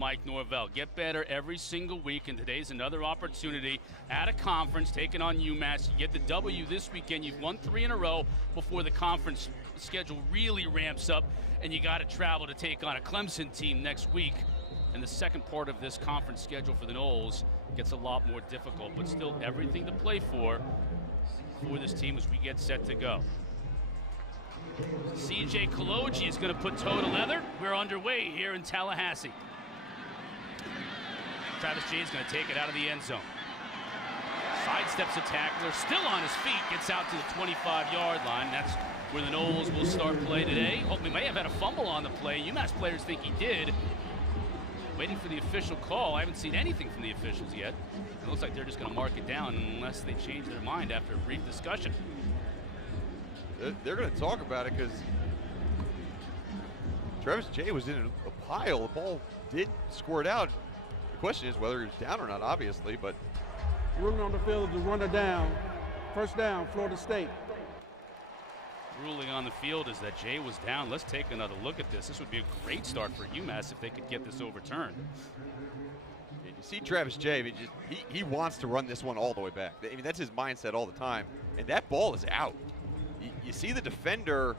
Mike Norvell. Get better every single week, and today's another opportunity at a conference taking on UMass. You get the W this weekend. You've won 3 in a row before the conference schedule really ramps up, and you got to travel to take on a Clemson team next week. And the second part of this conference schedule for the Noles gets a lot more difficult, but still everything to play for this team as we get set to go. CJ Kaloji is going to put toe to leather. We're underway here in Tallahassee. Travis Jay is going to take it out of the end zone. Sidesteps a tackler, still on his feet, gets out to the 25-yard line. That's where the Noles will start play today. Hopefully, may have had a fumble on the play. UMass players think he did. Waiting for the official call. I haven't seen anything from the officials yet. It looks like they're just going to mark it down unless they change their mind after a brief discussion. They're going to talk about it because Travis Jay was in a pile. The ball did squirt out. The question is whether he was down or not, obviously, but. Ruling on the field is a runner down. First down, Florida State. Ruling on the field is that Jay was down. Let's take another look at this. This would be a great start for UMass if they could get this overturned. And you see Travis Jay, I mean, he wants to run this one all the way back. I mean, that's his mindset all the time. And that ball is out. You see the defender,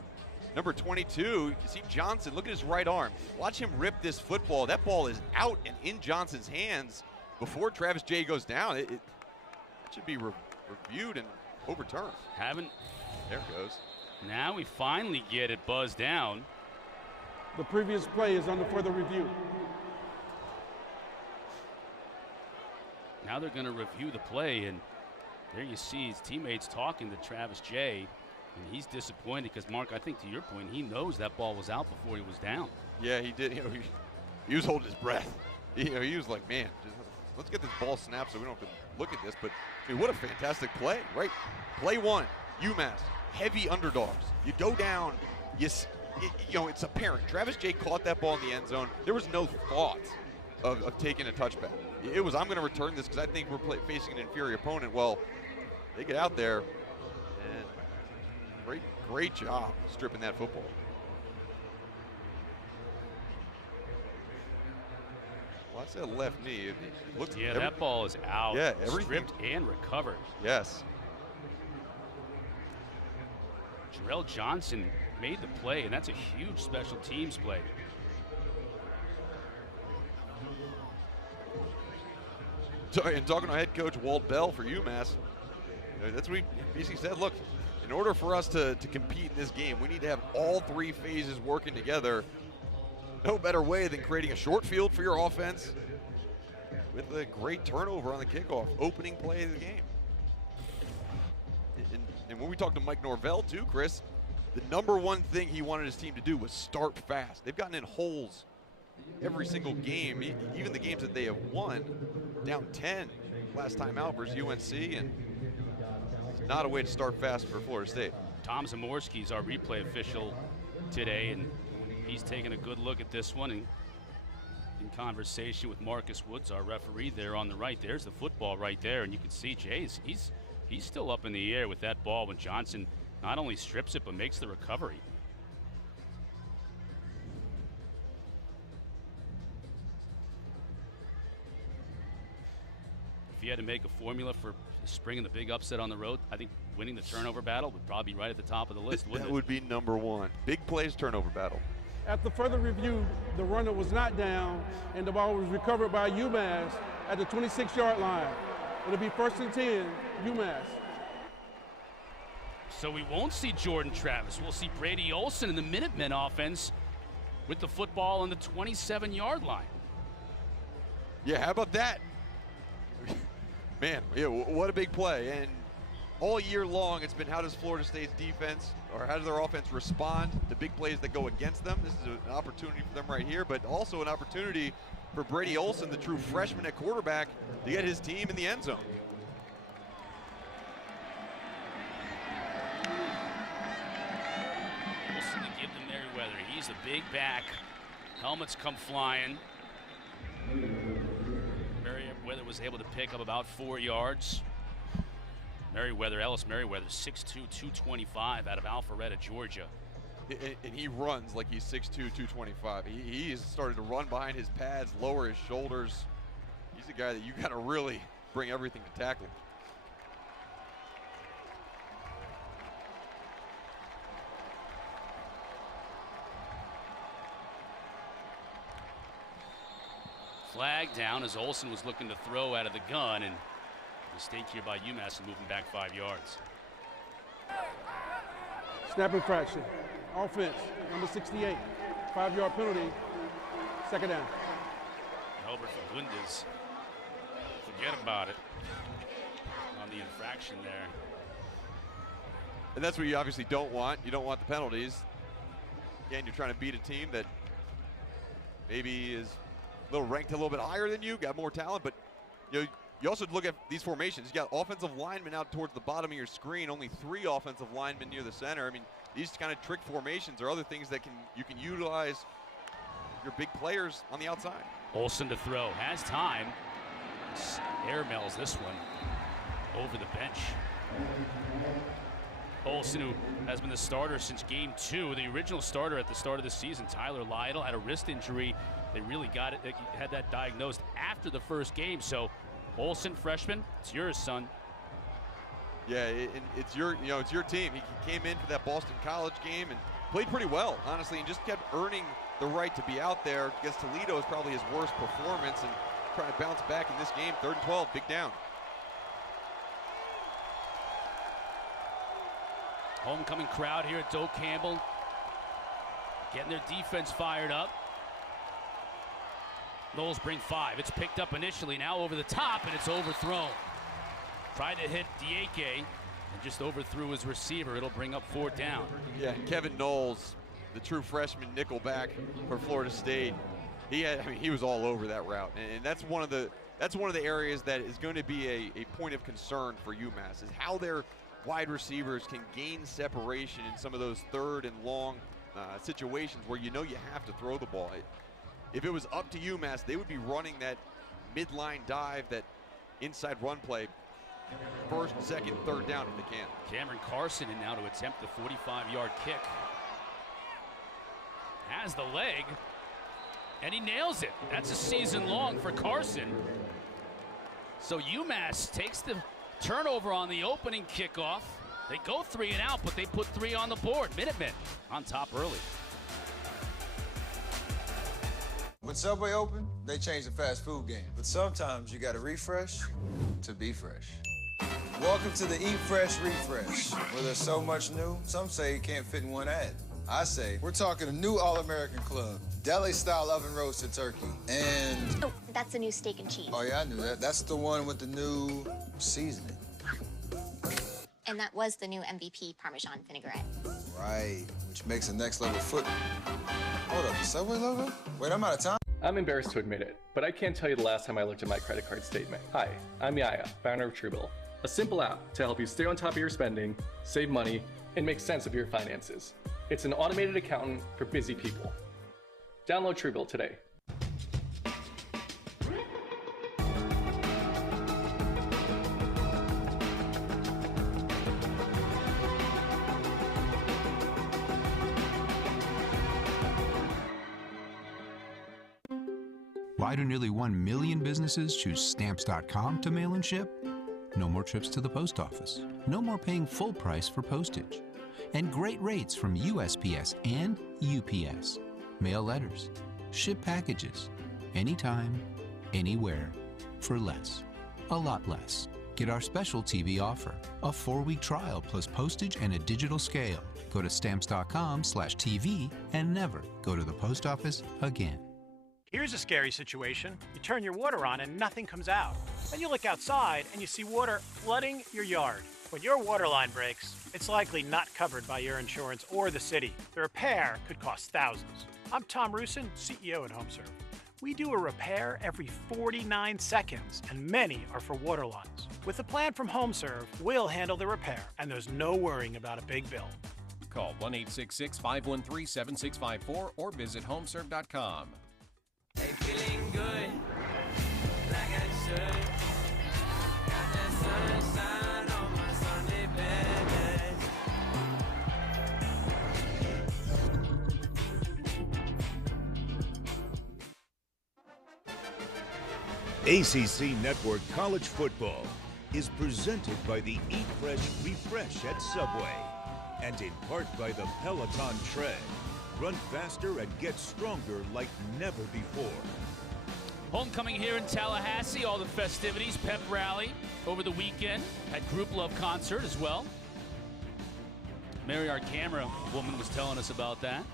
number 22, you see Johnson, look at his right arm. Watch him rip this football. That ball is out and in Johnson's hands before Travis Jay goes down. It should be reviewed and overturned. There it goes. Now we finally get it buzzed down. The previous play is under further review. Now they're going to review the play, and there you see his teammates talking to Travis Jay, and he's disappointed because, Mark, I think to your point, he knows that ball was out before he was down. Yeah, he did. You know, he was holding his breath. He was like, man, let's get this ball snapped so we don't have to look at this. But I mean, what a fantastic play, right? Play one, UMass. Heavy underdogs. You go down, you know, it's apparent. Travis Jay caught that ball in the end zone. There was no thought of taking a touchback. It was, I'm going to return this because I think we're facing an inferior opponent. Well, they get out there, and great job stripping that football. Well, that's that left knee. It looked, yeah, that ball is out. Yeah, everything. Stripped and recovered. Yes. Jarrell Johnson made the play, and that's a huge special teams play. And talking to head coach Walt Bell for UMass, that's what he basically said. Look, in order for us to compete in this game, we need to have all 3 phases working together. No better way than creating a short field for your offense with a great turnover on the kickoff, opening play of the game. And when we talked to Mike Norvell too, Chris, the #1 thing he wanted his team to do was start fast. They've gotten in holes every single game, even the games that they have won, down 10 last time out versus UNC, and it's not a way to start fast for Florida State. Tom Zamorski's our replay official today, and he's taking a good look at this one and in conversation with Marcus Woods, our referee there on the right. There's the football right there, and you can see Jay's, he's still up in the air with that ball when Johnson not only strips it but makes the recovery. If you had to make a formula for springing the big upset on the road, I think winning the turnover battle would probably be right at the top of the list, wouldn't it? That would be #1. Big plays turnover battle. After further review, the runner was not down, and the ball was recovered by UMass at the 26-yard line. It'll be 1st and 10, UMass. So we won't see Jordan Travis. We'll see Brady Olson in the Minutemen offense with the football on the 27-yard line. Yeah, how about that? Man, yeah, what a big play. And all year long, it's been how does Florida State's defense, or how does their offense respond to big plays that go against them? This is an opportunity for them right here, but also an opportunity for Brady Olson, the true freshman at quarterback, to get his team in the end zone. Olson to give to Merriweather. He's the big back. Helmets come flying. Merriweather was able to pick up about 4 yards. Ellis Merriweather, 6'2", 225 out of Alpharetta, Georgia. and he runs like he's 6'2", 225. He has started to run behind his pads, lower his shoulders. He's a guy that you got to really bring everything to tackle. Flag down as Olsen was looking to throw out of the gun, and mistake here by UMass and moving back 5 yards. Snap infraction. Offense, number 68. 5-yard penalty. Second down. Albert Fagundes, forget about it on the infraction there. And that's what you obviously don't want. You don't want the penalties. Again, you're trying to beat a team that maybe is a little ranked a little bit higher than you, got more talent, but you also look at these formations. You got offensive linemen out towards the bottom of your screen, only 3 offensive linemen near the center. I mean, these kind of trick formations are other things that you can utilize your big players on the outside. Olsen to throw, has time. Air mails this one over the bench. Olsen, who has been the starter since game 2, the original starter at the start of the season. Tyler Lytle had a wrist injury. They really got it, they had that diagnosed after the first game. So Olsen, freshman, it's yours, son. Yeah, it's your team. He came in for that Boston College game and played pretty well, honestly, and just kept earning the right to be out there. Against Toledo is probably his worst performance, and trying to bounce back in this game. 3rd and 12, big down. Homecoming crowd here at Doak Campbell, getting their defense fired up. Noles bring 5. It's picked up initially, now over the top, and it's overthrown. Tried to hit Dieke and just overthrew his receiver. It'll bring up 4th down. Yeah, and Kevin Knowles, the true freshman nickelback for Florida State, he was all over that route, and that's one of the areas that is going to be a point of concern for UMass, is how their wide receivers can gain separation in some of those 3rd and long situations where you have to throw the ball. If it was up to UMass, they would be running that midline dive, that inside run play, 1st, 2nd, 3rd down if they can. Cameron Carson in now to attempt the 45-yard kick. Has the leg, and he nails it. That's a season long for Carson. So UMass takes the turnover on the opening kickoff. They go 3 and out, but they put 3 on the board. Minutemen on top early. When Subway opened, they changed the fast food game. But sometimes you gotta refresh to be fresh. Welcome to the Eat Fresh Refresh, where there's so much new, some say it can't fit in one ad. I say, we're talking a new All-American Club, deli-style oven-roasted turkey, and... Oh, that's a new steak and cheese. Oh, yeah, I knew that. That's the one with the new seasoning. And that was the new MVP Parmesan vinaigrette. Right, which makes the next level foot... Hold up, the Subway logo? Wait, I'm out of time? I'm embarrassed to admit it, but I can't tell you the last time I looked at my credit card statement. Hi, I'm Yaya, founder of Truebill, a simple app to help you stay on top of your spending, save money, and make sense of your finances. It's an automated accountant for busy people. Download Truebill today. Why do nearly 1 million businesses choose Stamps.com to mail and ship? No more trips to the post office. No more paying full price for postage. And great rates from USPS and UPS. Mail letters. Ship packages. Anytime, anywhere. For less. A lot less. Get our special TV offer. A 4-week trial plus postage and a digital scale. Go to Stamps.com/TV and never go to the post office again. Here's a scary situation. You turn your water on and nothing comes out. Then you look outside and you see water flooding your yard. When your water line breaks, it's likely not covered by your insurance or the city. The repair could cost thousands. I'm Tom Rusin, CEO at HomeServe. We do a repair every 49 seconds, and many are for water lines. With a plan from HomeServe, we'll handle the repair, and there's no worrying about a big bill. Call 1-866-513-7654 or visit homeserve.com. Hey, feeling good, like I should. Got that sunshine on my Sunday bed. ACC Network College Football is presented by the Eat Fresh Refresh at Subway and in part by the Peloton Tread. Run faster and get stronger like never before. Homecoming here in Tallahassee, all the festivities, pep rally over the weekend. Had Group Love concert as well. Mary, our camera woman, was telling us about that.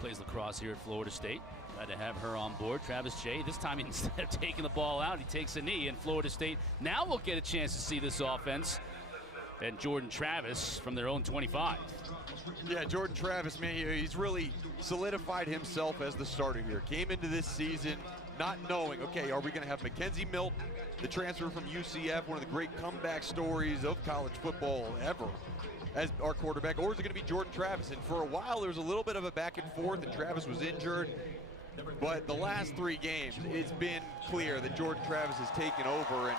Plays lacrosse here at Florida State. Glad to have her on board. Travis Jay, this time instead of taking the ball out, he takes a knee, and Florida State now will get a chance to see this offense. And Jordan Travis from their own 25. Yeah, Jordan Travis, man, he's really solidified himself as the starter here. Came into this season not knowing, okay, are we going to have Mackenzie Milton, the transfer from UCF, one of the great comeback stories of college football ever, as our quarterback, or is it going to be Jordan Travis? And for a while, there was a little bit of a back and forth, and Travis was injured. But the last 3 games, it's been clear that Jordan Travis has taken over, and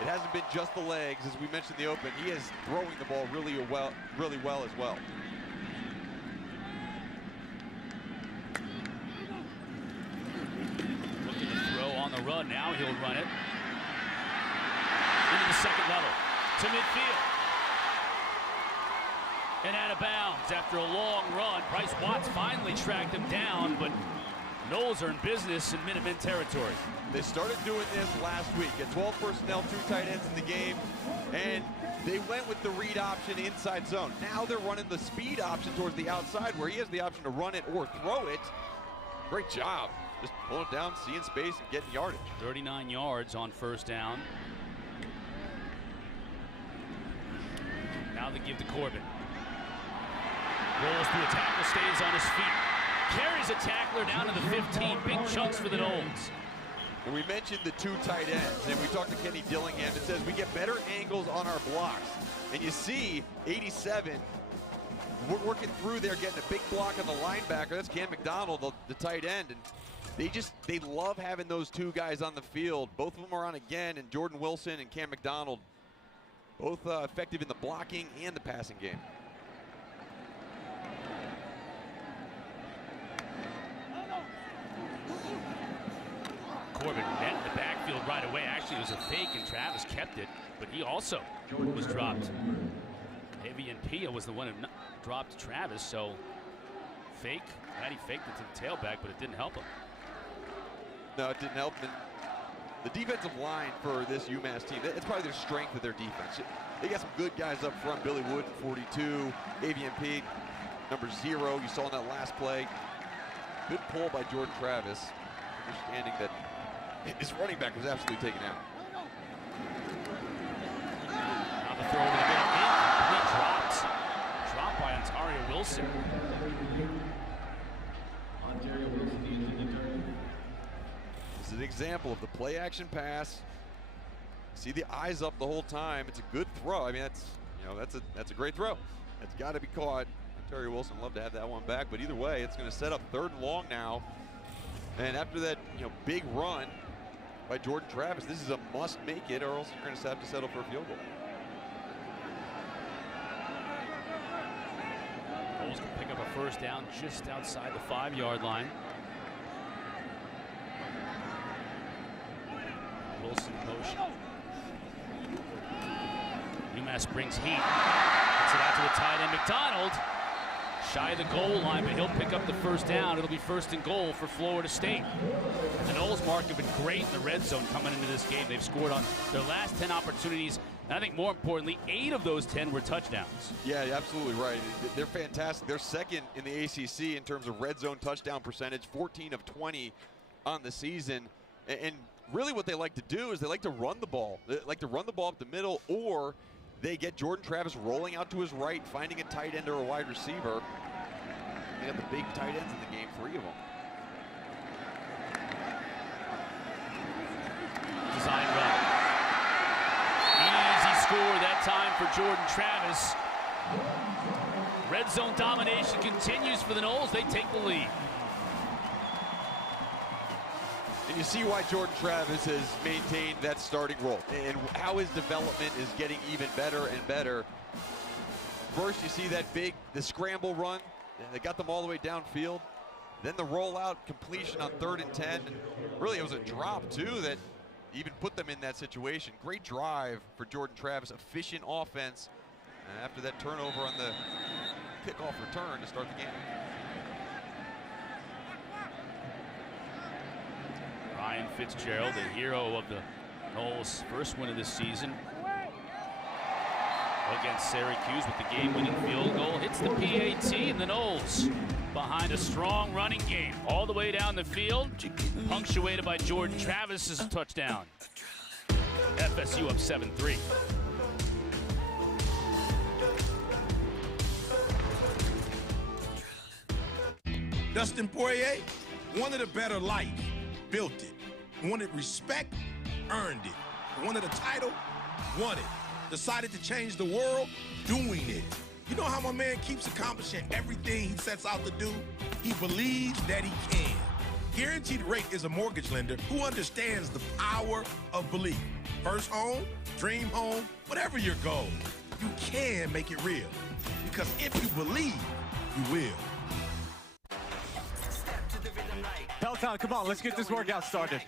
it hasn't been just the legs. As we mentioned in the open, he is throwing the ball really well as well. Looking to throw on the run. Now he'll run it into the second level to midfield. And out of bounds after a long run. Bryce Watts finally tracked him down, but Noles are in business in Minutemen territory. They started doing this last week. At 12 personnel, 2 tight ends in the game, and they went with the read option inside zone. Now they're running the speed option towards the outside where he has the option to run it or throw it. Great job. Just pulling it down, seeing space, and getting yardage. 39 yards on first down. Now they give to Corbin. Rolls through a tackle, stays on his feet. Carries a tackler down to the 15. Big chunks for the Noles. And we mentioned the 2 tight ends, and we talked to Kenny Dillingham. It says we get better angles on our blocks. And you see 87 working through there, getting a big block on the linebacker. That's Cam McDonald, the tight end. And they love having those 2 guys on the field. Both of them are on again, and Jordan Wilson and Cam McDonald, both effective in the blocking and the passing game. Corbin met in the backfield right away. Actually, it was a fake, and Travis kept it, but he also was dropped. Heavy and Pia was the one who dropped Travis, so fake. He faked it to the tailback, but it didn't help him. No, it didn't help him. The defensive line for this UMass team, it's probably their strength of their defense. They got some good guys up front. Billy Wood, 42. AVMP, number 0. You saw in that last play. Good pull by Jordan Travis. Understanding that his running back was absolutely taken out. Now the throw over the middle. Incomplete. Dropped by Ontario Wilson. This is an example of the play action pass. See the eyes up the whole time. It's a good throw. I mean, that's a great throw. It's got to be caught. Ontario Wilson would love to have that one back, but either way, it's going to set up 3rd and long now. And after that, big run by Jordan Travis, this is a must make it, or else you're going to have to settle for a field goal. Noles can pick up a first down just outside the 5-yard line. Wilson in motion. UMass brings heat. Gets it out to the tight end, McDonald. Shy of the goal line, but he'll pick up the first down. It'll be 1st and goal for Florida State. The Noles, Mark, have been great in the red zone coming into this game. They've scored on their last 10 opportunities, and I think more importantly, 8 of those 10 were touchdowns. Yeah, you're absolutely right. They're fantastic. They're 2nd in the ACC in terms of red zone touchdown percentage, 14 of 20 on the season. And really what they like to do is they like to run the ball. They like to run the ball up the middle, or they get Jordan Travis rolling out to his right, finding a tight end or a wide receiver. They got the big tight ends in the game, 3 of them. Design run. Easy score that time for Jordan Travis. Red zone domination continues for the Noles. They take the lead. And you see why Jordan Travis has maintained that starting role and how his development is getting even better and better. First, you see the scramble run. They got them all the way downfield. Then the rollout completion on 3rd and 10. And really, it was a drop, too, that even put them in that situation. Great drive for Jordan Travis, efficient offense after that turnover on the kickoff return to start the game. Ryan Fitzgerald, the hero of the Noles' first win of this season against Syracuse with the game-winning field goal. Hits the PAT, and the Noles behind a strong running game all the way down the field, punctuated by Jordan Travis's touchdown. FSU up 7-3. Dustin Poirier wanted a better life, built it. Wanted respect, earned it. Wanted a title, won it. Decided to change the world, doing it. You know how my man keeps accomplishing everything he sets out to do? He believes that he can. Guaranteed Rate is a mortgage lender who understands the power of belief. First home, dream home, whatever your goal, you can make it real. Because if you believe, you will. Peloton, come on, let's get this workout started.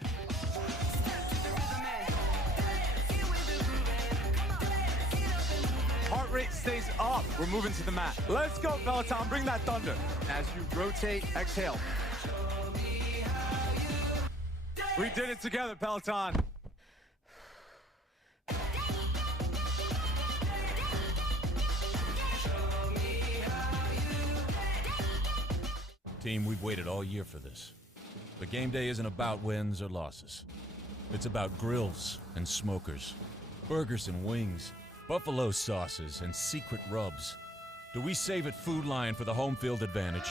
Heart rate stays up. We're moving to the mat. Let's go, Peloton. Bring that thunder. As you rotate, exhale. We did it together, Peloton. Team, we've waited all year for this. But game day isn't about wins or losses. It's about grills and smokers, burgers and wings, buffalo sauces and secret rubs. Do we save at Food Lion for the home field advantage?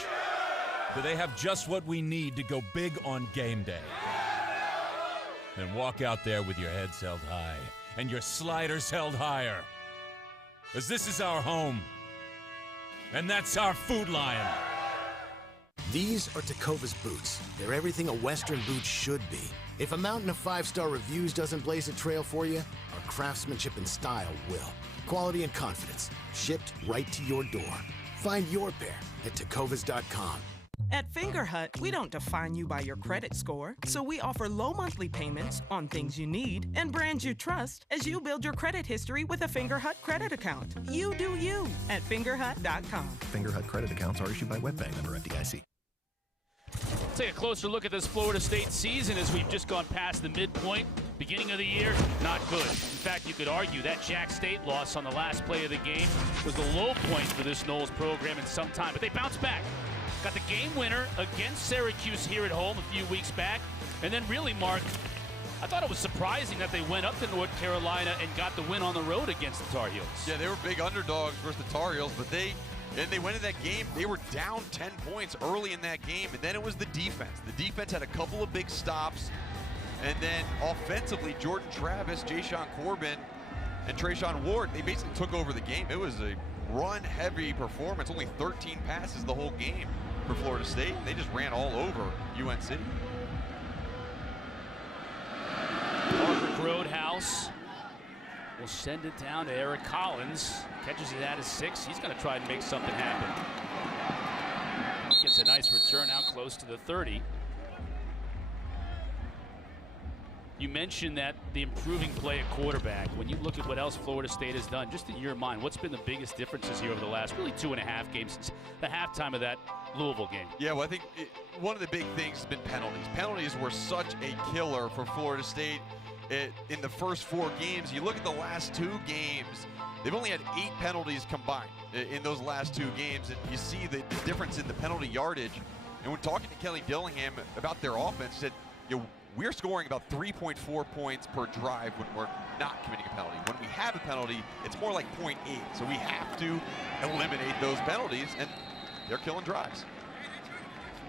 Do they have just what we need to go big on game day? Then walk out there with your heads held high and your sliders held higher. Because this is our home. And that's our Food Lion. These are Tecovas boots. They're everything a Western boot should be. If a mountain of 5-star reviews doesn't blaze a trail for you, our craftsmanship and style will. Quality and confidence, shipped right to your door. Find your pair at tecovas.com. At Fingerhut, we don't define you by your credit score, so we offer low monthly payments on things you need and brands you trust as you build your credit history with a Fingerhut credit account. You do you at fingerhut.com. Fingerhut credit accounts are issued by WebBank under FDIC. Take a closer look at this Florida State season as we've just gone past the midpoint. Beginning of the year, not good. In fact, you could argue that Jack State loss on the last play of the game was the low point for this Noles program in some time, but they bounced back. Got the game winner against Syracuse here at home a few weeks back. And then really, Mark, I thought it was surprising that they went up to North Carolina and got the win on the road against the Tar Heels. Yeah, they were big underdogs versus the Tar Heels, but they went in that game. They were down 10 points early in that game, and then it was the defense. The defense had a couple of big stops, and then offensively, Jordan Travis, Jashaun Corbin, and Trayshawn Ward, they basically took over the game. It was a run-heavy performance, only 13 passes the whole game for Florida State. They just ran all over UNC. Parker Roadhouse will send it down to Eric Collins. Catches it out of 6. He's going to try and make something happen. Gets a nice return out close to the 30. You mentioned that the improving play at quarterback. When you look at what else Florida State has done, just in your mind, what's been the biggest differences here over the last really 2.5 games since the halftime of that Louisville game? Yeah, well, I think one of the big things has been penalties. Penalties were such a killer for Florida State in the first 4 games. You look at the last 2 games, they've only had 8 penalties combined in those last 2 games, and you see the difference in the penalty yardage. And when talking to Kelly Dillingham about their offense, he said, we're scoring about 3.4 points per drive when we're not committing a penalty. When we have a penalty, it's more like 0.8. So we have to eliminate those penalties, and they're killing drives.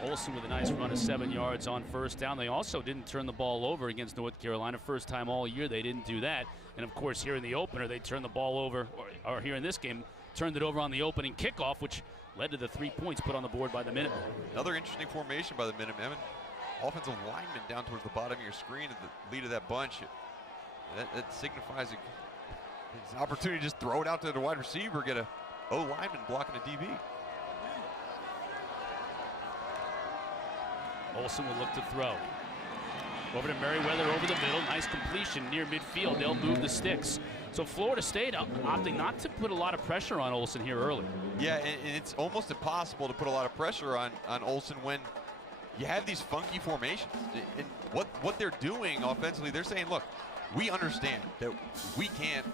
Olsen with a nice run of 7 yards on first down. They also didn't turn the ball over against North Carolina. First time all year they didn't do that. And of course here in the opener they turned the ball over, or here in this game, turned it over on the opening kickoff, which led to the 3 points put on the board by the Minutemen. Another interesting formation by the Minutemen. Offensive lineman down towards the bottom of your screen at the lead of that bunch. That signifies it's an opportunity to just throw it out to the wide receiver, get a O-lineman blocking a DB. Olsen will look to throw. Over to Merriweather over the middle. Nice completion near midfield. They'll move the sticks. So Florida State opting not to put a lot of pressure on Olsen here early. Yeah, and it's almost impossible to put a lot of pressure on Olsen when you have these funky formations. And what they're doing offensively, they're saying, look, we understand that we can't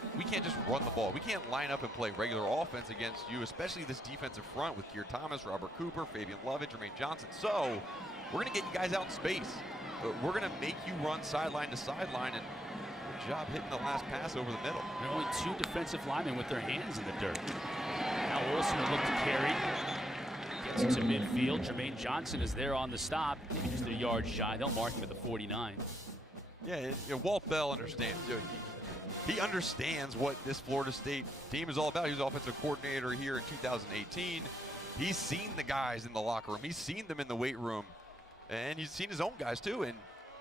just run the ball. We can't line up and play regular offense against you, especially this defensive front with Keir Thomas, Robert Cooper, Fabian Lovett, Jermaine Johnson. So we're going to get you guys out in space. We're going to make you run sideline to sideline, and good job hitting the last pass over the middle. There are only 2 defensive linemen with their hands in the dirt. Now Olsen will look to carry. Gets it to midfield. Jermaine Johnson is there on the stop. Maybe just a yard shy. They'll mark him at the 49. Yeah, Walt Bell understands. He understands what this Florida State team is all about. He was offensive coordinator here in 2018. He's seen the guys in the locker room. He's seen them in the weight room. And he's seen his own guys too. And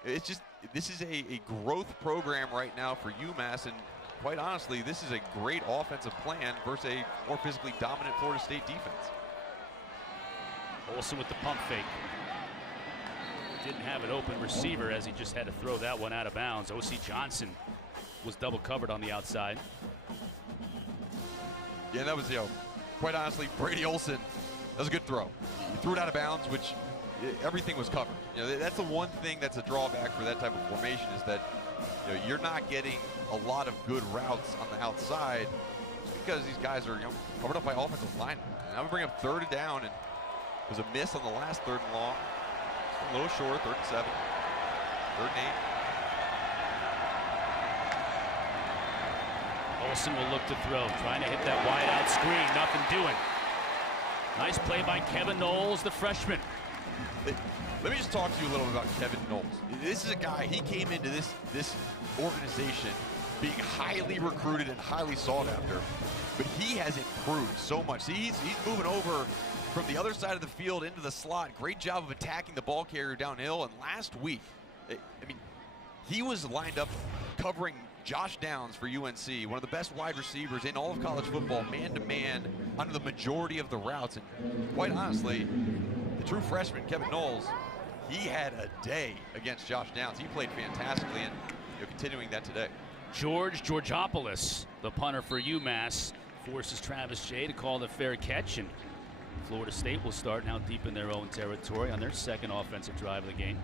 it's just, this is a growth program right now for UMass. And quite honestly, this is a great offensive plan versus a more physically dominant Florida State defense. Olsen with the pump fake. Didn't have an open receiver as he just had to throw that one out of bounds. O.C. Johnson was double covered on the outside. Yeah, that was, quite honestly, Brady Olsen, that was a good throw. He threw it out of bounds, which everything was covered. That's the one thing that's a drawback for that type of formation is that you're not getting a lot of good routes on the outside because these guys are covered up by offensive linemen. Now we bring up 3rd down, and it was a miss on the last 3rd and long. A little short, 3rd and 7, 3rd and 8. Olsen will look to throw, trying to hit that wide out screen, nothing doing. Nice play by Kevin Knowles, the freshman. Let me just talk to you a little bit about Kevin Knowles. This is a guy, he came into this organization being highly recruited and highly sought after, but he has improved so much. See, he's moving over from the other side of the field into the slot. Great job of attacking the ball carrier downhill. And last week, he was lined up covering Josh Downs for UNC, one of the best wide receivers in all of college football, man-to-man, under the majority of the routes. And quite honestly, the true freshman, Kevin Knowles, he had a day against Josh Downs. He played fantastically, and continuing that today. George Georgopoulos, the punter for UMass, forces Travis Jay to call the fair catch, and Florida State will start now deep in their own territory on their 2nd offensive drive of the game.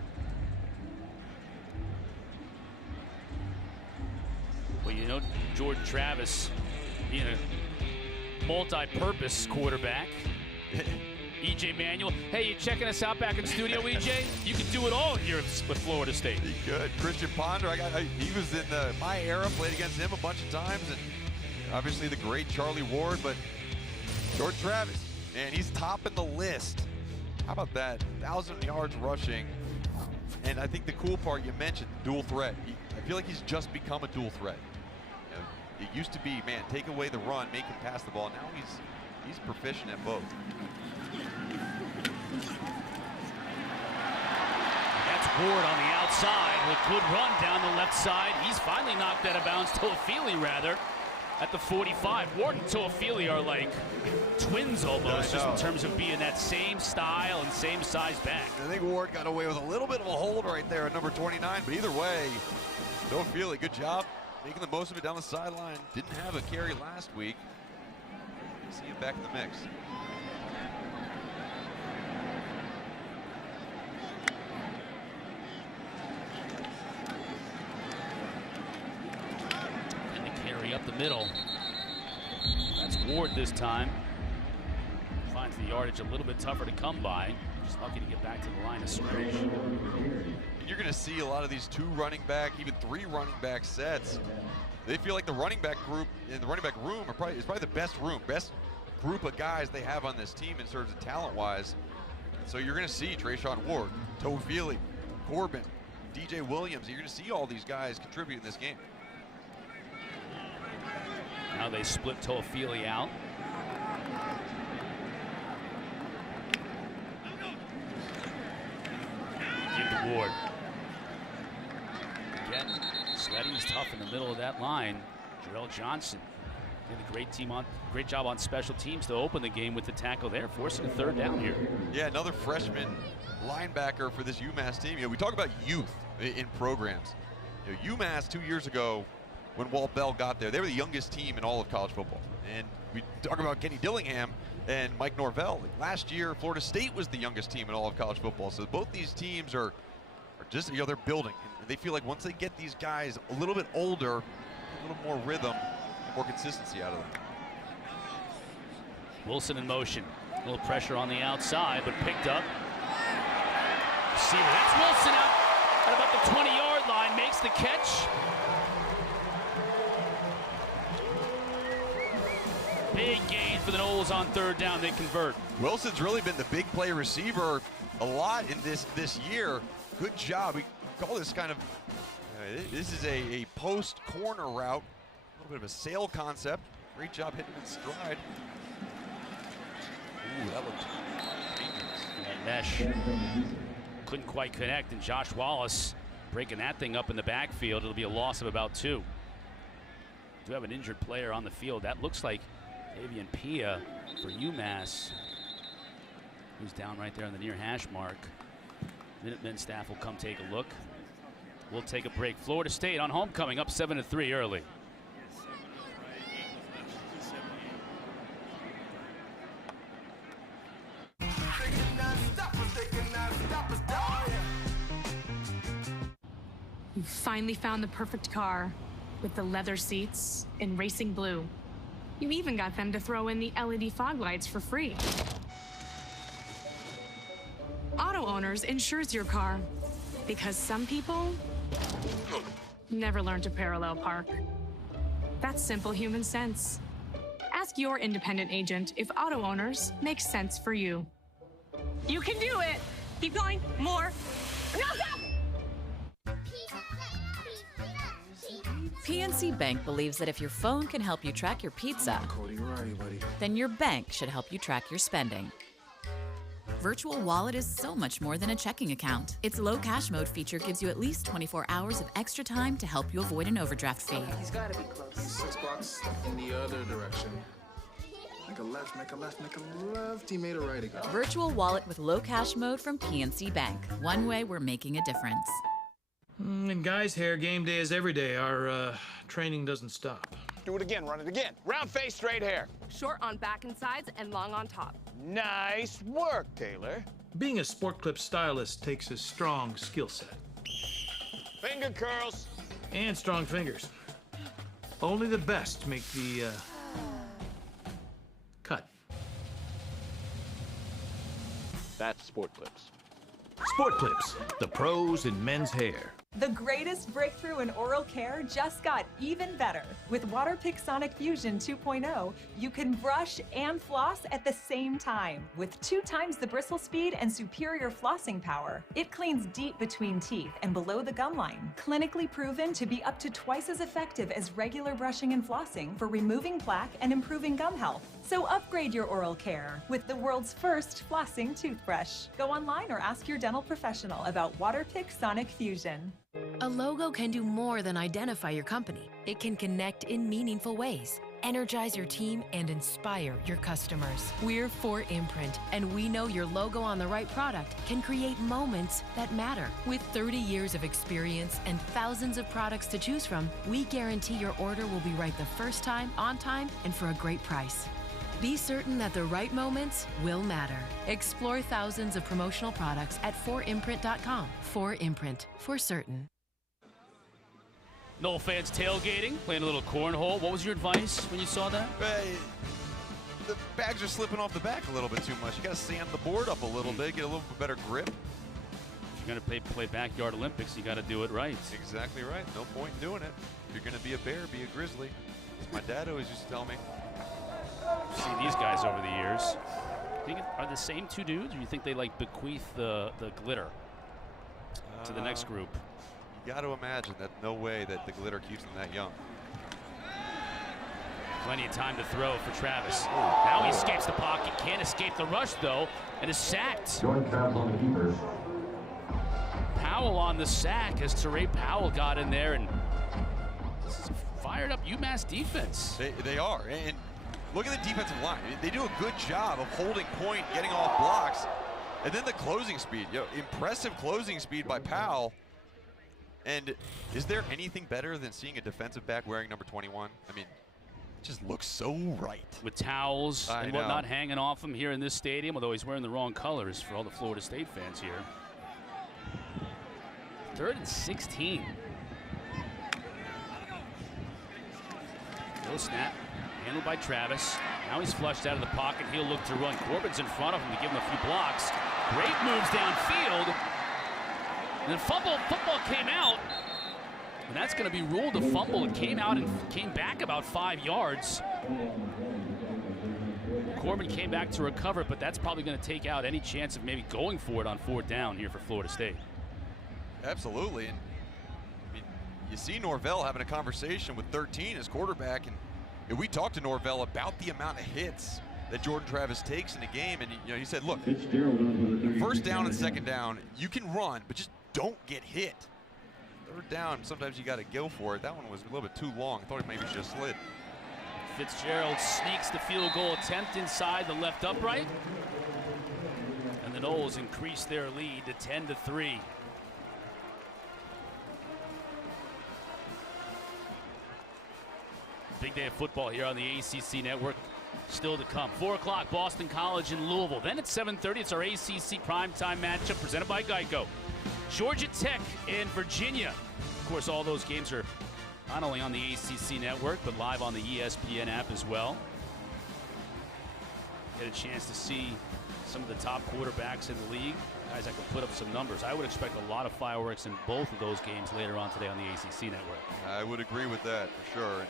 Well, Jordan Travis being a multi-purpose quarterback. E.J. Manuel. Hey, you checking us out back in studio, E.J.? You can do it all here with Florida State. He could. Christian Ponder, he was in my era, played against him a bunch of times, and obviously the great Charlie Ward, but Jordan Travis, and he's topping the list. How about that? 1,000 yards rushing. And I think the cool part you mentioned, dual threat. I feel like he's just become a dual threat. It used to be, man, take away the run, make him pass the ball. Now he's proficient at both. That's Ward on the outside with good run down the left side. He's finally knocked out of bounds. Toafili, rather, at the 45. Ward and Toafili are like twins almost, just in terms of being that same style and same size back. I think Ward got away with a little bit of a hold right there at number 29, but either way, Toafili, good job making the most of it down the sideline. Didn't have a carry last week. See him back in the mix. And the carry up the middle. That's Ward this time. Finds the yardage a little bit tougher to come by. Just lucky to get back to the line of scrimmage. You're going to see a lot of these 2 running back, even 3 running back sets. They feel like the running back group in the running back room is probably the best group of guys they have on this team in terms of talent-wise. So you're going to see Jashaun Ward, Toafili, Corbin, DJ Williams. You're going to see all these guys contribute in this game. Now they split Toafili out. Give to Ward. Again, Sleddy's tough in the middle of that line. Jarrell Johnson did a great job on special teams to open the game with the tackle there, forcing a 3rd down here. Yeah, another freshman linebacker for this UMass team. We talk about youth in programs. You know, UMass 2 years ago, when Walt Bell got there, they were the youngest team in all of college football. And we talk about Kenny Dillingham and Mike Norvell. Like last year, Florida State was the youngest team in all of college football. So both these teams are just, you know, they're building. And they feel like once they get these guys a little bit older, a little more rhythm, more consistency out of them. Wilson in motion. A little pressure on the outside, but picked up. Receiver, that's Wilson out at about the 20-yard line, makes the catch. Big gain for the Noles on third down. They convert. Wilson's really been the big play receiver a lot in this year. Good job. We call this kind of, this is a post corner route. A little bit of a sail concept. Great job hitting in stride. Ooh, that looked dangerous. That mesh couldn't quite connect, and Josh Wallace breaking that thing up in the backfield. It'll be a loss of about 2. Do have an injured player on the field. That looks like Avian Pia for UMass, who's down right there on the near hash mark. Minutemen staff will come take a look. We'll take a break. Florida State on homecoming, up 7-3 early. You finally found the perfect car with the leather seats in racing blue. You even got them to throw in the LED fog lights for free. Auto Owners insures your car because some people never learn to parallel park. That's simple human sense. Ask your independent agent if Auto Owners makes sense for you. You can do it. Keep going. More. No, stop! PNC Bank believes that if your phone can help you track your pizza, Cody, where are you, buddy? then your bank should help you track your spending. Virtual Wallet is so much more than a checking account. Its low cash mode feature gives you at least 24 hours of extra time to help you avoid an overdraft fee. He's gotta be close. 6 blocks in the other direction. Make a left, make a left, make a left. He made a right again. Virtual Wallet with low cash mode from PNC Bank. One way we're making a difference. In guys' hair, game day is every day. Our training doesn't stop. Do it again, run it again. Round face, straight hair. Short on back and sides and long on top. Nice work, Taylor. Being a sport clip stylist takes a strong skill set. Finger curls. And strong fingers. Only the best make the cut. That's Sport Clips. Sport Clips, the pros in men's hair. The greatest breakthrough in oral care just got even better. With Waterpik Sonic Fusion 2.0, you can brush and floss at the same time. With 2 times the bristle speed and superior flossing power, it cleans deep between teeth and below the gum line. Clinically proven to be up to twice as effective as regular brushing and flossing for removing plaque and improving gum health. So upgrade your oral care with the world's first flossing toothbrush. Go online or ask your dental professional about Waterpik Sonic Fusion. A logo can do more than identify your company. It can connect in meaningful ways, energize your team, and inspire your customers. We're 4imprint, and we know your logo on the right product can create moments that matter. With 30 years of experience and thousands of products to choose from, we guarantee your order will be right the first time, on time, and for a great price. Be certain that the right moments will matter. Explore thousands of promotional products at 4imprint.com. 4imprint, for certain. Nole fans tailgating, playing a little cornhole. What was your advice when you saw that? The bags are slipping off the back a little bit too much. You got to sand the board up a little bit, get a little bit better grip. If you're going to play backyard Olympics, you got to do it right. Exactly right. No point in doing it. If you're going to be a bear, be a grizzly. As my dad always used to tell me. See these guys over the years. Think are the same 2 dudes, or you think they like bequeath the glitter to the next group? You got to imagine that no way that the glitter keeps them that young. Plenty of time to throw for Travis. Now he escapes the pocket, can't escape the rush though, and is sacked. Powell on the sack as Teray Powell got in there, and this is a fired up UMass defense. They are, and look at the defensive line. They do a good job of holding point, getting off blocks, and then the closing speed. Impressive closing speed by Powell. And is there anything better than seeing a defensive back wearing number 21? I mean, it just looks so right. With towels and whatnot hanging off him here in this stadium, although he's wearing the wrong colors for all the Florida State fans here. 3rd and 16. No snap. Handled by Travis. Now he's flushed out of the pocket. He'll look to run. Corbin's in front of him to give him a few blocks. Great moves downfield. And then football came out. And that's going to be ruled a fumble. It came out and came back about 5 yards. Corbin came back to recover, but that's probably going to take out any chance of maybe going for it on 4th down here for Florida State. Absolutely. And I mean, you see Norvell having a conversation with 13 as quarterback, and we talked to Norvell about the amount of hits that Jordan Travis takes in a game, and he said, look, 1st down and 2nd down, you can run, but just don't get hit. 3rd down, sometimes you got to go for it. That one was a little bit too long. I thought he maybe should have slid. Fitzgerald sneaks the field goal attempt inside the left upright, and the Noles increase their lead to 10-3. Big day of football here on the ACC network. Still to come. 4 o'clock, Boston College in Louisville. Then at 7:30, it's our ACC primetime matchup presented by Geico. Georgia Tech and Virginia. Of course, all those games are not only on the ACC network, but live on the ESPN app as well. Get a chance to see some of the top quarterbacks in the league. Guys that can put up some numbers. I would expect a lot of fireworks in both of those games later on today on the ACC network. I would agree with that for sure.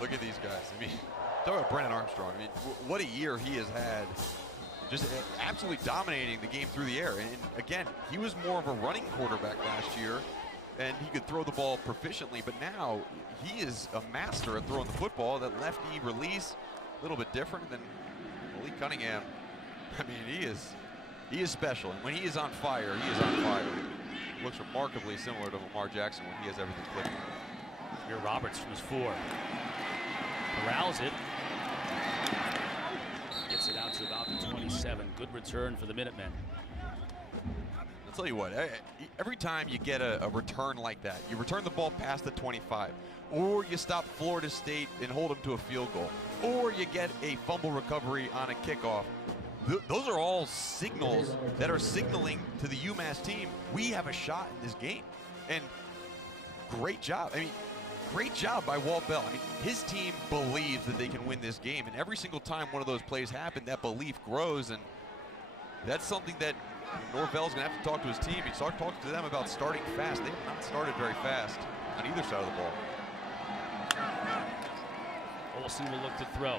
Look at these guys. I mean, talk about Brennan Armstrong. I mean, what a year he has had. Just absolutely dominating the game through the air. And again, he was more of a running quarterback last year, and he could throw the ball proficiently. But now he is a master at throwing the football. That lefty release, a little bit different than Lee Cunningham. I mean, he is special. And when he is on fire, he is on fire. Looks remarkably similar to Lamar Jackson when he has everything clicking. Here Roberts from his 4. Corrals it. Gets it out to about the 27. Good return for the Minutemen. I'll tell you what, every time you get a return like that, you return the ball past the 25, or you stop Florida State and hold them to a field goal, or you get a fumble recovery on a kickoff. Those are all signals that are signaling to the UMass team, we have a shot in this game. And great job. I mean, great job by Walt Bell. I mean, his team believes that they can win this game, and every single time one of those plays happen, that belief grows, and that's something that Norvell's going to have to talk to his team. He's talking to them about starting fast. They have not started very fast on either side of the ball. Olsen will look to throw.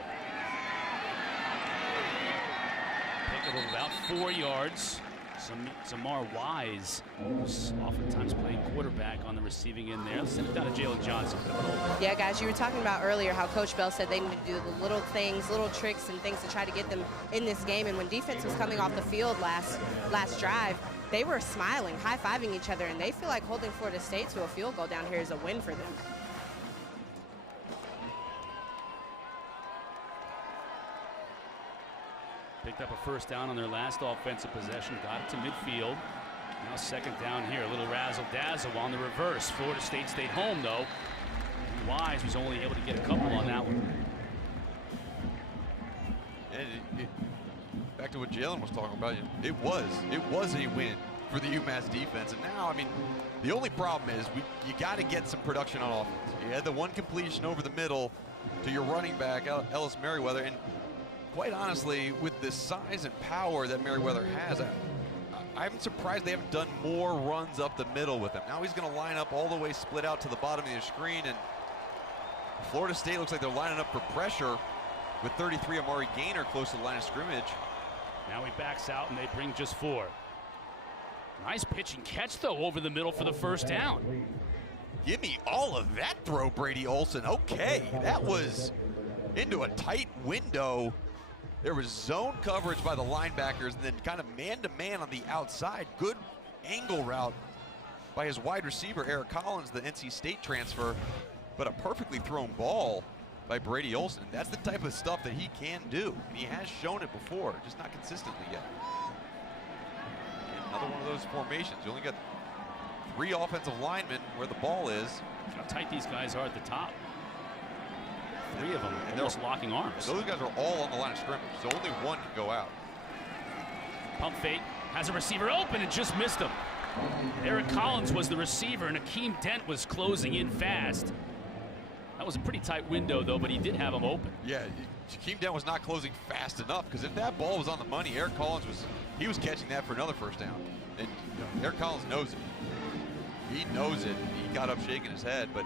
Pick up about 4 yards. Samar Wise, who's oftentimes playing quarterback on the receiving end there. Send it down to Jalen Johnson. Yeah, guys, you were talking about earlier how Coach Bell said they need to do the little things, little tricks and things to try to get them in this game. And when defense was coming off the field last drive, they were smiling, high-fiving each other, and they feel like holding Florida State to a field goal down here is a win for them. Picked up a 1st down on their last offensive possession, got it to midfield. Now 2nd down here, a little razzle-dazzle on the reverse. Florida State stayed home, though. Wise was only able to get a couple on that one. And back to what Jalen was talking about, it was a win for the UMass defense. And now, I mean, the only problem is you got to get some production on offense. You had the one completion over the middle to your running back, Ellis Merriweather, and quite honestly, with the size and power that Merriweather has, I'm surprised they haven't done more runs up the middle with him. Now he's going to line up all the way split out to the bottom of the screen, and Florida State looks like they're lining up for pressure with 33 Amari Gaynor close to the line of scrimmage. Now he backs out and they bring just 4. Nice pitch and catch, though, over the middle for the 1st down. Give me all of that throw, Brady Olson. Okay, that was into a tight window. There was zone coverage by the linebackers and then kind of man-to-man on the outside. Good angle route by his wide receiver, Eric Collins, the NC State transfer, but a perfectly thrown ball by Brady Olson. That's the type of stuff that he can do, and he has shown it before, just not consistently yet. Another one of those formations. You only got 3 offensive linemen where the ball is. How tight these guys are at the top. 3 of them almost locking arms. Those guys are all on the line of scrimmage, so only one can go out. Pump fake, has a receiver open and just missed him. Eric Collins was the receiver, and Akeem Dent was closing in fast. That was a pretty tight window, though, but he did have him open. Yeah, Akeem Dent was not closing fast enough, because if that ball was on the money, Eric Collins was catching that for another first down. And Eric Collins knows it. He knows it. He got up shaking his head, but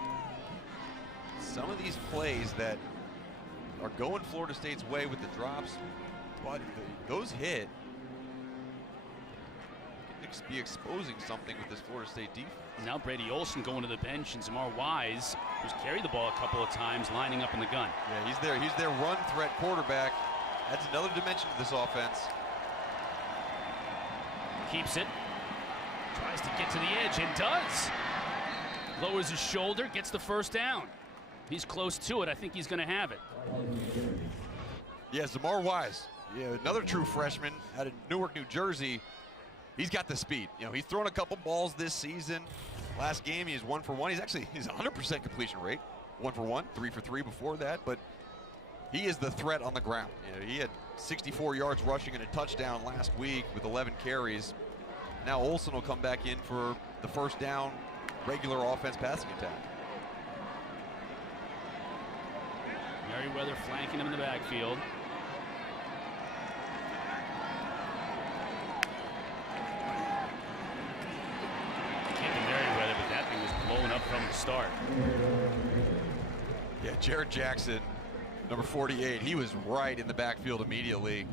some of these plays that are going Florida State's way with the drops, but those hit, be exposing something with this Florida State defense. Now Brady Olson going to the bench, and Zamar Wise, who's carried the ball a couple of times, lining up in the gun. Yeah, he's their run threat quarterback. Adds another dimension to this offense. Keeps it, tries to get to the edge, and does. Lowers his shoulder, gets the first down. He's close to it. I think he's going to have it. Yeah, Zamar Wise, another true freshman out of Newark, New Jersey. He's got the speed. He's thrown a couple balls this season. Last game, he's 1 for 1. He's 100% completion rate. 1 for 1, 3 for 3 before that. But he is the threat on the ground. He had 64 yards rushing and a touchdown last week with 11 carries. Now Olson will come back in for the first down, regular offense passing attack. Merriweather flanking him in the backfield. Blowing up from the start. Yeah, Jared Jackson, number 48, he was right in the backfield immediately.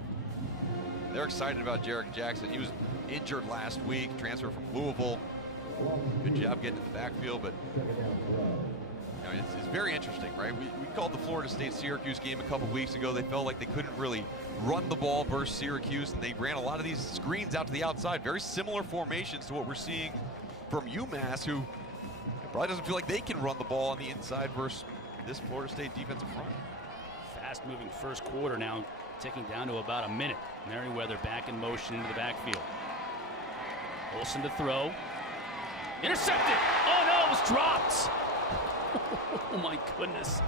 They're excited about Jared Jackson. He was injured last week, transferred from Louisville. Good job getting in the backfield, but it's very interesting, right? We called the Florida State-Syracuse game a couple weeks ago. They felt like they couldn't really run the ball versus Syracuse, and they ran a lot of these screens out to the outside. Very similar formations to what we're seeing from UMass, who probably doesn't feel like they can run the ball on the inside versus this Florida State defensive front. Fast-moving first quarter now, ticking down to about a minute. Merriweather back in motion into the backfield. Olson to throw. Intercepted! Oh no, it was dropped! Oh my goodness.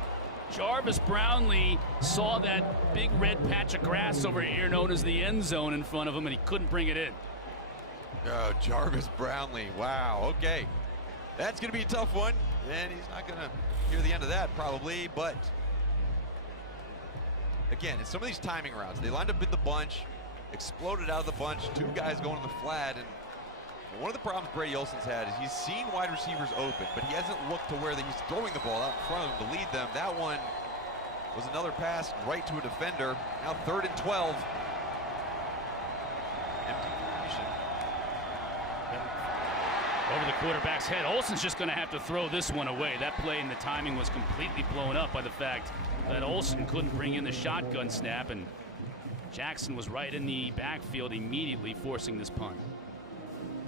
Jarvis Brownlee saw that big red patch of grass over here known as the end zone in front of him, and he couldn't bring it in. Oh, Jarvis Brownlee, wow, okay. That's going to be a tough one, and he's not going to hear the end of that probably, but again, it's some of these timing routes. They lined up in the bunch, exploded out of the bunch, 2 guys going to the flat, and one of the problems Brady Olson's had is he's seen wide receivers open, but he hasn't looked to where he's throwing the ball out in front of him to lead them. That one was another pass right to a defender. Now 3rd and 12. Empty formation. Over the quarterback's head. Olson's just going to have to throw this one away. That play and the timing was completely blown up by the fact that Olson couldn't bring in the shotgun snap, and Jackson was right in the backfield immediately forcing this punt.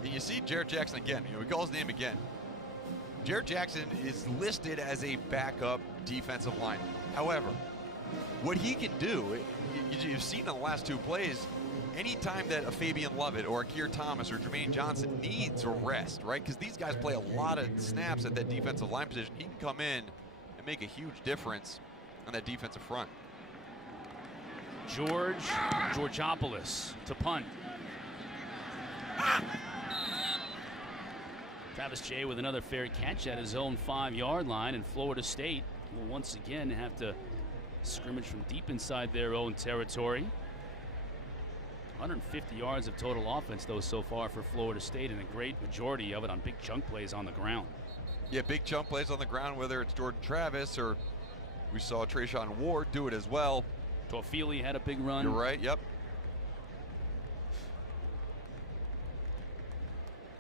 And you see Jared Jackson again. We call his name again. Jared Jackson is listed as a backup defensive lineman. However, what he can do, you've seen in the last 2 plays, anytime that a Fabian Lovett or a Keir Thomas or Jermaine Johnson needs a rest, right? Because these guys play a lot of snaps at that defensive line position. He can come in and make a huge difference on that defensive front. Georgopoulos to punt. Travis Jay with another fair catch at his own 5-yard line, and Florida State will once again have to scrimmage from deep inside their own territory. 150 yards of total offense, though, so far for Florida State, and a great majority of it on big chunk plays on the ground. Yeah, big chunk plays on the ground, whether it's Jordan Travis or we saw Trayshawn Ward do it as well. Toafili had a big run. You're right, yep.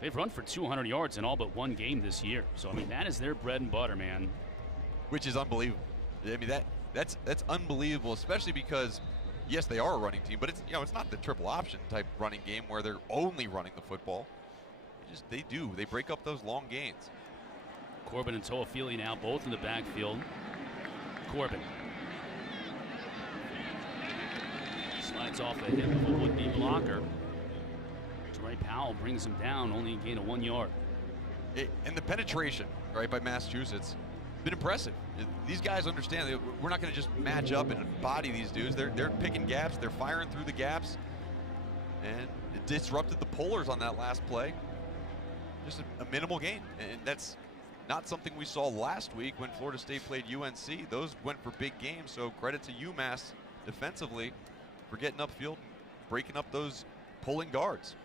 They've run for 200 yards in all but 1 game this year. So, I mean, that is their bread and butter, man. Which is unbelievable. I mean, that's unbelievable, especially because, yes, they are a running team, but it's it's not the triple option type running game where they're only running the football. They break up those long gains. Corbin and Toafili now both in the backfield. Corbin slides off the hip of a would-be blocker. Dwight Powell brings him down, only a gain of 1 yard. And the penetration, right, by Massachusetts, been impressive. These guys understand that we're not going to just match up and body these dudes. They're picking gaps. They're firing through the gaps. And it disrupted the Polars on that last play. Just a minimal gain. And that's not something we saw last week when Florida State played UNC. Those went for big games, so credit to UMass defensively for getting upfield, breaking up those pulling guards.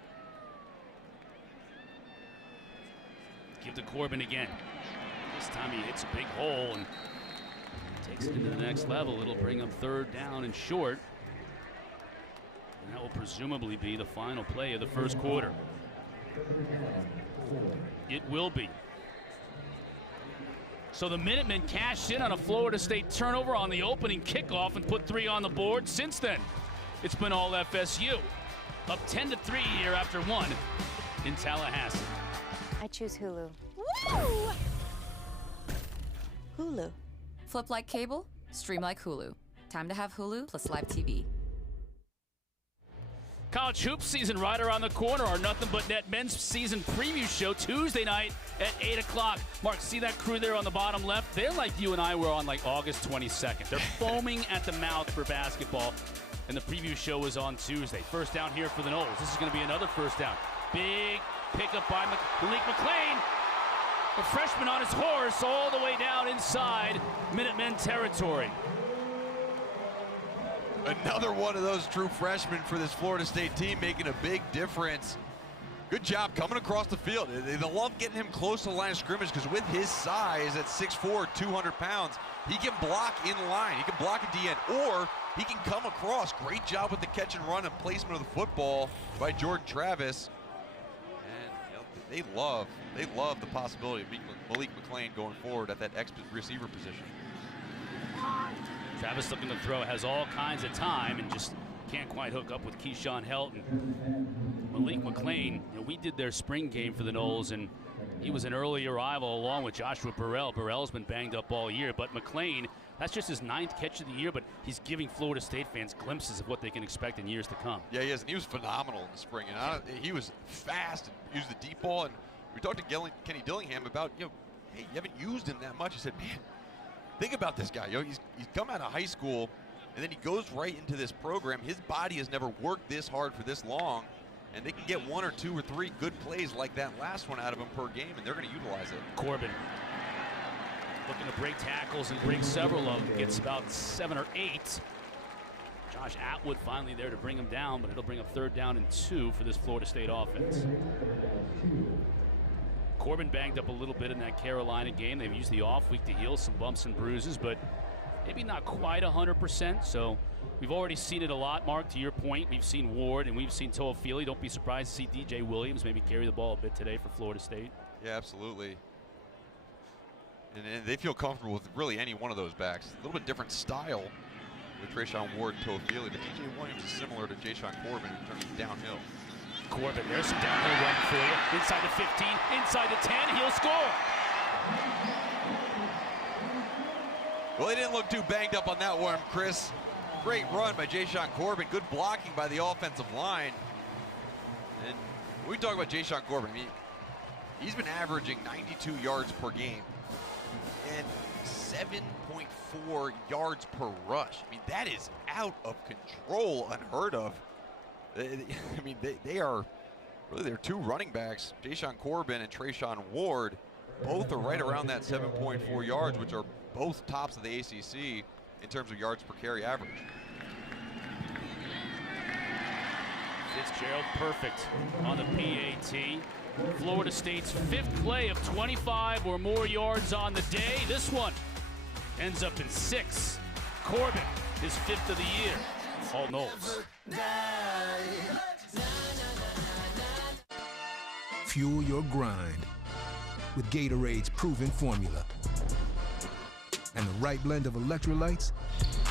Give to Corbin again. This time he hits a big hole and takes it into the next level. It'll bring up 3rd down and short. And that will presumably be the final play of the first quarter. It will be. So the Minutemen cashed in on a Florida State turnover on the opening kickoff and put 3 on the board. Since then, it's been all FSU. Up 10-3 here after 1 in Tallahassee. I choose Hulu. Woo! Hulu. Flip like cable, stream like Hulu. Time to have Hulu plus live TV. College hoops season right around the corner. Our Nothing But Net men's season preview show Tuesday night at 8 o'clock. Mark, see that crew there on the bottom left? They're like you and I were on like August 22nd. They're foaming at the mouth for basketball. And the preview show is on Tuesday. First down here for the Noles. This is going to be another first down. Big pickup by Malik McClain. The freshman on his horse all the way down inside Minutemen territory. Another one of those true freshmen for this Florida State team, making a big difference. Good job coming across the field. They love getting him close to the line of scrimmage because with his size at 6'4", 200 pounds, he can block in line. He can block a DN, or he can come across. Great job with the catch and run and placement of the football by Jordan Travis. And they love the possibility of Malik McClain going forward at that receiver position. Travis looking to throw, has all kinds of time and just can't quite hook up with Keyshawn Helton. Malik McClain, we did their spring game for the Noles, and he was an early arrival along with Joshua Burrell. Burrell's been banged up all year, but McClain, that's just his 9th catch of the year, but he's giving Florida State fans glimpses of what they can expect in years to come. Yeah, he is, and he was phenomenal in the spring. And he was fast and used the deep ball. And we talked to Kenny Dillingham about, hey, you haven't used him that much. He said, man, think about this guy. He's come out of high school, and then he goes right into this program. His body has never worked this hard for this long, and they can get 1 or 2 or 3 good plays like that last one out of him per game, and they're going to utilize it. Corbin looking to break tackles and break several of them. Gets about 7 or 8. Josh Atwood finally there to bring him down, but it'll bring up 3rd down and 2 for this Florida State offense. Corbin banged up a little bit in that Carolina game. They've used the off week to heal some bumps and bruises, but maybe not quite 100%. So we've already seen it a lot, Mark, to your point. We've seen Ward and we've seen Toafili. Don't be surprised to see DJ Williams maybe carry the ball a bit today for Florida State. Yeah, absolutely. And they feel comfortable with really any one of those backs. A little bit different style with Treshaun Ward and Toafili, but DJ Williams is similar to Jashaun Corbin in terms of downhill. Corbin, there's some downhill run for you. Inside the 15, inside the 10, he'll score. Well, they didn't look too banged up on that one, Chris. Great run by Jashaun Corbin. Good blocking by the offensive line. And when we talk about Jashaun Corbin, I mean, he's been averaging 92 yards per game and 7.4 yards per rush. I mean, that is out of control, unheard of. I mean, they are really their 2 running backs, Jashaun Corbin and Treshaun Ward. Both are right around that 7.4 yards, which are both tops of the ACC in terms of yards per carry average. Fitzgerald perfect on the PAT. Florida State's 5th play of 25 or more yards on the day. This one ends up in 6. Corbin, his 5th of the year. All Noles. Fuel your grind with Gatorade's proven formula and the right blend of electrolytes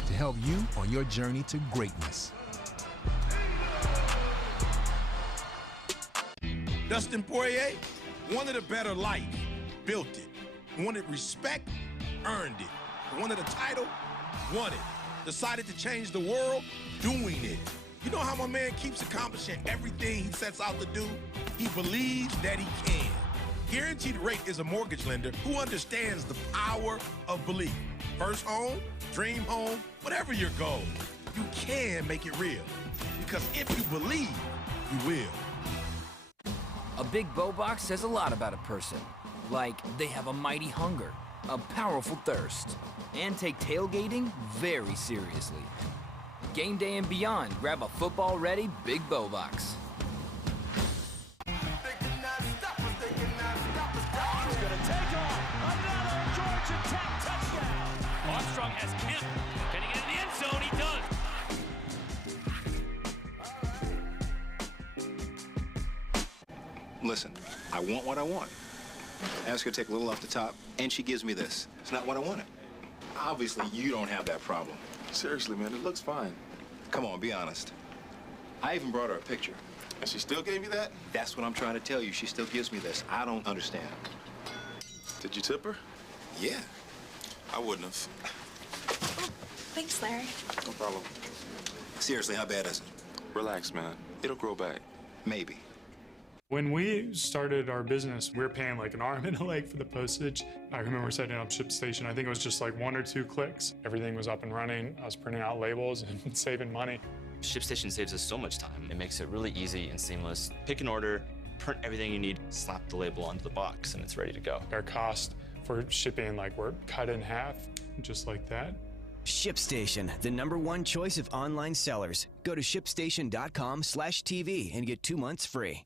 to help you on your journey to greatness. Dustin Poirier wanted a better life, built it. Wanted respect, earned it. Wanted a title, won it. Decided to change the world, doing it. You know how my man keeps accomplishing everything he sets out to do? He believes that he can. Guaranteed Rate is a mortgage lender who understands the power of belief. First home, dream home, whatever your goal, you can make it real. Because if you believe, you will. A big bow box says a lot about a person. Like they have a mighty hunger, a powerful thirst, and take tailgating very seriously. Game day and beyond, grab a football-ready big bow box. Armstrong has Kemp. Can he get in the end zone? He does. Listen, I want what I want. I ask her to take a little off the top, and she gives me this. It's not what I wanted. Obviously, you don't have that problem. Seriously, man, it looks fine. Come on, be honest. I even brought her a picture. And she still gave you that? That's what I'm trying to tell you. She still gives me this. I don't understand. Did you tip her? Yeah. I wouldn't have. Thanks, Larry. No problem. Seriously, how bad is it? Relax, man. It'll grow back. Maybe. When we started our business, we were paying like an arm and a leg for the postage. I remember setting up ShipStation. I think it was just like 1 or 2 clicks. Everything was up and running. I was printing out labels and saving money. ShipStation saves us so much time. It makes it really easy and seamless. Pick an order, print everything you need, slap the label onto the box, and it's ready to go. Our cost for shipping, like, were cut in half, just like that. ShipStation, the #1 choice of online sellers. Go to shipstation.com/TV and get 2 months free.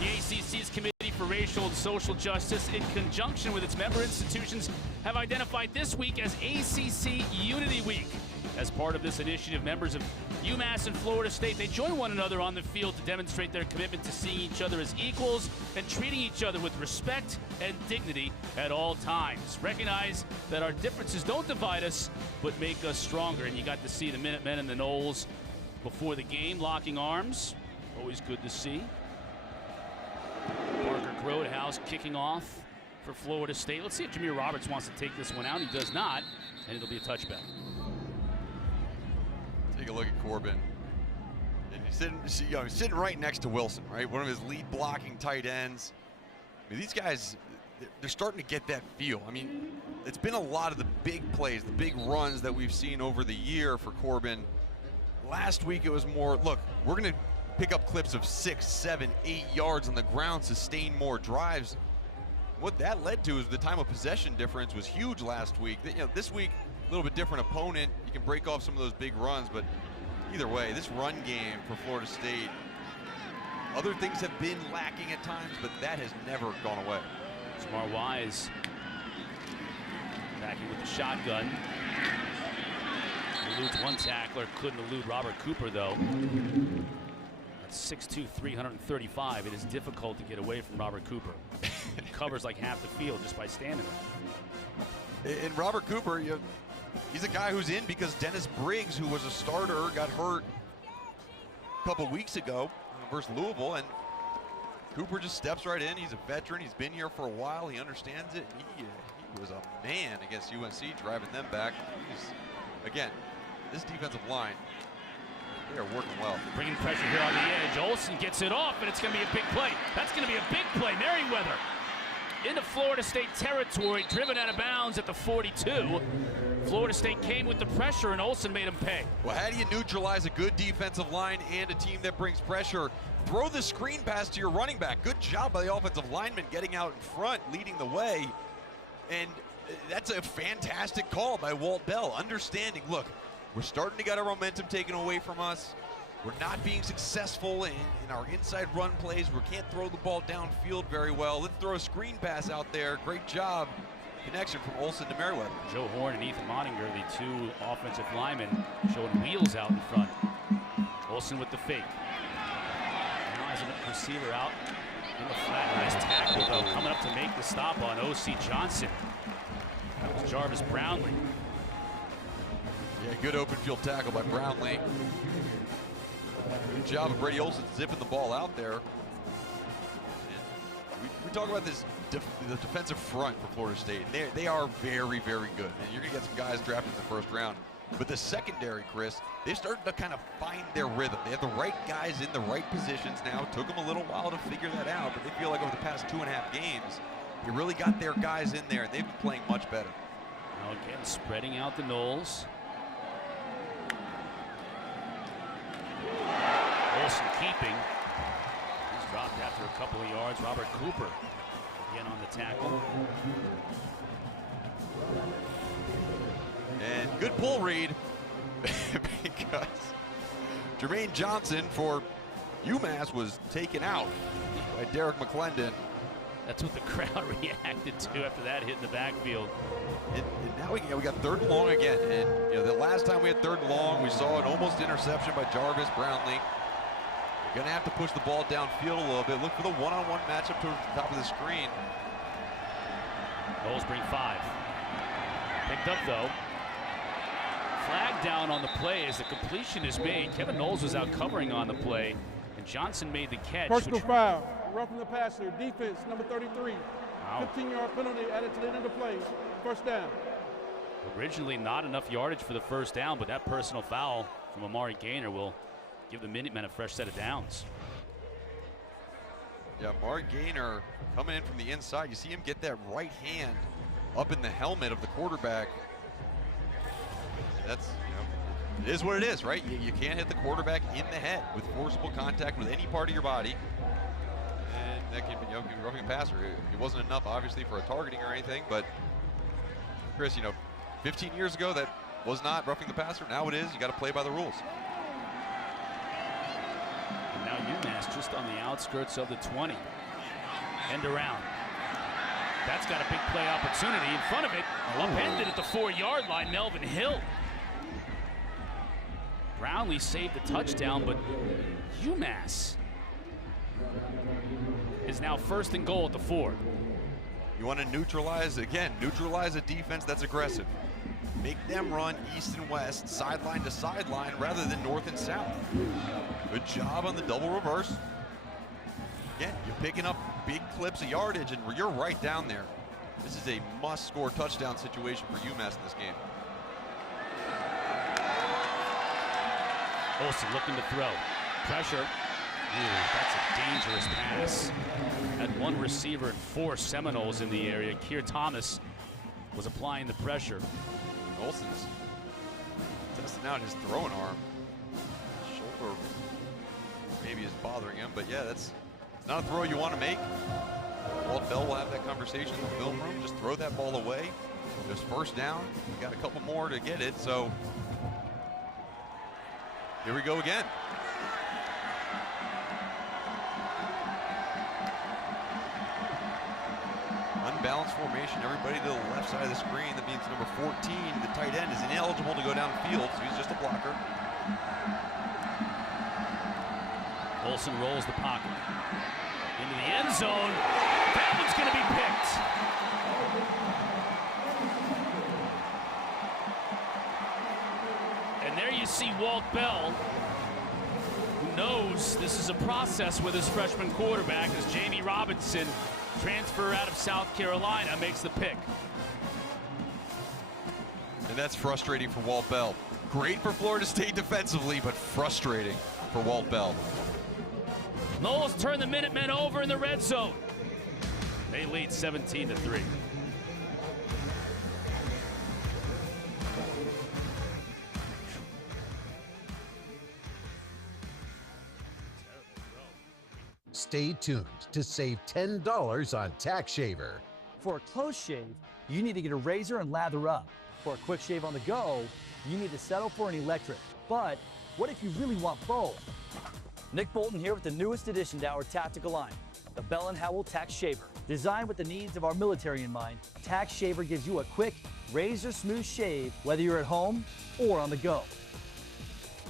The ACC's Committee for Racial and Social Justice, in conjunction with its member institutions, have identified this week as ACC Unity Week. As part of this initiative, members of UMass and Florida State, they join one another on the field to demonstrate their commitment to seeing each other as equals and treating each other with respect and dignity at all times. Recognize that our differences don't divide us, but make us stronger. And you got to see the Minutemen and the Noles before the game, locking arms. Always good to see. Parker Grodhouse kicking off for Florida State. Let's see if Jameer Roberts wants to take this one out. He does not, and it'll be a touchback. Take a look at Corbin. And he's sitting right next to Wilson, right? One of his lead blocking tight ends. I mean, these guys, they're starting to get that feel. I mean, it's been a lot of the big plays, the big runs that we've seen over the year for Corbin. Last week it was more, look, we're going to pick up clips of 6, 7, 8 yards on the ground, sustain more drives. What that led to is the time of possession difference was huge last week. This week, a little bit different opponent. You can break off some of those big runs, but either way, this run game for Florida State, other things have been lacking at times, but that has never gone away. Smart Wise backing with the shotgun. Eludes one tackler, couldn't elude Robert Cooper, though. That's 6'2", 335. It is difficult to get away from Robert Cooper. He covers like half the field just by standing there. And Robert Cooper, he's a guy who's in because Dennis Briggs, who was a starter, got hurt a couple weeks ago versus Louisville, and Cooper just steps right in. He's a veteran. He's been here for a while. He understands it. He was a man against UNC, driving them back. Again, this defensive line, they are working well. Bringing pressure here on the edge. Olsen gets it off, and it's going to be a big play. That's going to be a big play. Merriweather into Florida State territory, driven out of bounds at the 42. Florida State came with the pressure, and Olsen made him pay. Well, how do you neutralize a good defensive line and a team that brings pressure? Throw the screen pass to your running back. Good job by the offensive lineman getting out in front, leading the way. And that's a fantastic call by Walt Bell, understanding, look, we're starting to get our momentum taken away from us. We're not being successful in our inside run plays. We can't throw the ball downfield very well. Let's throw a screen pass out there. Great job. Connection from Olsen to Merriweather. Joe Horn and Ethan Moninger, the two offensive linemen, showing wheels out in front. Olsen with the fake. Now has a receiver out in the flat. Nice tackle, though, coming up to make the stop on O.C. Johnson. That was Jarvis Brownlee. Yeah, good open field tackle by Brownlee. Good job of Brady Olsen zipping the ball out there. We talk about this, the defensive front for Florida State. They are very, very good. And you're going to get some guys drafted in the first round. But the secondary, Chris, they've started to kind of find their rhythm. They have the right guys in the right positions now. Took them a little while to figure that out, but they feel like over the past 2.5 games, they really got their guys in there, and they've been playing much better. Now again, spreading out the Noles. Olsen keeping. He's dropped after a couple of yards. Robert Cooper again on the tackle. And good pull read because Jermaine Johnson for UMass was taken out by Derek McClendon. That's what the crowd reacted to after that hit in the backfield. And now we got 3rd and long again. And the last time we had 3rd and long, we saw an almost interception by Jarvis Brownlee. We're gonna have to push the ball downfield a little bit. Look for the one-on-one matchup towards the top of the screen. Noles bring 5. Picked up though. Flag down on the play as the completion is made. Kevin Knowles was out covering on the play, and Johnson made the catch. Personal foul, roughing the passer, defense, number 33. Wow. 15-yard penalty added to the end of the play. First down. Originally not enough yardage for the first down, but that personal foul from Amari Gaynor will give the Minutemen a fresh set of downs. Yeah, Amari Gaynor coming in from the inside. You see him get that right hand up in the helmet of the quarterback. That's, it is what it is, right? You can't hit the quarterback in the head with forcible contact with any part of your body. And that can be, roughing a passer. It wasn't enough, obviously, for a targeting or anything, but Chris, 15 years ago, that was not roughing the passer. Now it is. You got to play by the rules. And now UMass just on the outskirts of the 20. End around. That's got a big play opportunity in front of it. Upended at the 4-yard line, Melvin Hill. Brownlee saved the touchdown, but UMass is now 1st and goal at the 4. You want to neutralize a defense that's aggressive. Make them run east and west, sideline to sideline, rather than north and south. Good job on the double reverse. Again, you're picking up big clips of yardage, and you're right down there. This is a must-score touchdown situation for UMass in this game. Olsen looking to throw. Pressure. Ooh, that's a dangerous pass. Had one receiver and 4 Seminoles in the area. Keir Thomas was applying the pressure. Olsen's testing out his throwing arm. Shoulder maybe is bothering him, but yeah, it's not a throw you want to make. Walt Bell will have that conversation in the film room. Just throw that ball away. There's 1st down. You got a couple more to get it, so here we go again. Unbalanced formation, everybody to the left side of the screen. That means number 14, the tight end, is ineligible to go downfield, so he's just a blocker. Olsen rolls the pocket into the end zone. That one's going to be picked. And there you see Walt Bell, who knows this is a process with his freshman quarterback, as Jamie Robinson, transfer out of South Carolina, makes the pick. And that's frustrating for Walt Bell. Great for Florida State defensively, but frustrating for Walt Bell. Noles turn the Minutemen over in the red zone. They lead 17-3. Stay tuned to save $10 on Tack Shaver. For a close shave, you need to get a razor and lather up. For a quick shave on the go, you need to settle for an electric. But what if you really want both? Nick Bolton here with the newest addition to our tactical line, the Bell & Howell Tack Shaver. Designed with the needs of our military in mind, Tack Shaver gives you a quick, razor-smooth shave whether you're at home or on the go.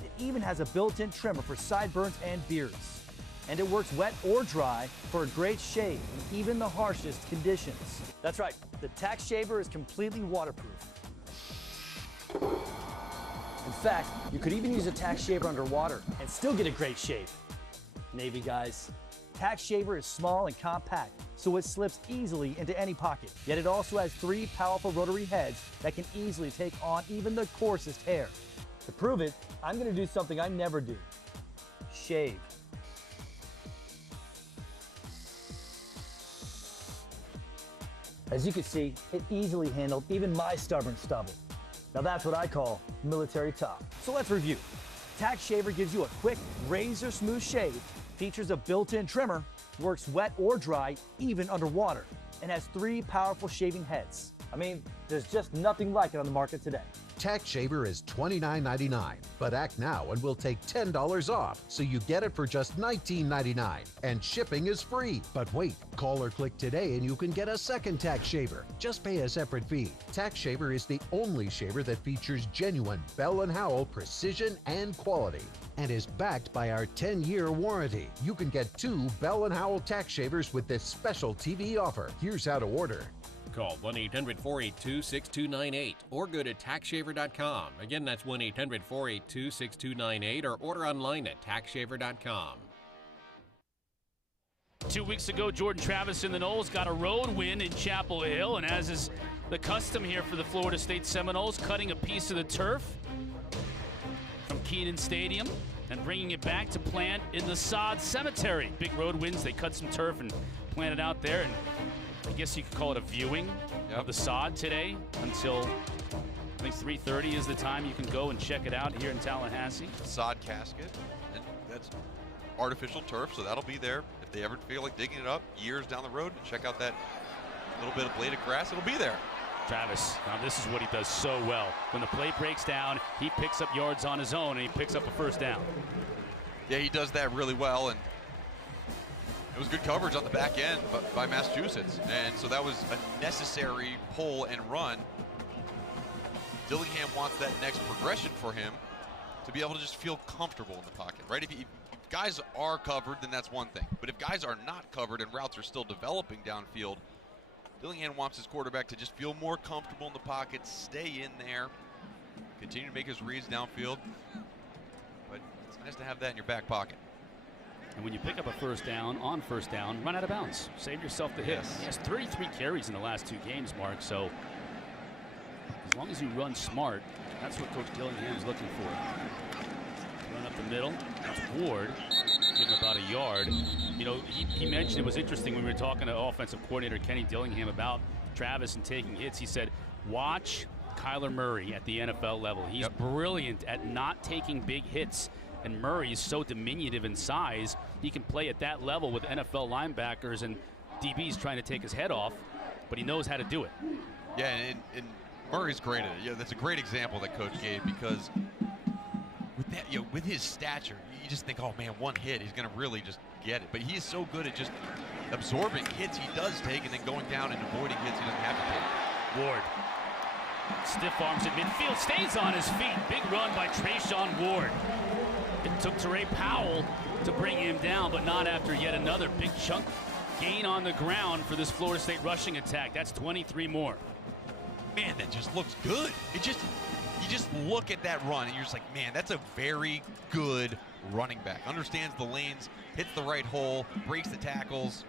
It even has a built-in trimmer for sideburns and beards. And it works wet or dry for a great shave in even the harshest conditions. That's right, the Tack Shaver is completely waterproof. In fact, you could even use a Tack Shaver underwater and still get a great shave. Navy guys, Tack Shaver is small and compact, so it slips easily into any pocket. Yet it also has 3 powerful rotary heads that can easily take on even the coarsest hair. To prove it, I'm going to do something I never do. Shave. As you can see, it easily handled even my stubborn stubble. Now that's what I call military tough. So let's review. Tack Shaver gives you a quick, razor-smooth shave, features a built-in trimmer, works wet or dry, even underwater, and has 3 powerful shaving heads. I mean, there's just nothing like it on the market today. Tack Shaver is $29.99, but act now and we'll take $10 off, so you get it for just $19.99, and shipping is free. But wait, call or click today and you can get a second Tack Shaver. Just pay a separate fee. Tack Shaver is the only shaver that features genuine Bell & Howell precision and quality, and is backed by our 10-year warranty. You can get 2 Bell & Howell Tack Shavers with this special TV offer. Here's how to order. Call 1-800-482-6298 or go to tackshaver.com. Again, that's 1-800-482-6298 or order online at tackshaver.com. 2 weeks ago, Jordan Travis and the Noles got a road win in Chapel Hill, and as is the custom here for the Florida State Seminoles, cutting a piece of the turf from Kenan Stadium and bringing it back to plant in the sod cemetery. Big road wins. They cut some turf and planted out there, and I guess you could call it a viewing of the sod today until I think 3:30 is the time you can go and check it out here in Tallahassee. Sod casket, and that's artificial turf, so that'll be there if they ever feel like digging it up years down the road and check out that little bit of blade of grass. It'll be there. Travis, now this is what he does so well. When the play breaks down, he picks up yards on his own and he picks up a first down. Yeah, he does that really well, and it was good coverage on the back end by Massachusetts, and so that was a necessary pull and run. Dillingham wants that next progression for him to be able to just feel comfortable in the pocket, right? If guys are covered, then that's one thing. But if guys are not covered and routes are still developing downfield, Dillingham wants his quarterback to just feel more comfortable in the pocket, stay in there, continue to make his reads downfield. But it's nice to have that in your back pocket. And when you pick up a first down, on first down, run out of bounds. Save yourself the hit. Yes. He has 33 carries in the last 2 games, Mark, so as long as you run smart, that's what Coach Dillingham's looking for. Run up the middle. That's Ward. Give him about a yard. You know, he mentioned it was interesting when we were talking to offensive coordinator Kenny Dillingham about Travis and taking hits. He said, watch Kyler Murray at the NFL level. He's brilliant at not taking big hits. And Murray is so diminutive in size, he can play at that level with NFL linebackers and DBs trying to take his head off, but he knows how to do it. Yeah, and Murray's great at it. Yeah, that's a great example that Coach gave, because with that, with his stature, you just think, oh man, one hit, he's going to really just get it. But he is so good at just absorbing hits he does take and then going down and avoiding hits he doesn't have to take. Ward stiff arms at midfield, stays on his feet. Big run by Trayshawn Ward. It took Teray Powell to bring him down, but not after yet another big chunk gain on the ground for this Florida State rushing attack. That's 23 more. Man, that just looks good. You just look at that run and you're just like, man, that's a very good running back. Understands the lanes, hits the right hole, breaks the tackles.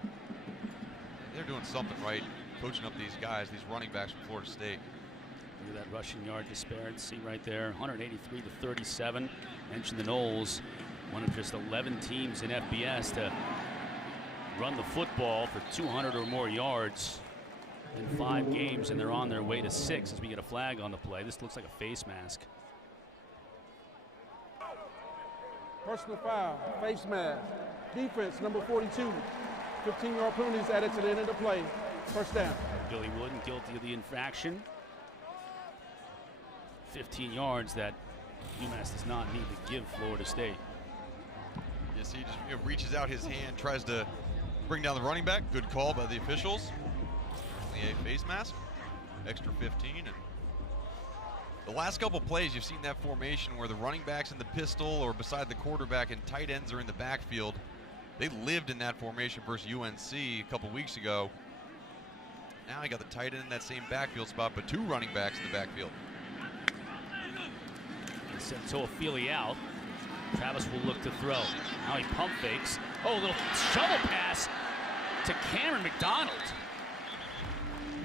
They're doing something right, coaching up these guys, these running backs from Florida State. Look at that rushing yard disparity right there, 183 to 37. Mentioned the Noles, one of just 11 teams in FBS to run the football for 200 or more yards in 5 games, and they're on their way to 6 as we get a flag on the play. This looks like a face mask. Personal foul, face mask. Defense, number 42. 15-yard penalties added to the end of the play. First down. Billy Wooden guilty of the infraction. 15 yards that UMass does not need to give Florida State. Yes, he just reaches out his hand, tries to bring down the running back. Good call by the officials. Only a face mask, extra 15. And the last couple plays, you've seen that formation where the running back's in the pistol or beside the quarterback and tight ends are in the backfield. They lived in that formation versus UNC a couple weeks ago. Now he got the tight end in that same backfield spot, but 2 running backs in the backfield. They sent Toafili out. Travis will look to throw. Now he pump fakes, Oh, a little shovel pass to Cameron McDonald.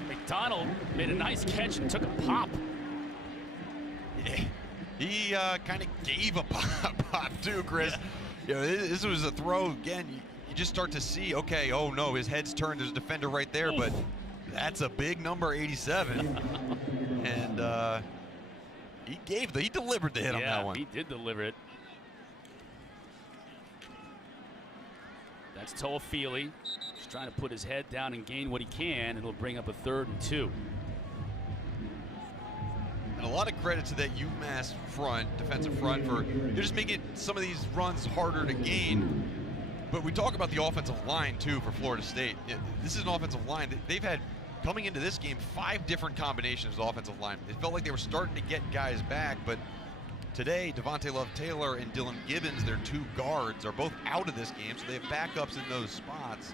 McDonald made a nice catch and took a pop. Yeah, he kind of gave a pop too, Chris. You know, this was a throw again. You just start to see, okay, oh no, his head's turned. There's a defender right there, but that's a big number, 87. And he delivered the hit on that one. He did deliver it. That's Toafili. Just trying to put his head down and gain what he can. It'll bring up a 3rd and 2. And a lot of credit to that UMass front, defensive front, for they're just making some of these runs harder to gain. But we talk about the offensive line, too, for Florida State. This is an offensive line that they've had, coming into this game, 5 different combinations of offensive line. It felt like they were starting to get guys back, but today, Devontae Love-Taylor and Dylan Gibbons, their 2 guards, are both out of this game, so they have backups in those spots.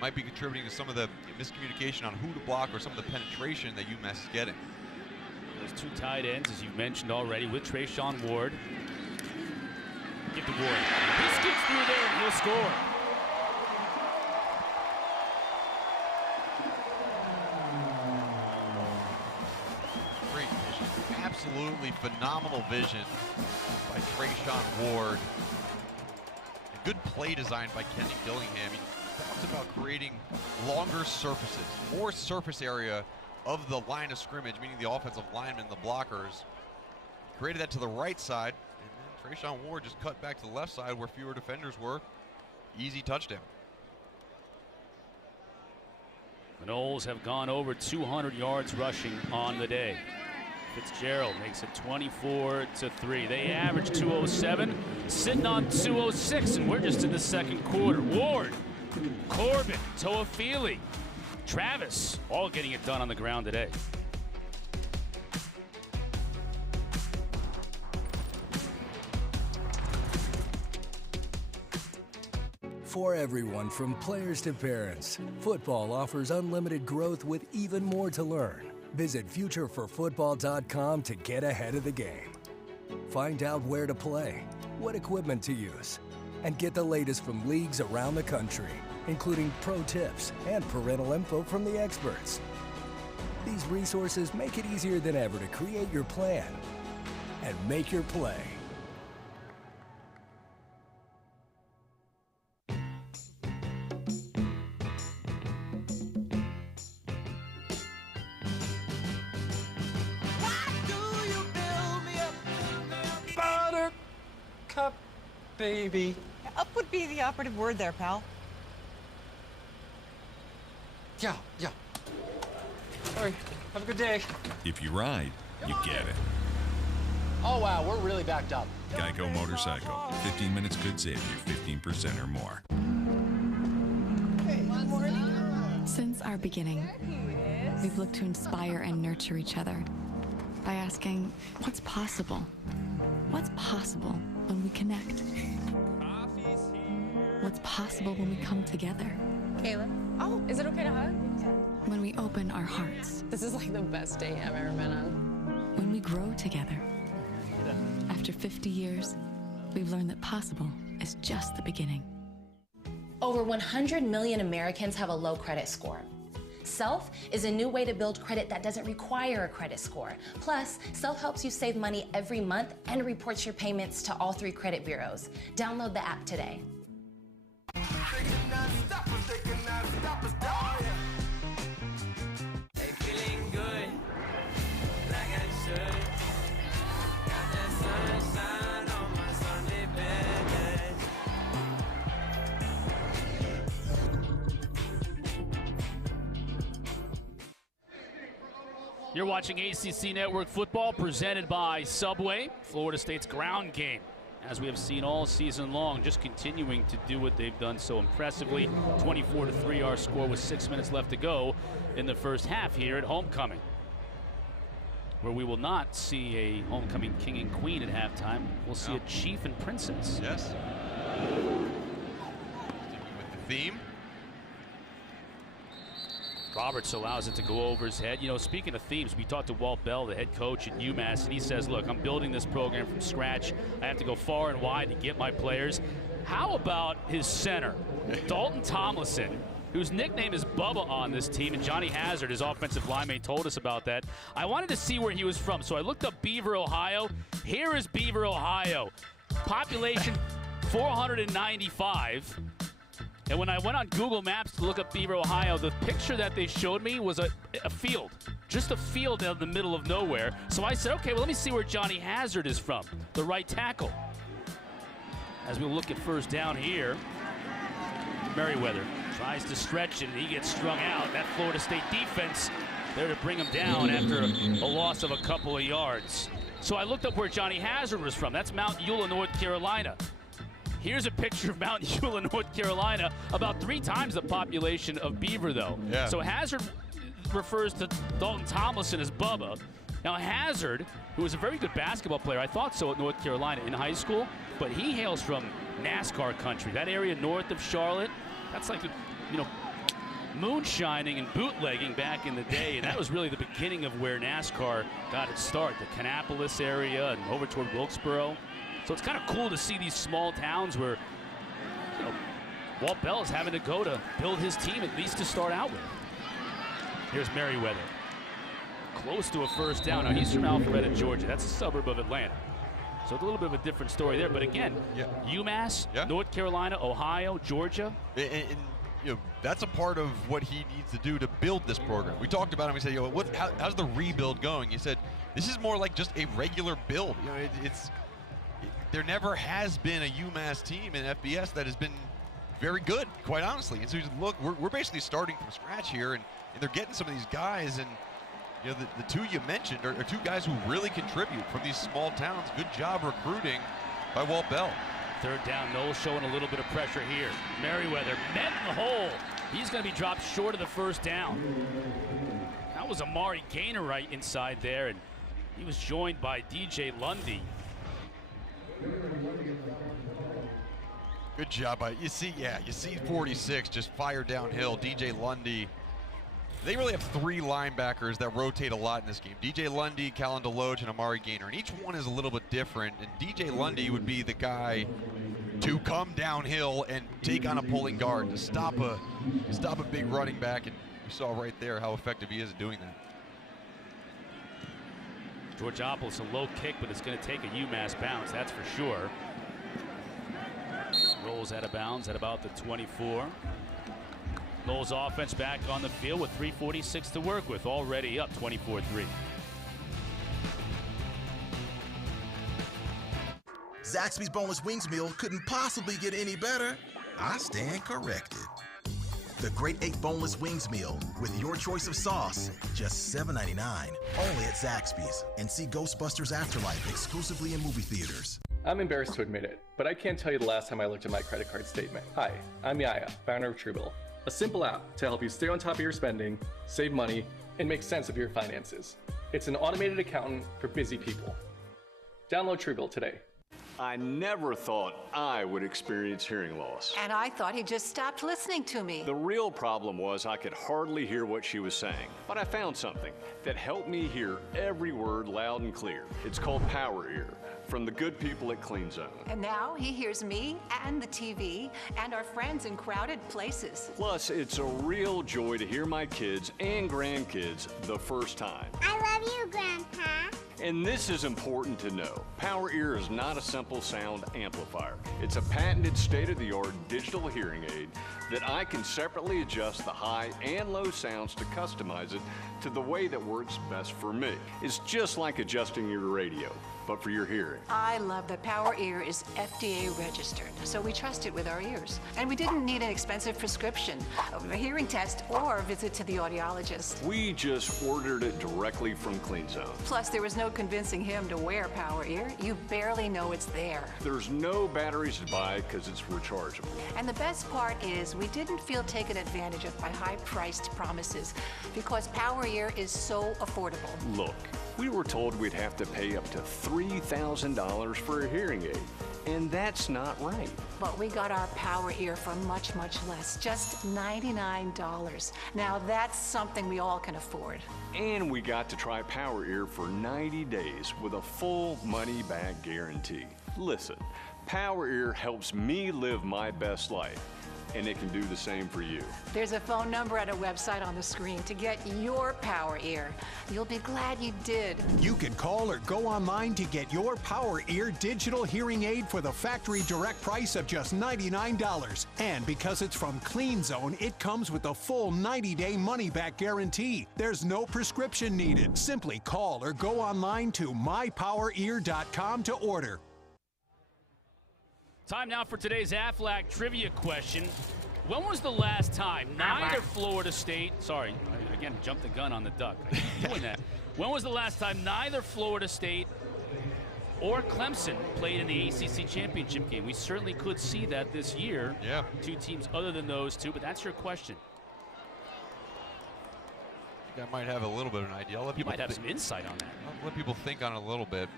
Might be contributing to some of the miscommunication on who to block or some of the penetration that UMass is getting. Those 2 tight ends, as you've mentioned already, with Jashaun Ward. Give to Ward. He scoots through there and he'll score. Great vision. Absolutely phenomenal vision by Jashaun Ward. A good play design by Kenny Dillingham. He talks about creating longer surfaces, more surface area of the line of scrimmage, meaning the offensive linemen, the blockers. Created that to the right side, and then Jashaun Ward just cut back to the left side where fewer defenders were. Easy touchdown. The Noles have gone over 200 yards rushing on the day. Fitzgerald makes it 24-3. They average 207, sitting on 206, and we're just in the second quarter. Ward, Corbin, Toafili, Travis, all getting it done on the ground today. For everyone from players to parents, football offers unlimited growth with even more to learn. Visit futureforfootball.com to get ahead of the game. Find out where to play, what equipment to use, and get the latest from leagues around the country, including pro tips and parental info from the experts. These resources make it easier than ever to create your plan and make your play. Cup, baby. Up would be the operative word there, pal. Yeah. All right, have a good day. If you ride, you get it. Oh, wow, we're really backed up. Geico Motorcycle. 15 minutes could save you 15% or more. Since our beginning, we've looked to inspire and nurture each other by asking, what's possible? What's possible when we connect? What's possible when we come together? Kayla. Oh, is it okay to hug? When we open our hearts. This is like the best date I've ever been on. When we grow together. After 50 years, we've learned that possible is just the beginning. Over 100 million Americans have a low credit score. Self is a new way to build credit that doesn't require a credit score. Plus, Self helps you save money every month and reports your payments to all 3 credit bureaus. Download the app today. You're watching ACC Network Football presented by Subway, Florida State's ground game. As we have seen all season long, just continuing to do what they've done so impressively. 24-3 our score with 6 minutes left to go in the first half here at Homecoming, where we will not see a homecoming king and queen at halftime. We'll see a chief and princess. Yes. Sticking with the theme. Roberts allows it to go over his head. You know, speaking of themes, we talked to Walt Bell, the head coach at UMass, and he says, look, I'm building this program from scratch. I have to go far and wide to get my players. How about his center, Dalton Tomlinson, whose nickname is Bubba on this team, and Johnny Hazard, his offensive linemate, told us about that. I wanted to see where he was from, so I looked up Beaver, Ohio. Here is Beaver, Ohio. Population 495. And when I went on Google Maps to look up Beaver, Ohio, the picture that they showed me was a field. Just a field out in the middle of nowhere. So I said, okay, well, let me see where Johnny Hazard is from, the right tackle. As we look at first down here, Merriweather tries to stretch it, and he gets strung out. That Florida State defense there to bring him down after a loss of a couple of yards. So I looked up where Johnny Hazard was from. That's Mount Eula, North Carolina. Here's a picture of Mount Eula, North Carolina, about 3 times the population of Beaver, though. Yeah. So Hazard refers to Dalton Tomlinson as Bubba. Now Hazard, who was a very good basketball player, I thought so at North Carolina in high school, but he hails from NASCAR country. That area north of Charlotte, that's like, you know, moonshining and bootlegging back in the day, and that was really the beginning of where NASCAR got its start, the Kannapolis area and over toward Wilkesboro. So it's kind of cool to see these small towns where, you know, Walt Bell is having to go to build his team, at least to start out with. Here's Merriweather. Close to a first down. Now he's from Alpharetta, Georgia. That's a suburb of Atlanta. So it's a little bit of a different story there. But again, UMass, North Carolina, Ohio, Georgia. And you know, that's a part of what he needs to do to build this program. We talked about him. We said, you know, how's the rebuild going? He said, this is more like just a regular build. You know, there never has been a UMass team in FBS that has been very good, quite honestly. And so he said, look, we're basically starting from scratch here, and they're getting some of these guys. And you know, the 2 you mentioned are 2 guys who really contribute from these small towns. Good job recruiting by Walt Bell. Third down, Knowles showing a little bit of pressure here. Merriweather met in the hole. He's going to be dropped short of the first down. That was Amari Gaynor right inside there, and he was joined by DJ Lundy. Good job. You see 46 just fire downhill. DJ Lundy. They really have 3 linebackers that rotate a lot in this game. DJ Lundy, Callan Deloge, and Amari Gaynor. And each one is a little bit different. And DJ Lundy would be the guy to come downhill and take on a pulling guard, to stop a big running back. And you saw right there how effective he is at doing that. Georgopoulos, a low kick, but it's going to take a UMass bounce, that's for sure. Rolls out of bounds at about the 24. Knowles offense back on the field with 3:46 to work with, already up 24-3. Zaxby's Boneless Wings meal couldn't possibly get any better. I stand corrected. The Great 8 Boneless Wings meal with your choice of sauce, just $7.99, only at Zaxby's. And see Ghostbusters Afterlife exclusively in movie theaters. I'm embarrassed to admit it, but I can't tell you the last time I looked at my credit card statement. Hi, I'm Yaya, founder of Truebill, a simple app to help you stay on top of your spending, save money, and make sense of your finances. It's an automated accountant for busy people. Download Truebill today. I never thought I would experience hearing loss. And I thought he just stopped listening to me. The real problem was I could hardly hear what she was saying. But I found something that helped me hear every word loud and clear. It's called Power Ear, from the good people at Clean Zone. And now he hears me and the TV and our friends in crowded places. Plus, it's a real joy to hear my kids and grandkids the first time. I love you, Grandpa. And this is important to know. Power Ear is not a simple sound amplifier. It's a patented state-of-the-art digital hearing aid that I can separately adjust the high and low sounds to customize it to the way that works best for me. It's just like adjusting your radio, but for your hearing. I love that Power Ear is FDA registered, so we trust it with our ears. And we didn't need an expensive prescription, a hearing test, or a visit to the audiologist. We just ordered it directly from Clean Zone. Plus, there was no convincing him to wear Power Ear. You barely know it's there. There's no batteries to buy because it's rechargeable. And the best part is we didn't feel taken advantage of by high-priced promises because Power Ear is so affordable. Look, we were told we'd have to pay up to $3,000 for a hearing aid, and that's not right. But we got our Power Ear for much, much less, just $99. Now that's something we all can afford. And we got to try Power Ear for 90 days with a full money-back guarantee. Listen, Power Ear helps me live my best life, and it can do the same for you. There's a phone number and a website on the screen to get your Power Ear. You'll be glad you did. You can call or go online to get your Power Ear digital hearing aid for the factory direct price of just $99. And because it's from Clean Zone, it comes with a full 90-day money-back guarantee. There's no prescription needed. Simply call or go online to mypowerear.com to order. Time now for today's Aflac trivia question. When was the last time neither Florida State, sorry, I again jumped the gun on the duck. I keep doing that. When was the last time neither Florida State or Clemson played in the ACC championship game? We certainly could see that this year. Yeah. Two teams other than those two, but that's your question. I think I might have a little bit of an idea. I'll let You people might have some insight on that. I'll let people think on it a little bit.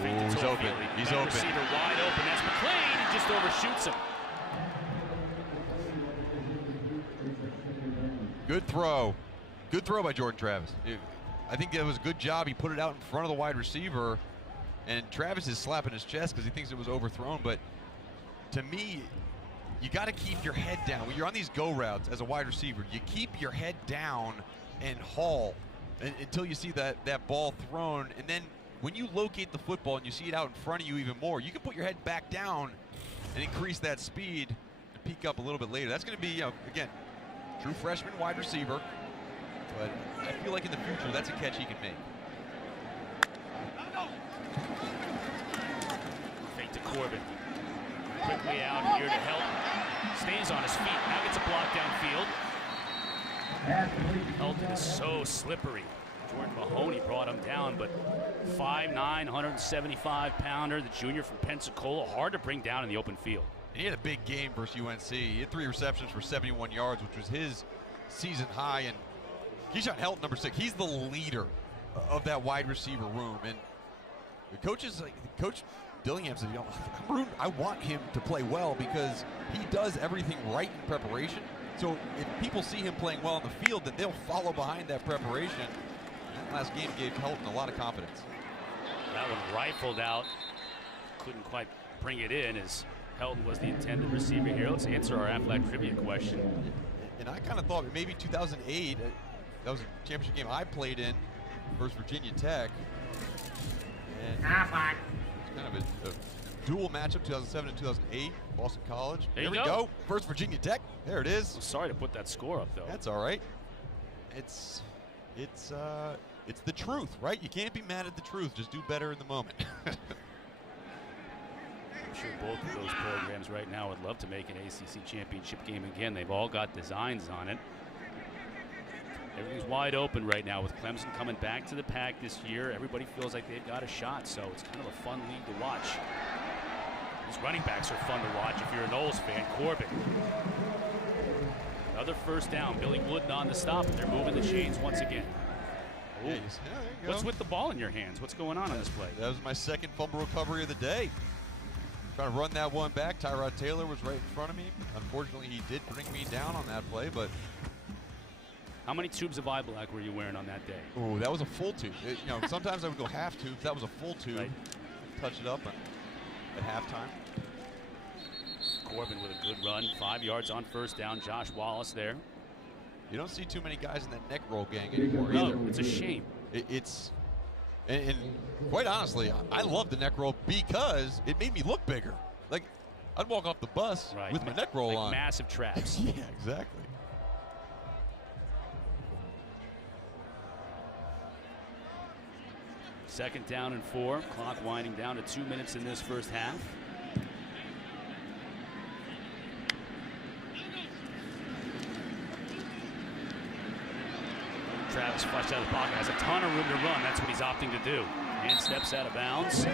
Ooh, Fake to he's open. Toafili. He's That open. receiver wide open. That's McClain. He just overshoots him. Good throw. Good throw by Jordan Travis. I think that was a good job. He put it out in front of the wide receiver, and Travis is slapping his chest because he thinks it was overthrown. But to me, you got to keep your head down. When you're on these go routes as a wide receiver, you keep your head down and haul until you see that ball thrown. And then when you locate the football and you see it out in front of you even more, you can put your head back down and increase that speed and peak up a little bit later. That's going to be, again, true freshman wide receiver. But I feel like in the future, that's a catch he can make. Fake to Corbin. Quickly out here to help. Stays on his feet. Now gets a block downfield. Helton is so slippery. Jordan Mahoney brought him down, but 5'9", 175-pounder, the junior from Pensacola, hard to bring down in the open field. And he had a big game versus UNC. He had 3 receptions for 71 yards, which was his season high. And Jashaun Helton, number 6, he's the leader of that wide receiver room. And the coaches, Coach Dillingham said, I want him to play well because he does everything right in preparation. So if people see him playing well on the field, then they'll follow behind that preparation. That last game gave Helton a lot of confidence. That one rifled out. Couldn't quite bring it in as Helton was the intended receiver here. Let's answer our Aflac trivia question. And I kind of thought maybe 2008, that was a championship game I played in versus Virginia Tech. And it's kind of a dual matchup, 2007 and 2008, Boston College. There we go. First Virginia Tech. There it is. I'm sorry to put that score up, though. That's all right. It's the truth, right? You can't be mad at the truth. Just do better in the moment. I'm sure both of those programs right now would love to make an ACC championship game again. They've all got designs on it. Everything's wide open right now with Clemson coming back to the pack this year. Everybody feels like they've got a shot, so it's kind of a fun league to watch. These running backs are fun to watch if you're a Noles fan. Corbin. Another first down. Billy Wooden on the stop, and they're moving the chains once again. Yeah, there you go. What's with the ball in your hands? What's going on this play? That was my second fumble recovery of the day. Trying to run that one back. Tyrod Taylor was right in front of me. Unfortunately, he did bring me down on that play, but... How many tubes of Iblack were you wearing on that day? Oh, that was a full tube. Sometimes I would go half tubes. That was a full tube. Right. Touch it up at halftime. Corbin with a good run. 5 yards on first down. Josh Wallace there. You don't see too many guys in that neck roll gang anymore either. No, it's a shame. And quite honestly, I love the neck roll because it made me look bigger. Like, I'd walk off the bus with my neck roll on. Massive traps. Yeah, exactly. Second down and 4. Clock winding down to 2 minutes in this first half. Travis flushed out of the pocket, has a ton of room to run. That's what he's opting to do. And steps out of bounds.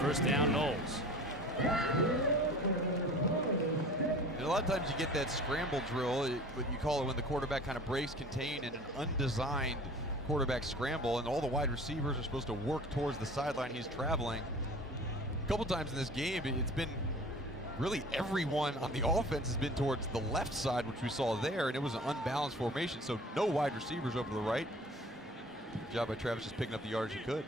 First down, Noles. And a lot of times you get that scramble drill, what you call it when the quarterback kind of breaks contain in an undesigned quarterback scramble, and all the wide receivers are supposed to work towards the sideline he's traveling. A couple times in this game, it's been really everyone on the offense has been towards the left side, which we saw there, and it was an unbalanced formation, so no wide receivers over the right. Good job by Travis just picking up the yards he could.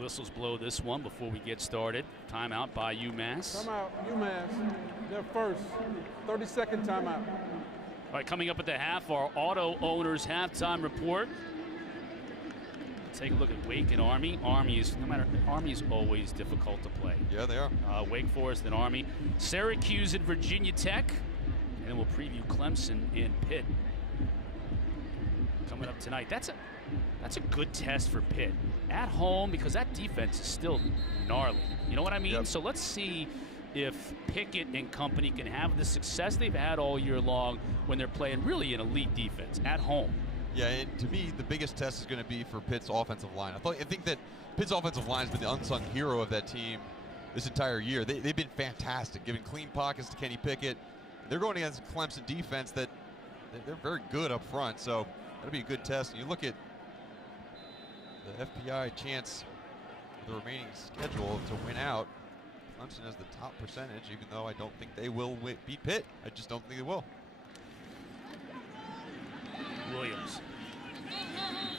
Whistles blow this one before we get started. Timeout by UMass. Timeout, UMass. Their first 30-second timeout. All right, coming up at the half, our auto owners halftime report. Take a look at Wake and Army. Army is always difficult to play. Yeah, they are. Wake Forest and Army. Syracuse and Virginia Tech. And then we'll preview Clemson and Pitt coming up tonight. That's a good test for Pitt at home, because that defense is still gnarly. You know what I mean? Yep. So let's see if Pickett and company can have the success they've had all year long when they're playing really an elite defense at home. Yeah, and to me, the biggest test is going to be for Pitt's offensive line. I think that Pitt's offensive line has been the unsung hero of that team this entire year. They've been fantastic, giving clean pockets to Kenny Pickett. They're going against a Clemson defense that they're very good up front, so that'll be a good test. And you look at the FPI chance for the remaining schedule to win out. Clemson has the top percentage, even though I don't think they will beat Pitt. I just don't think they will. Williams.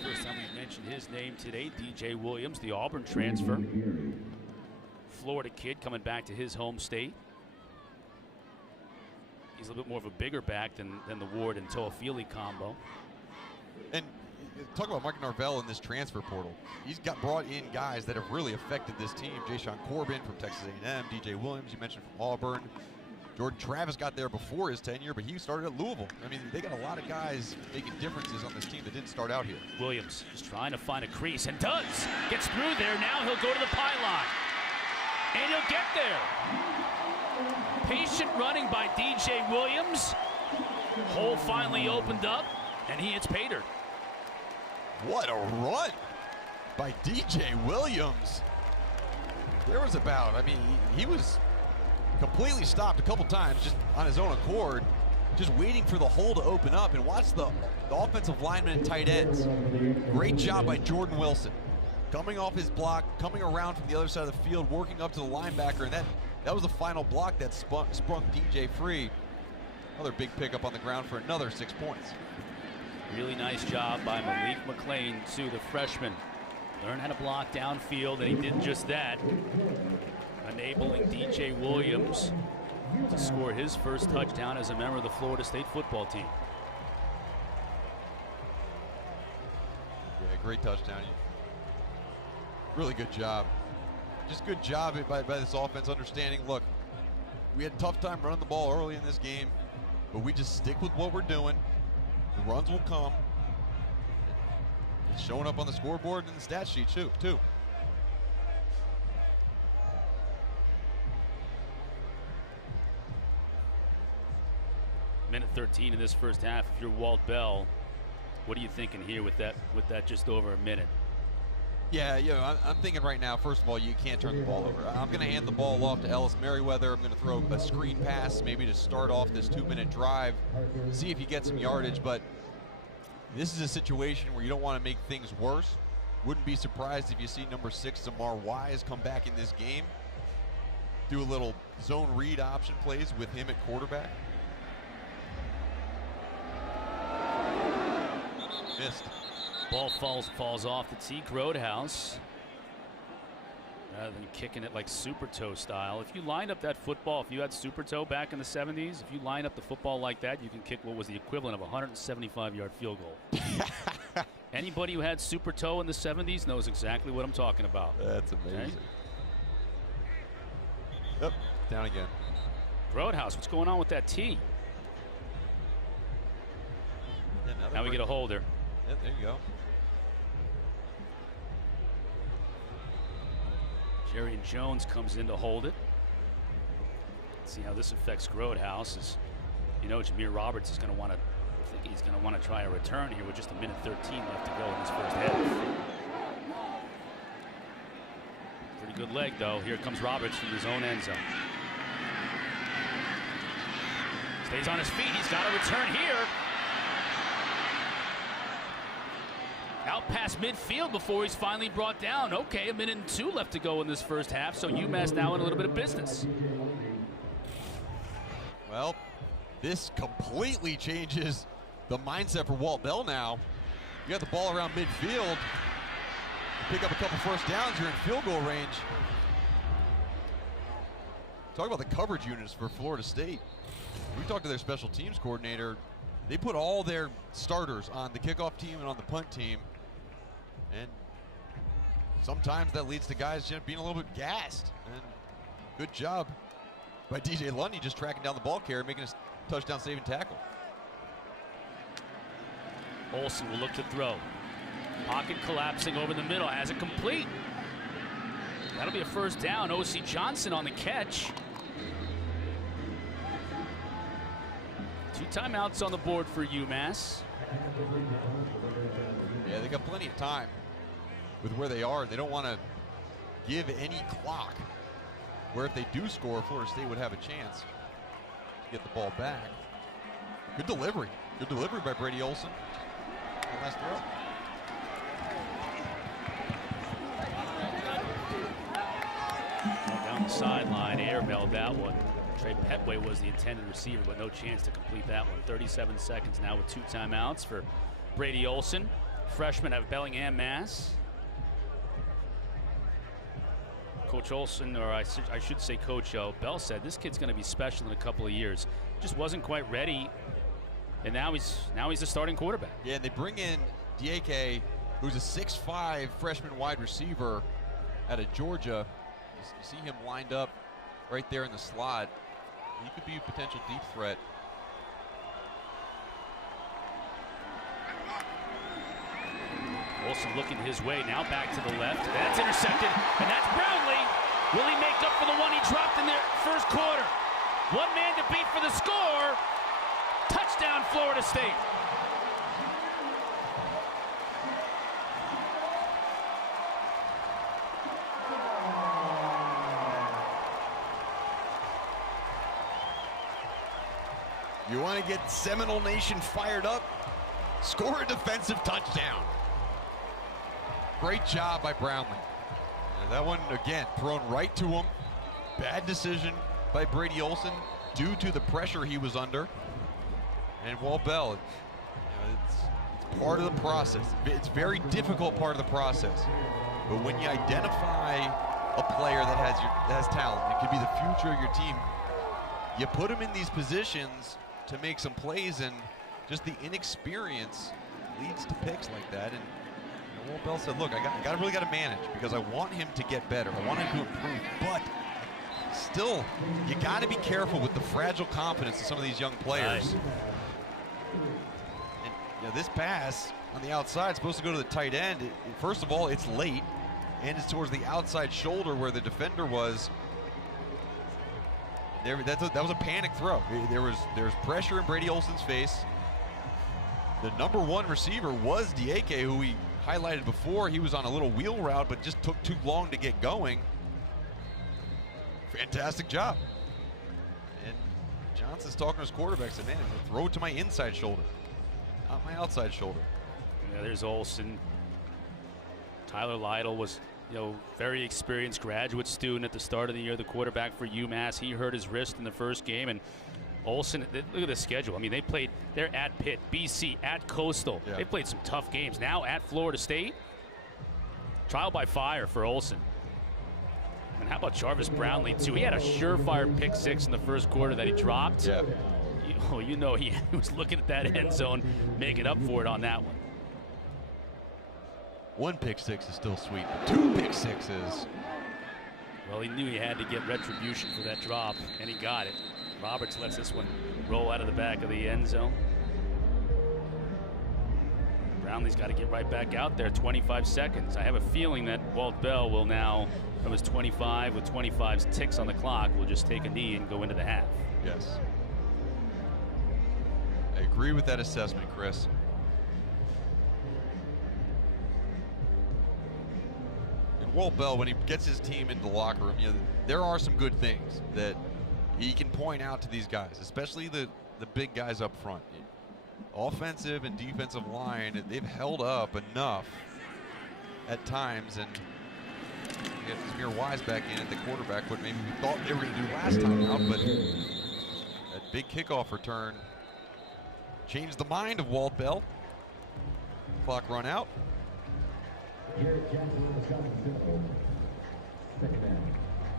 First time we've mentioned his name today, DJ Williams, the Auburn transfer. Florida kid coming back to his home state. He's a little bit more of a bigger back than the Ward and Toafili combo. And talk about Mike Norvell in this transfer portal. He's brought in guys that have really affected this team. Jashaun Corbin from Texas A&M, DJ Williams, you mentioned, from Auburn. Jordan Travis got there before his tenure, but he started at Louisville. I mean, they got a lot of guys making differences on this team that didn't start out here. Williams just trying to find a crease, and does. Gets through there. Now he'll go to the pylon. And he'll get there. Patient running by DJ Williams. Hole finally opened up, and he hits pay dirt. What a run by DJ Williams. There was he was completely stopped a couple times just on his own accord, just waiting for the hole to open up. And watch the offensive linemen and tight ends. Great job by Jordan Wilson. Coming off his block, coming around from the other side of the field, working up to the linebacker, and that was the final block that sprung DJ free. Another big pickup on the ground for another 6 points. Really nice job by Malik McLean, too, the freshman. Learned how to block downfield, and he did just that, enabling DJ Williams to score his first touchdown as a member of the Florida State football team. Yeah, great touchdown. Really good job. Just good job by this offense, understanding, look, we had a tough time running the ball early in this game, but we just stick with what we're doing. The runs will come. It's showing up on the scoreboard and the stat sheet too. Minute 13 in this first half. If you're Walt Bell, what are you thinking here with that just over a minute? Yeah, I'm thinking right now, first of all, you can't turn the ball over. I'm going to hand the ball off to Ellis Merriweather. I'm going to throw a screen pass, maybe to start off this 2-minute drive, see if you get some yardage. But this is a situation where you don't want to make things worse. Wouldn't be surprised if you see number 6, Zamar Wise, come back in this game. Do a little zone read option plays with him at quarterback. Missed. Ball falls off the Teak Roadhouse. Rather than kicking it like Super Toe style. If you lined up that football, if you had Super Toe back in the 70s, if you line up the football like that, you can kick what was the equivalent of a 175-yard field goal. Anybody who had Super Toe in the 70s knows exactly what I'm talking about. That's amazing. Okay? Yep, down again. Roadhouse, what's going on with that tee? Yeah, now we get a holder. Yeah, there you go. Jerry Jones comes in to hold it. Let's see how this affects Roadhouse. As you know, Jameer Roberts is going to want to. I think he's going to want to try a return here with just a minute 13 left to go in this first half. Pretty good leg, though. Here comes Roberts from his own end zone. Stays on his feet. He's got a return here. Out past midfield before he's finally brought down. Okay, 1.2 minutes left to go in this first half, so UMass now in a little bit of business. Well, this completely changes the mindset for Walt Bell now. You got the ball around midfield. pick up a couple first downs, you're in field goal range. Talk about the coverage units for Florida State. We talked to their special teams coordinator. They put all their starters on the kickoff team and on the punt team. And sometimes that leads to guys just being a little bit gassed. And good job by DJ Lundy just tracking down the ball carrier, making a touchdown saving tackle. Olsen will look to throw. Pocket collapsing over the middle, has it complete. That'll be a first down. O.C. Johnson on the catch. 2 timeouts on the board for UMass. Yeah, they got plenty of time with where they are. They don't want to give any clock where if they do score, Florida State would have a chance to get the ball back. Good delivery. Good delivery by Brady Olsen. Last throw. Down the sideline, airmailed that one. Trey Petway was the intended receiver, but no chance to complete that one. 37 seconds now with 2 timeouts for Brady Olsen. Freshman out of Bellingham, Mass. Coach Olsen, or I should say Coach Bell, said this kid's going to be special in a couple of years. Just wasn't quite ready, and now he's the starting quarterback. Yeah, and they bring in Dieke, who's a 6'5" freshman wide receiver out of Georgia. You see him lined up right there in the slot. He could be a potential deep threat. Olsen looking his way, now back to the left. That's intercepted, and that's Brownlee. Will he make up for the one he dropped in the first quarter? One man to beat for the score. Touchdown, Florida State. You want to get Seminole Nation fired up? Score a defensive touchdown. Great job by Brownlee. And that one, again, thrown right to him. Bad decision by Brady Olsen due to the pressure he was under. And Walt Bell, it's part of the process. It's a very difficult part of the process. But when you identify a player that has talent, it could be the future of your team, you put him in these positions to make some plays, and just the inexperience leads to picks like that. And Walt Bell said, look, I really got to manage because I want him to get better. I want him to improve, but still, you got to be careful with the fragile confidence of some of these young players. And this pass on the outside is supposed to go to the tight end. First of all, it's late, and it's towards the outside shoulder where the defender was. That was a panic throw. There's pressure in Brady Olsen's face. The number 1 receiver was Dieke, who we highlighted before. He was on a little wheel route, but just took too long to get going. Fantastic job. And Johnson's talking to his quarterback, said, man, throw it to my inside shoulder, not my outside shoulder. Yeah, there's Olsen. Tyler Lytle was, very experienced graduate student at the start of the year, the quarterback for UMass. He hurt his wrist in the first game, and Olsen, look at the schedule. I mean, they're at Pitt, BC, at Coastal. Yeah. They played some tough games. Now at Florida State, trial by fire for Olsen. And how about Jarvis Brownlee, too? He had a surefire pick 6 in the first quarter that he dropped. Yeah. He was looking at that end zone, making up for it on that one. 1 pick 6 is still sweet, but 2 pick 6s. Well, he knew he had to get retribution for that drop, and he got it. Roberts lets this one roll out of the back of the end zone. Brownlee's got to get right back out there. 25 seconds. I have a feeling that Walt Bell will now, from his 25 with 25 ticks on the clock, will just take a knee and go into the half. Yes. I agree with that assessment, Chris. And Walt Bell, when he gets his team into the locker room, there are some good things that he can point out to these guys, especially the big guys up front. Offensive and defensive line, they've held up enough at times, and you have Zamir Wise back in at the quarterback, what maybe we thought they were going to do last time out, but that big kickoff return changed the mind of Walt Bell. Clock run out.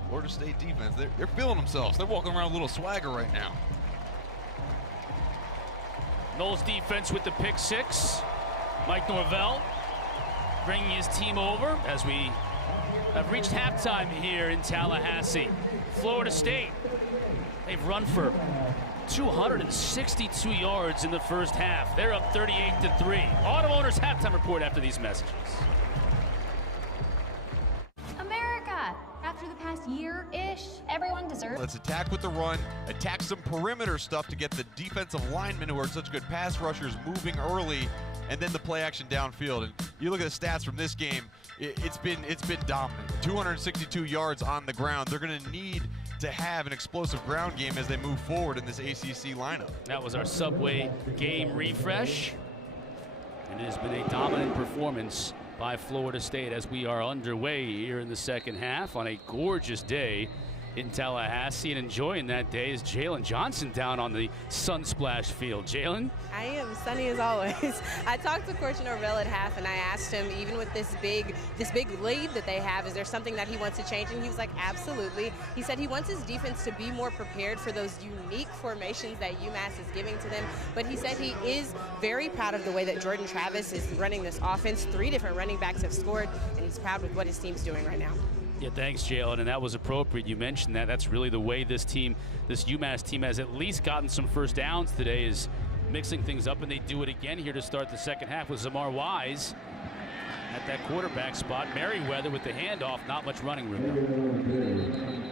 Florida State defense, they're feeling themselves. They're walking around with a little swagger right now. Noles defense with the pick six. Mike Norvell bringing his team over as we have reached halftime here in Tallahassee. Florida State, they've run for 262 yards in the first half. They're up 38-3. Auto Owners halftime report after these messages. America, after the past year-ish, everyone deserves. Let's attack with the run, attack some perimeter stuff to get the defensive linemen who are such good pass rushers moving early, and then the play action downfield. And you look at the stats from this game, it's been dominant. 262 yards on the ground. They're going to need to have an explosive ground game as they move forward in this ACC lineup. That was our Subway game refresh. And it has been a dominant performance by Florida State as we are underway here in the second half on a gorgeous day in Tallahassee. And enjoying that day is Jalen Johnson down on the Sunsplash field. Jalen? I am sunny as always. I talked to Coach Norvell at half, and I asked him, even with this big lead that they have, is there something that he wants to change? And he was like, absolutely. He said he wants his defense to be more prepared for those unique formations that UMass is giving to them. But he said he is very proud of the way that Jordan Travis is running this offense. 3 different running backs have scored, and he's proud with what his team's doing right now. Yeah, thanks, Jalen, and that was appropriate. You mentioned that. That's really the way this UMass team has at least gotten some first downs today, is mixing things up, and they do it again here to start the second half with Zamar Wise at that quarterback spot. Merriweather with the handoff, not much running room.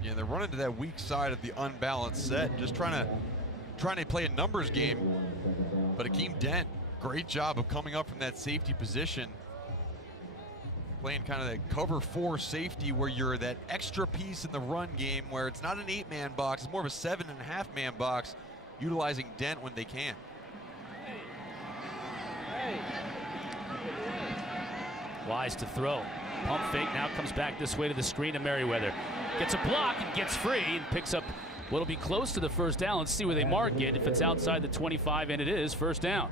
Yeah, they're running to that weak side of the unbalanced set, just trying to play a numbers game. But Akeem Dent, great job of coming up from that safety position, playing kind of that cover 4 safety where you're that extra piece in the run game where it's not an 8-man box, it's more of a 7.5-man box, utilizing Dent when they can. Wise to throw. Pump fake, now comes back this way to the screen to Merriweather. Gets a block and gets free and picks up what'll be close to the first down. Let's see where they mark it. If it's outside the 25, and it is, first down.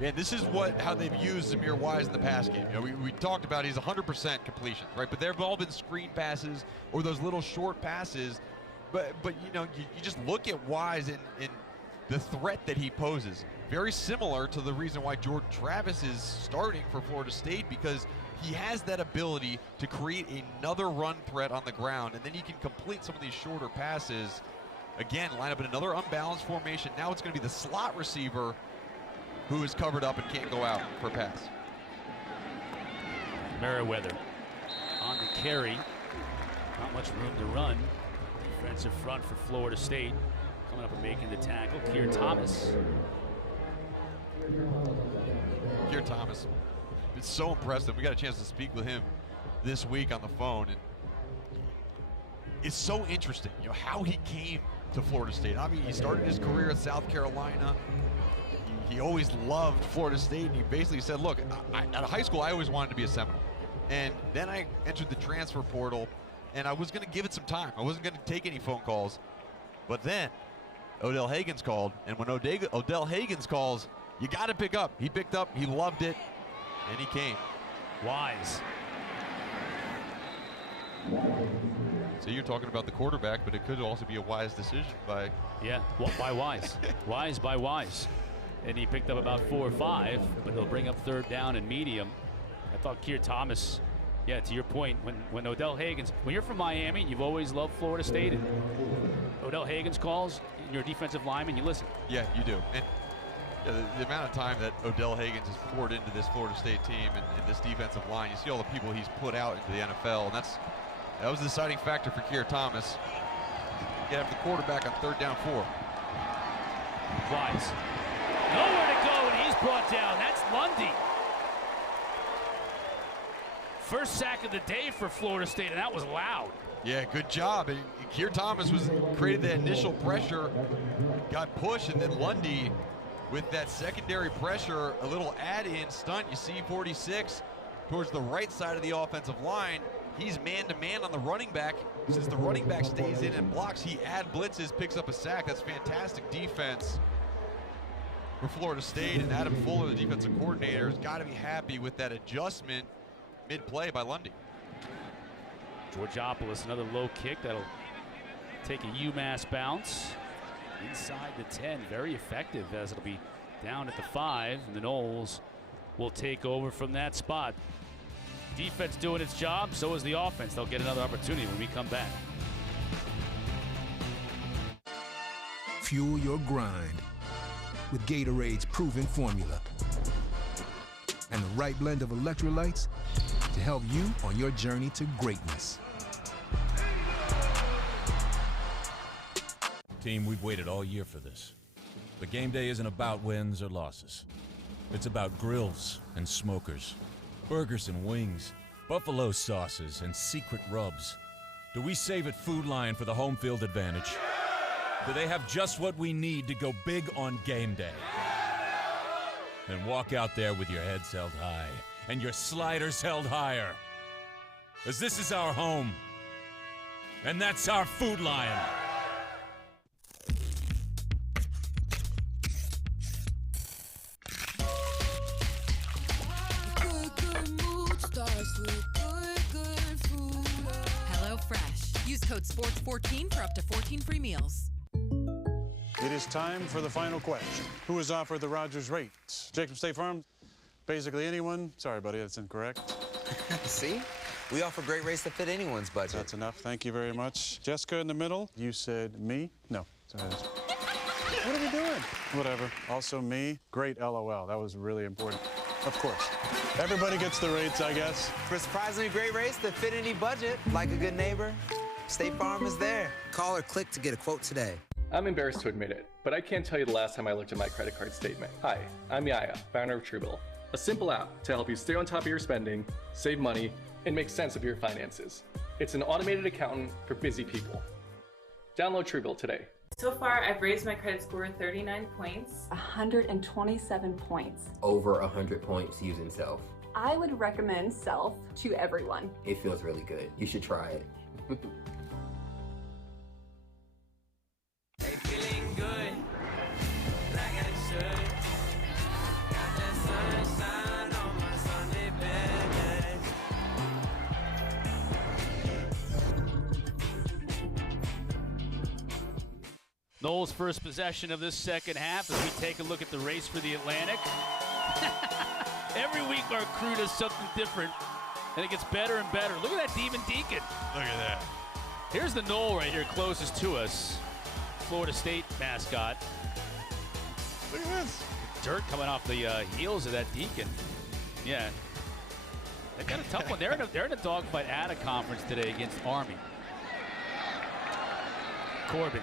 Yeah, this is how they've used Zamir Wise in the pass game. You know, we talked about he's 100% completion, right? But they've all been screen passes or those little short passes. But you know, you just look at Wise in the threat that he poses. Very similar to the reason why Jordan Travis is starting for Florida State, because he has that ability to create another run threat on the ground, and then he can complete some of these shorter passes. Again, line up in another unbalanced formation. Now it's going to be the slot receiver who is covered up and can't go out for a pass. Merriweather on the carry. Not much room to run. Defensive front for Florida State. Coming up and making the tackle, Keir Thomas. Keir Thomas, it's so impressive. We got a chance to speak with him this week on the phone, and it's so interesting, you know, how he came to Florida State. I mean, he started his career at South Carolina. He always loved Florida State, and he basically said, look, out of high school, I always wanted to be a Seminole. And then I entered the transfer portal, and I was going to give it some time. I wasn't going to take any phone calls. But then Odell Haggins called, and when Odell Haggins calls, you got to pick up. He picked up, he loved it, and he came. Wise. So you're talking about the quarterback, but it could also be a wise decision by... Yeah, by Wise. Wise by Wise. And he picked up about 4 or 5, but they'll bring up third down and medium. I thought Keir Thomas, yeah, to your point, when Odell Haggins, when you're from Miami and you've always loved Florida State, and Odell Haggins calls, and you're a defensive lineman, you listen. Yeah, you do. And the amount of time that Odell Haggins has poured into this Florida State team and this defensive line, you see all the people he's put out into the NFL, and that was the deciding factor for Keir Thomas. Get after the quarterback on third down 4. Wise. Nowhere to go, and he's brought down. That's Lundy. First sack of the day for Florida State, and that was loud. Yeah, good job. And Keir Thomas created that initial pressure, got pushed, and then Lundy with that secondary pressure, a little add-in stunt. You see 46 towards the right side of the offensive line. He's man-to-man on the running back. Since the running back stays in and blocks, he blitzes, picks up a sack. That's fantastic defense. for Florida State, and Adam Fuller, the defensive coordinator, has got to be happy with that adjustment mid-play by Lundy. Georgopoulos, another low kick that'll take a UMass bounce inside the 10. Very effective, as it'll be down at the 5, and the Noles will take over from that spot. Defense doing its job, so is the offense. They'll get another opportunity when we come back. Fuel your grind with Gatorade's proven formula and the right blend of electrolytes to help you on your journey to greatness. Team, we've waited all year for this. But game day isn't about wins or losses. It's about grills and smokers, burgers and wings, buffalo sauces and secret rubs. Do we save at Food Lion for the home field advantage? Do they have just what we need to go big on game day? Then walk out there with your heads held high and your sliders held higher. As this is our home. And that's our Food Lion. HelloFresh. Use code SPORTS14 for up to 14 free meals. It is time for the final question. Who is offered the Rogers rates? Jacob State Farm? Basically anyone? Sorry, buddy, that's incorrect. See? We offer great rates that fit anyone's budget. That's enough. Thank you very much. Jessica in the middle. You said me? No. What are we doing? Whatever. Also me. Great LOL. That was really important. Of course. Everybody gets the rates, I guess. For surprisingly great rates that fit any budget, like a good neighbor, State Farm is there. Call or click to get a quote today. I'm embarrassed to admit it, but I can't tell you the last time I looked at my credit card statement. Hi, I'm Yaya, founder of Truebill, a simple app to help you stay on top of your spending, save money, and make sense of your finances. It's an automated accountant for busy people. Download Truebill today. So far, I've raised my credit score 39 points. 127 points. Over 100 points using Self. I would recommend Self to everyone. It feels really good. You should try it. Noles' first possession of this second half as we take a look at the race for the Atlantic. Every week our crew does something different, and it gets better and better. Look at that Demon Deacon. Look at that. Here's the Nole right here closest to us. Florida State mascot. Look at this. Dirt coming off the heels of that Deacon. Yeah. They got a tough one. They're in a dogfight at a conference today against Army. Corbin.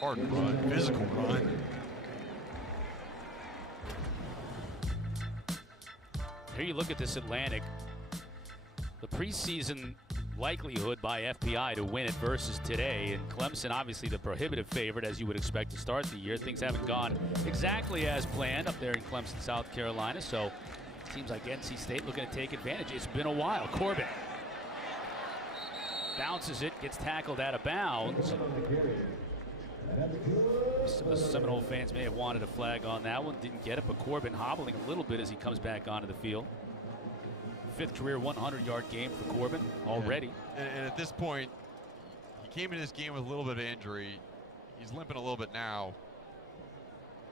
Hard run, physical run. Here you look at this Atlantic. The preseason likelihood by FPI to win it versus today. And Clemson, obviously the prohibitive favorite, as you would expect to start the year. Things haven't gone exactly as planned up there in Clemson, South Carolina. So teams like NC State looking to take advantage. It's been a while. Corbin bounces it, gets tackled out of bounds. Some of the Seminole fans may have wanted a flag on that one. Didn't get it, but Corbin hobbling a little bit as he comes back onto the field. Fifth career 100-yard game for Corbin already. And at this point, he came into this game with a little bit of injury. He's limping a little bit now.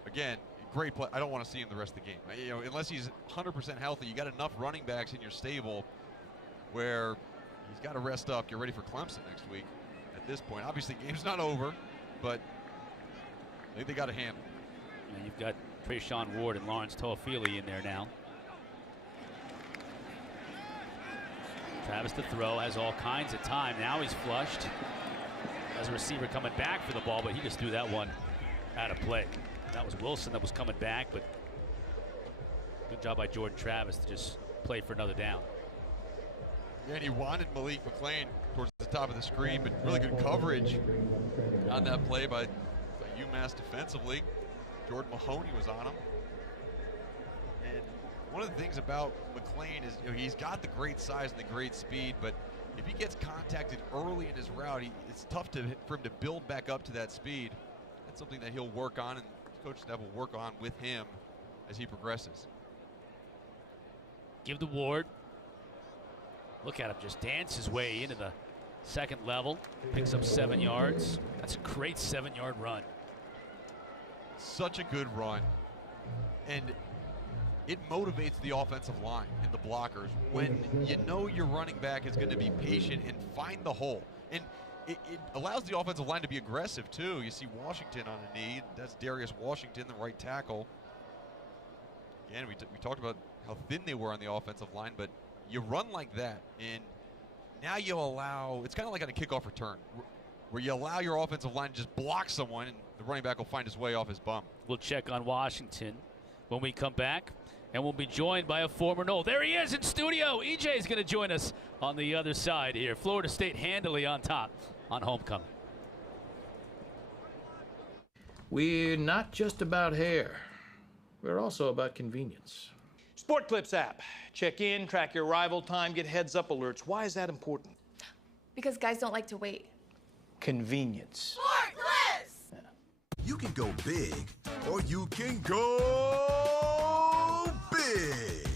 Again, great play. I don't want to see him the rest of the game. You know, unless he's 100% healthy, you got enough running backs in your stable where he's got to rest up, get ready for Clemson next week. At this point, obviously, game's not over, but I think they got a handle. And you've got Jashaun Ward and Lawrance Toafili in there now. Travis to throw, has all kinds of time. Now he's flushed. As a receiver coming back for the ball, but he just threw that one out of play. That was Wilson that was coming back, but good job by Jordan Travis to just play for another down. Yeah, and he wanted Malik McClain towards the top of the screen, but really good coverage on that play by UMass defensively. Jordan Mahoney was on him. And one of the things about McClain is, you know, he's got the great size and the great speed, but if he gets contacted early in his route, it's tough for him to build back up to that speed. That's something that he'll work on, and coach staff will work on with him as he progresses. Give to Ward. Look at him just dance his way into the second level. Picks up 7 yards. That's a great 7-yard run. Such a good run. And it motivates the offensive line and the blockers when you know your running back is going to be patient and find the hole. And it allows the offensive line to be aggressive, too. You see Washington on a knee. That's Darius Washington, the right tackle. Again, we talked about how thin they were on the offensive line, but you run like that, and now you allow, it's kind of like on a kickoff return, where you allow your offensive line to just block someone, and the running back will find his way off his bum. We'll check on Washington when we come back, and we'll be joined by a former Nole. There he is in studio. EJ is going to join us on the other side here. Florida State handily on top on homecoming. We're not just about hair. We're also about convenience. Sport Clips app. Check in, track your arrival time, get heads-up alerts. Why is that important? Because guys don't like to wait. Convenience. Sport Clips! Yeah. You can go big, or you can go big.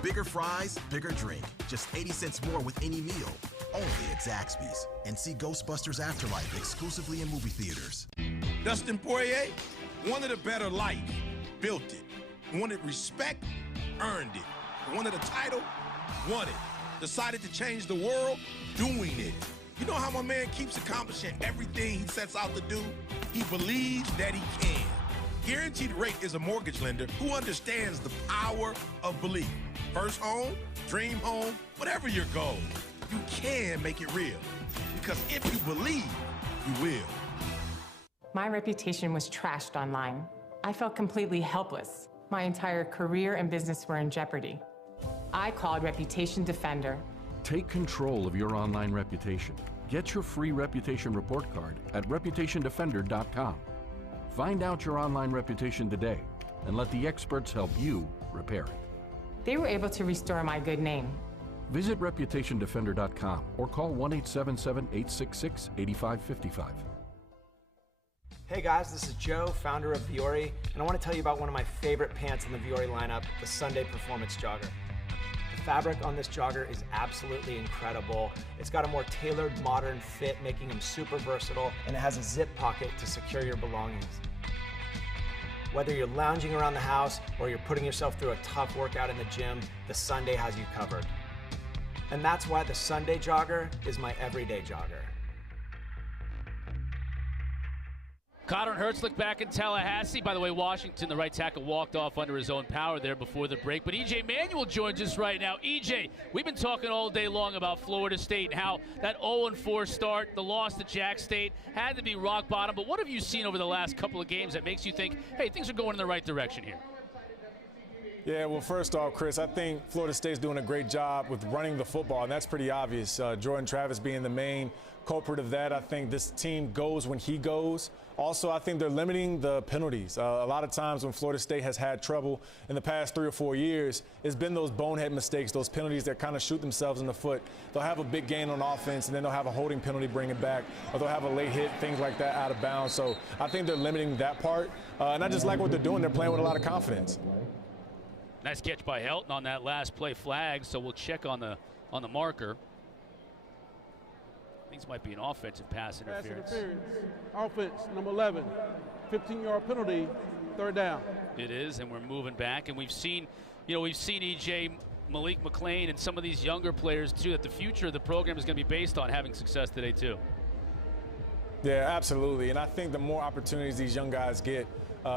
Bigger fries, bigger drink. Just 80 cents more with any meal. Only at Zaxby's. And see Ghostbusters Afterlife exclusively in movie theaters. Dustin Poirier wanted a better life, built it. Wanted respect, earned it. Wanted a title, won it. Decided to change the world, doing it. You know how my man keeps accomplishing everything he sets out to do? He believes that he can. Guaranteed Rate is a mortgage lender who understands the power of belief. First home, dream home, whatever your goal, you can make it real. Because if you believe, you will. My reputation was trashed online. I felt completely helpless. My entire career and business were in jeopardy. I called Reputation Defender. Take control of your online reputation. Get your free reputation report card at reputationdefender.com. Find out your online reputation today and let the experts help you repair it. They were able to restore my good name. Visit reputationdefender.com or call 1-877-866-8555. Hey guys, this is Joe, founder of Viore, and I want to tell you about one of my favorite pants in the Viore lineup, the Sunday Performance Jogger. The fabric on this jogger is absolutely incredible. It's got a more tailored, modern fit, making them super versatile, and it has a zip pocket to secure your belongings. Whether you're lounging around the house or you're putting yourself through a tough workout in the gym, the Sunday has you covered. And that's why the Sunday Jogger is my everyday jogger. Connor Hertzlich back in Tallahassee. By the way, Washington, the right tackle, walked off under his own power there before the break. But EJ Manuel joins us right now. EJ, we've been talking all day long about Florida State and how that 0-4 start, the loss to Jack State, had to be rock bottom. But what have you seen over the last couple of games that makes you think, hey, things are going in the right direction here? Yeah, well, first off, Chris, I think Florida State's doing a great job with running the football, and that's pretty obvious. Jordan Travis being the main culprit of that. I think this team goes when he goes. Also, I think they're limiting the penalties. A lot of times when Florida State has had trouble in the past 3 or 4 years, it's been those bonehead mistakes, those penalties that kind of shoot themselves in the foot. They'll have a big gain on offense, and then they'll have a holding penalty bring it back, or they'll have a late hit, things like that out of bounds. So I think they're limiting that part. And I just like what they're doing. They're playing with a lot of confidence. Nice catch by Helton on that last play flag, so we'll check on the marker. These might be an offensive pass interference. Offense, number 11, 15-yard penalty, third down. It is, and we're moving back, and we've seen EJ, Malik McClain, and some of these younger players too, that the future of the program is going to be based on having success today too. Yeah, absolutely, and I think the more opportunities these young guys get,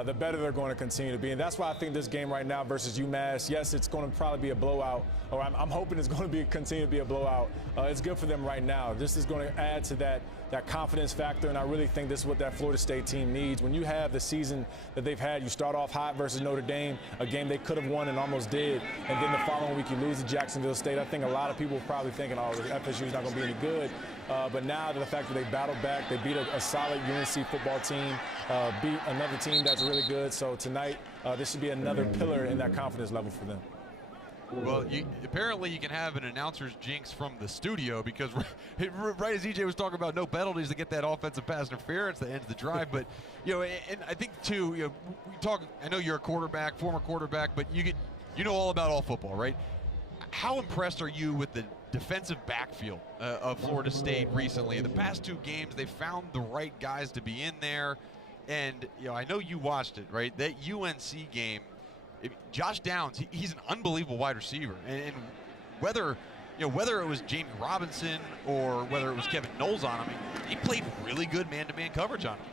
the better they're going to continue to be. And that's why I think this game right now versus UMass, yes, it's going to probably be a blowout, or I'm hoping it's going to continue to be a blowout. It's good for them right now. This is going to add to that confidence factor, and I really think this is what that Florida State team needs. When you have the season that they've had, you start off hot versus Notre Dame, a game they could have won and almost did, and then the following week you lose to Jacksonville State. I think a lot of people are probably thinking, oh, the FSU is not going to be any good. But now the fact that they battled back, they beat a solid UNC football team, beat another team that's really good. So tonight, this should be another pillar in that confidence level for them. Well, apparently you can have an announcer's jinx from the studio because right as EJ was talking about no penalties to get that offensive pass interference that ends the drive. But, and I think, too, we talk, I know you're a quarterback, former quarterback, but you know all about all football, right? How impressed are you with the defensive backfield of Florida State recently? In the past 2 games, they found the right guys to be in there. And, I know you watched it, right? That UNC game, Josh Downs, he's an unbelievable wide receiver. And whether it was Jamie Robinson or whether it was Kevin Knowles on him, he played really good man-to-man coverage on him.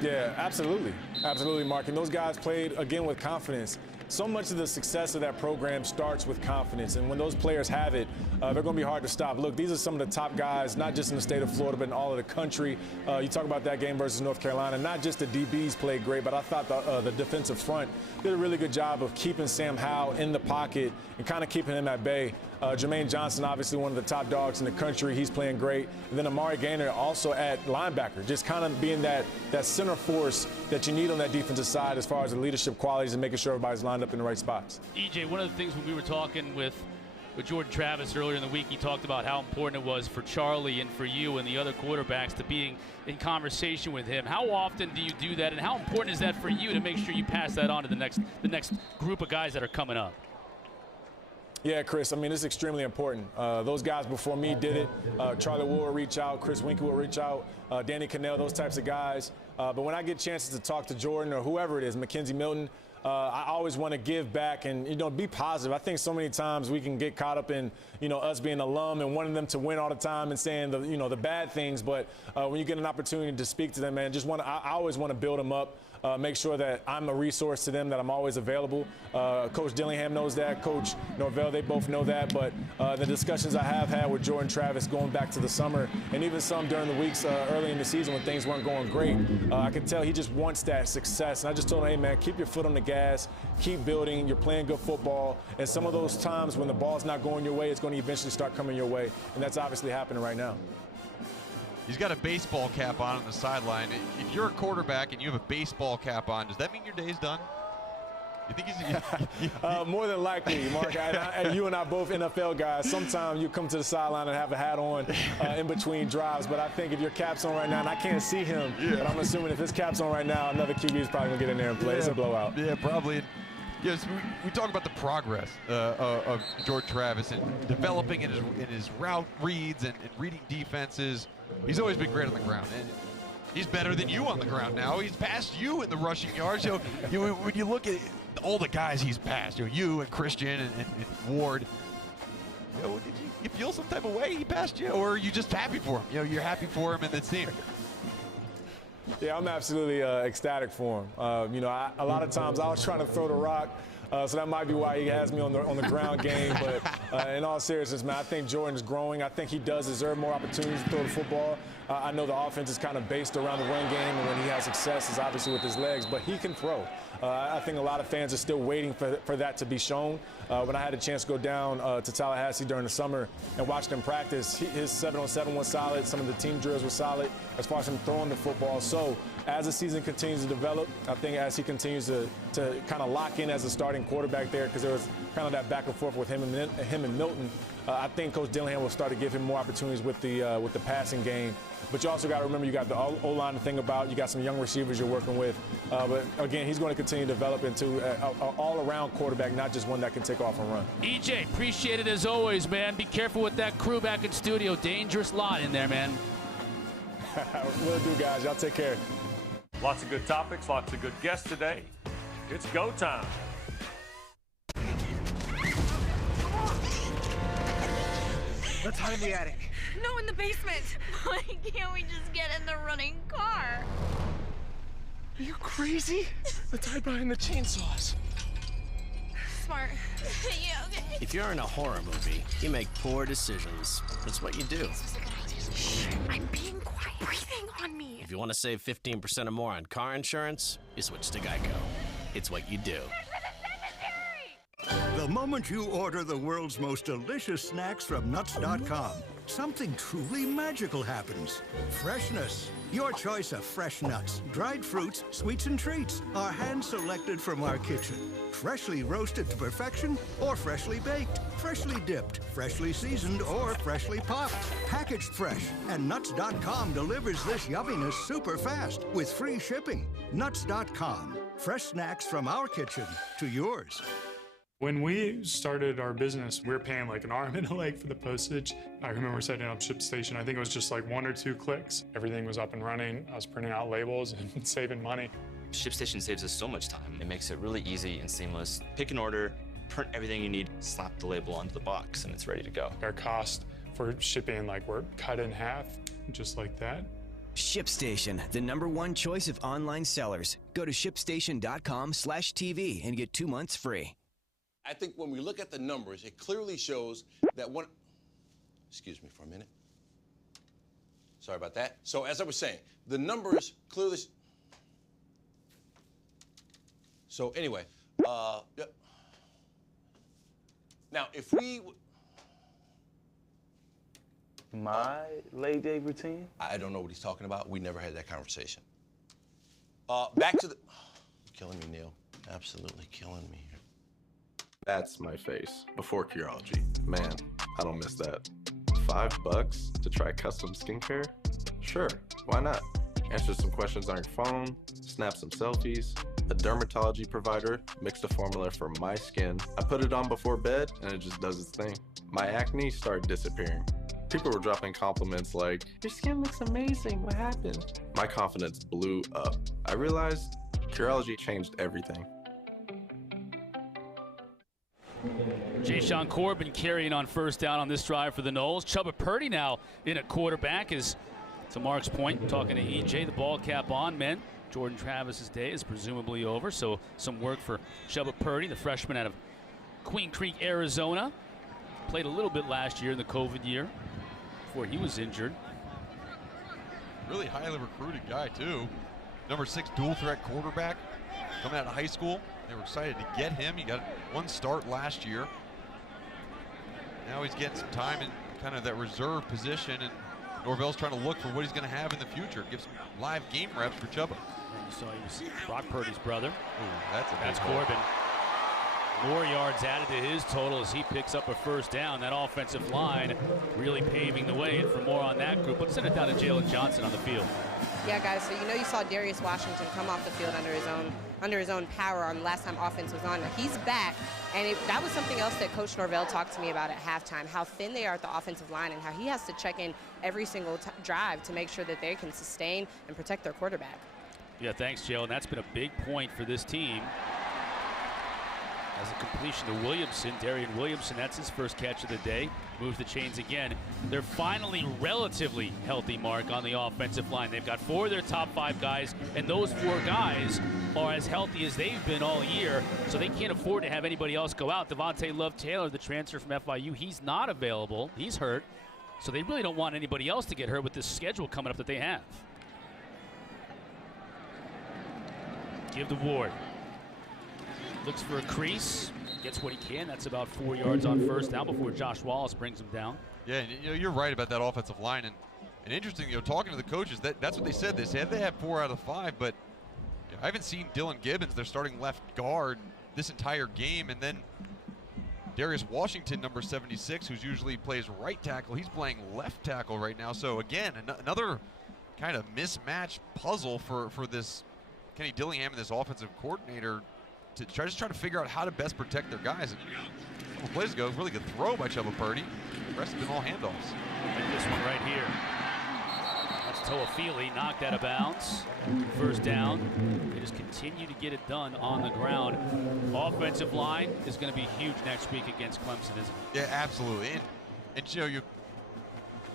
Yeah, absolutely. Absolutely, Mark. And those guys played, again, with confidence. So much of the success of that program starts with confidence, and when those players have it, they're going to be hard to stop. Look, these are some of the top guys, not just in the state of Florida, but in all of the country. You talk about that game versus North Carolina, not just the DBs played great, but I thought the defensive front did a really good job of keeping Sam Howell in the pocket and kind of keeping him at bay. Jermaine Johnson, obviously one of the top dogs in the country. He's playing great. And then Amari Gaynor also at linebacker, just kind of being that center force that you need on that defensive side as far as the leadership qualities and making sure everybody's lined up in the right spots. EJ, one of the things when we were talking with Jordan Travis earlier in the week, he talked about how important it was for Charlie and for you and the other quarterbacks to be in conversation with him. How often do you do that, and how important is that for you to make sure you pass that on to the next group of guys that are coming up? Yeah, Chris, I mean, it's extremely important. Those guys before me did it. Charlie Wood will reach out, Chris Winkie will reach out, Danny Cannell, those types of guys. But when I get chances to talk to Jordan or whoever it is, Mackenzie Milton, I always want to give back and, be positive. I think so many times we can get caught up in, us being alum and wanting them to win all the time and saying the bad things. But when you get an opportunity to speak to them, man, I always want to build them up. Make sure that I'm a resource to them, that I'm always available. Coach Dillingham knows that. Coach Norvell, they both know that. But the discussions I have had with Jordan Travis going back to the summer and even some during the weeks early in the season when things weren't going great, I could tell he just wants that success. And I just told him, hey, man, keep your foot on the gas, keep building. You're playing good football. And some of those times when the ball's not going your way, it's going to eventually start coming your way. And that's obviously happening right now. He's got a baseball cap on the sideline. If you're a quarterback and you have a baseball cap on, does that mean your day's done? You think he's more than likely, Mark. You and I both NFL guys. Sometimes you come to the sideline and have a hat on in between drives. But I think if your cap's on right now, and I can't see him, but I'm assuming if his cap's on right now, another QB is probably going to get in there and play. It's a blowout. Yeah, probably. Yes, we talk about the progress of Jordan Travis and developing in his route reads and reading defenses. He's always been great on the ground, and he's better than you on the ground now. He's passed you in the rushing yards. When you look at all the guys he's passed, you and Christian and Ward, did you feel some type of way he passed you, or are you just happy for him? You're happy for him and the team. Yeah, I'm absolutely ecstatic for him. A lot of times I was trying to throw the rock, so that might be why he has me on the ground game. But in all seriousness, man, I think Jordan's growing. I think he does deserve more opportunities to throw the football. I know the offense is kind of based around the run game, and when he has success is obviously with his legs, but he can throw. I think a lot of fans are still waiting for that to be shown. When I had a chance to go down to Tallahassee during the summer and watch them practice, his 7-on-7 was solid. Some of the team drills were solid as far as him throwing the football. So as the season continues to develop, I think as he continues to kind of lock in as a starting quarterback there, because there was kind of that back and forth with him and Milton, I think Coach Dillingham will start to give him more opportunities with the passing game. But you also got to remember you got the O-line to think about. You got some young receivers you're working with. But, again, he's going to continue to develop into an all-around quarterback, not just one that can take off and run. EJ, appreciate it as always, man. Be careful with that crew back in studio. Dangerous lot in there, man. Will do, guys. Y'all take care. Lots of good topics, lots of good guests today. It's go time. Let's hide in the attic. No, in the basement. Why can't we just get in the running car? Are you crazy? Let's hide behind the chainsaws. Smart. Yeah, okay. If you're in a horror movie, you make poor decisions. That's what you do. Shh, I'm being quiet. Breathing on me. If you want to save 15% or more on car insurance, you switch to Geico. It's what you do. The The moment you order the world's most delicious snacks from nuts.com, something truly magical happens. Freshness. Your choice of fresh nuts, dried fruits, sweets, and treats are hand-selected from our kitchen. Freshly roasted to perfection or freshly baked, freshly dipped, freshly seasoned, or freshly popped. Packaged fresh, and nuts.com delivers this yumminess super fast with free shipping. Nuts.com. Fresh snacks from our kitchen to yours. When we started our business, we were paying like an arm and a leg for the postage. I remember setting up ShipStation. I think it was just like 1 or 2 clicks. Everything was up and running. I was printing out labels and saving money. ShipStation saves us so much time. It makes it really easy and seamless. Pick an order, print everything you need, slap the label onto the box, and it's ready to go. Our cost for shipping, like, were cut in half, just like that. ShipStation, the #1 choice of online sellers. Go to shipstation.com/TV and get 2 months free. I think when we look at the numbers, it clearly shows that one. Excuse me for a minute. Sorry about that. So as I was saying, the numbers clearly. So anyway, yep. Now if we. My late day routine? I don't know what he's talking about. We never had that conversation. Back to the. Killing me, Neil. Absolutely killing me. That's my face before Curology. Man, I don't miss that. $5 to try custom skincare? Sure, why not? Answer some questions on your phone, snap some selfies. A dermatology provider mixed a formula for my skin. I put it on before bed and it just does its thing. My acne started disappearing. People were dropping compliments like, "Your skin looks amazing, what happened?" My confidence blew up. I realized Curology changed everything. Jashaun Corbin carrying on first down on this drive for the Noles. Chubba Purdy now in at quarterback is, to Mark's point, talking to EJ, the ball cap on, men. Jordan Travis's day is presumably over, so some work for Chubba Purdy, the freshman out of Queen Creek, Arizona. Played a little bit last year in the COVID year before he was injured. Really highly recruited guy, too. Number 6 dual threat quarterback coming out of high school. They were excited to get him. He got 1 start last year. Now he's getting some time in kind of that reserve position, and Norvell's trying to look for what he's going to have in the future. Give some live game reps for Chubba. And you saw he was Brock Purdy's brother. Ooh, that's Corbin. More yards added to his total as he picks up a first down. That offensive line really paving the way. And for more on that group, let's send it down to Jalen Johnson on the field. Yeah, guys, so you saw Darius Washington come off the field under his own power on the last time offense was on. He's back, and that was something else that Coach Norvell talked to me about at halftime, how thin they are at the offensive line and how he has to check in every single drive to make sure that they can sustain and protect their quarterback. Yeah, thanks, Jalen. That's been a big point for this team. As a completion to Williamson, Darian Williamson, that's his first catch of the day. Moves the chains again. They're finally relatively healthy, Mark, on the offensive line. They've got 4 of their top 5 guys, and those 4 guys are as healthy as they've been all year, so they can't afford to have anybody else go out. Devontae Love-Taylor, the transfer from FIU, he's not available. He's hurt, so they really don't want anybody else to get hurt with this schedule coming up that they have. Give to Ward. Looks for a crease, gets what he can. That's about 4 yards on first down before Josh Wallace brings him down. Yeah, and, you're right about that offensive line. And interesting, talking to the coaches, that's what they said. They said they had 4 out of 5, but I haven't seen Dylan Gibbons, their starting left guard, this entire game. And then Darius Washington, number 76, who's usually plays right tackle, he's playing left tackle right now. So again, another kind of mismatch puzzle for this Kenny Dillingham and this offensive coordinator to try to figure out how to best protect their guys. And a couple plays ago, really good throw by Chubba Purdy. The rest have been all handoffs. And this one right here. That's Toafili, knocked out of bounds. First down. They just continue to get it done on the ground. Offensive line is going to be huge next week against Clemson, isn't it? Yeah, absolutely. And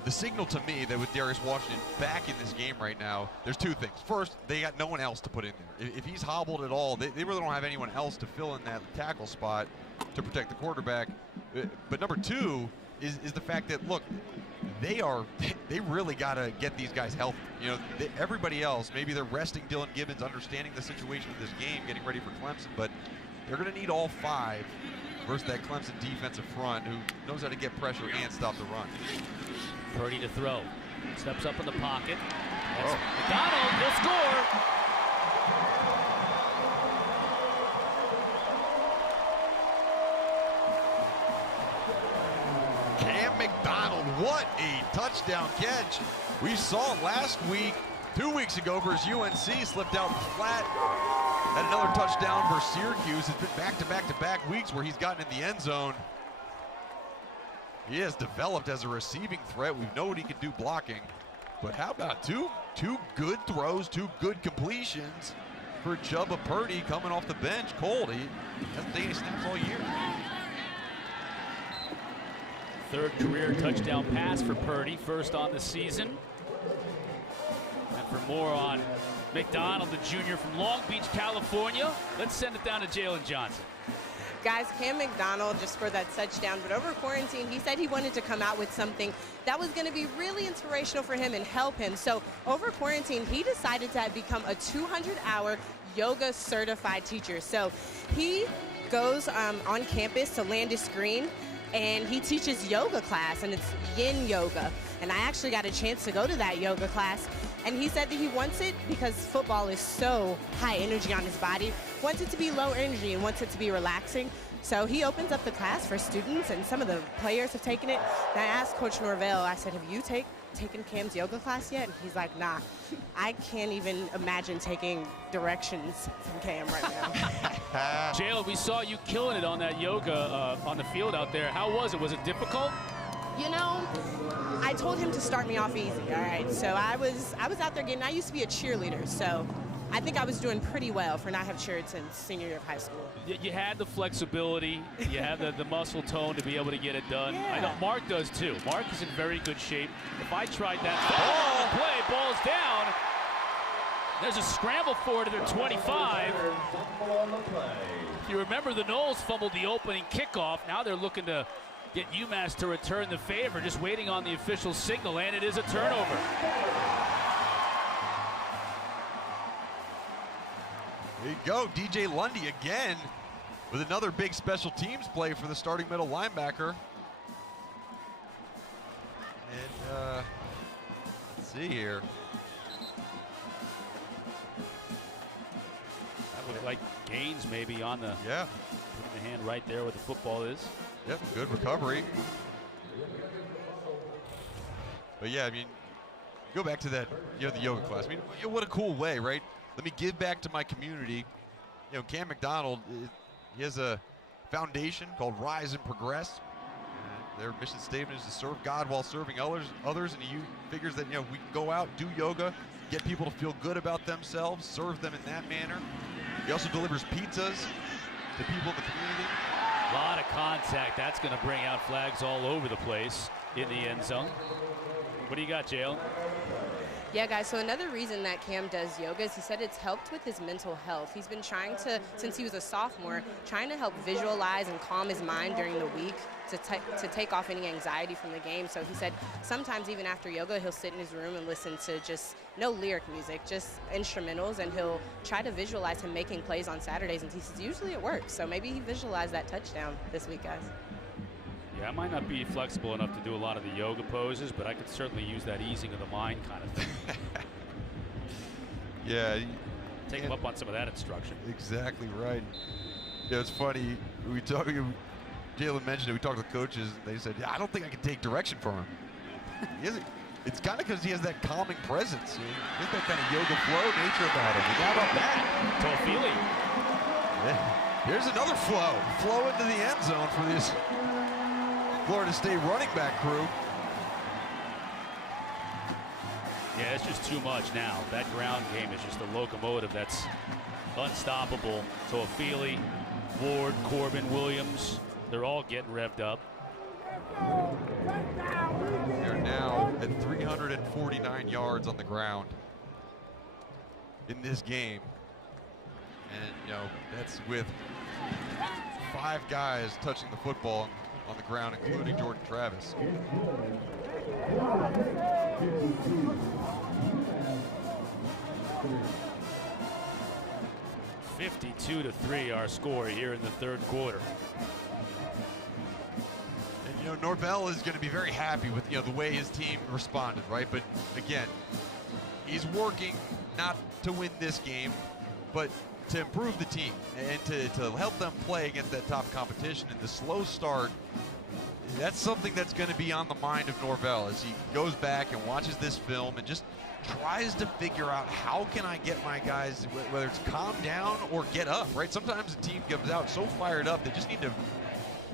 the signal to me that with Darius Washington back in this game right now, there's 2 things. First, they got no one else to put in there. If he's hobbled at all, they really don't have anyone else to fill in that tackle spot to protect the quarterback. But number 2 is the fact that, look, they really got to get these guys healthy. Everybody else, maybe they're resting Dylan Gibbons, understanding the situation of this game, getting ready for Clemson, but they're going to need all 5 versus that Clemson defensive front who knows how to get pressure and stop the run. Purdy to throw. Steps up in the pocket. That's McDonald. He'll score. Cam McDonald, what a touchdown catch. We saw last week, 2 weeks ago versus UNC, slipped out flat. Had another touchdown versus Syracuse. It's been back-to-back weeks where he's gotten in the end zone. He has developed as a receiving threat. We know what he can do blocking. But how about two good throws, 2 good completions for Chubba Purdy coming off the bench cold. He hasn't taken any snaps all year. Third career touchdown pass for Purdy, first on the season. And for more on McDonald, the junior from Long Beach, California, let's send it down to Jalen Johnson. Guys, Cam McDonald just scored that touchdown, but over quarantine, he said he wanted to come out with something that was going to be really inspirational for him and help him. So over quarantine, he decided to become a 200-hour yoga certified teacher. So he goes on campus to Landis Green, and he teaches yoga class, and it's yin yoga. And I actually got a chance to go to that yoga class, and he said that he wants it because football is so high energy on his body, wants it to be low energy and wants it to be relaxing. So he opens up the class for students, and some of the players have taken it. And I asked Coach Norvell, I said, have you taken Cam's yoga class yet? And he's like, nah, I can't even imagine taking directions from Cam right now. Jalen, we saw you killing it on that yoga on the field out there. How was it? Was it difficult? You know, I told him to start me off easy, all right? So I was out there I used to be a cheerleader, so I think I was doing pretty well for not having cheered since senior year of high school. You had the flexibility, you have the muscle tone to be able to get it done. Yeah. I know Mark does too. Mark is in very good shape. If I tried that, ball's down. There's a scramble for it at their 25. If you remember, the Noles fumbled the opening kickoff. Now they're looking to get UMass to return the favor, just waiting on the official signal, and it is a turnover. There you go, DJ Lundy again with another big special teams play for the starting middle linebacker. And let's see here. That looked like Gaines maybe on the putting the hand right there where the football is. Yep, good recovery. But yeah, I mean, go back to that, the yoga class. I mean, what a cool way, right? Let me give back to my community. Cam McDonald, he has a foundation called Rise and Progress. Their mission statement is to serve God while serving others, and he figures that we can go out, do yoga, get people to feel good about themselves, serve them in that manner. He also delivers pizzas to people in the community. A lot of contact. That's going to bring out flags all over the place in the end zone. What do you got, Jalen? Yeah, guys, so another reason that Cam does yoga is he said it's helped with his mental health. He's been trying to, since he was a sophomore, trying to help visualize and calm his mind during the week to take off any anxiety from the game. So he said sometimes even after yoga, he'll sit in his room and listen to just no lyric music, just instrumentals, and he'll try to visualize him making plays on Saturdays, and he says usually it works. So maybe he visualized that touchdown this week, guys. Yeah, I might not be flexible enough to do a lot of the yoga poses, but I could certainly use that easing of the mind kind of thing. Yeah. Take him up on some of that instruction. Exactly right. Yeah, it's funny. Jalen mentioned it. We talked to the coaches, and they said, I don't think I can take direction from him. It's kind of because he has that calming presence. He has that kind of yoga flow nature about him. How about that? Toafili. Yeah. Here's another flow into the end zone for this Florida State running back crew. Yeah, it's just too much now. That ground game is just a locomotive that's unstoppable. Toafili, Ward, Corbin, Williams, they're all getting revved up. They're now at 349 yards on the ground in this game. And, that's with 5 guys touching the football on the ground, including Jordan Travis. 52-3 our score here in the third quarter. Norvell is going to be very happy with the way his team responded, right? But again, he's working not to win this game, but to improve the team and to help them play against that top competition. And the slow start, that's something that's going to be on the mind of Norvell as he goes back and watches this film and just tries to figure out how can I get my guys, whether it's calm down or get up, right? Sometimes the team comes out so fired up, they just need to,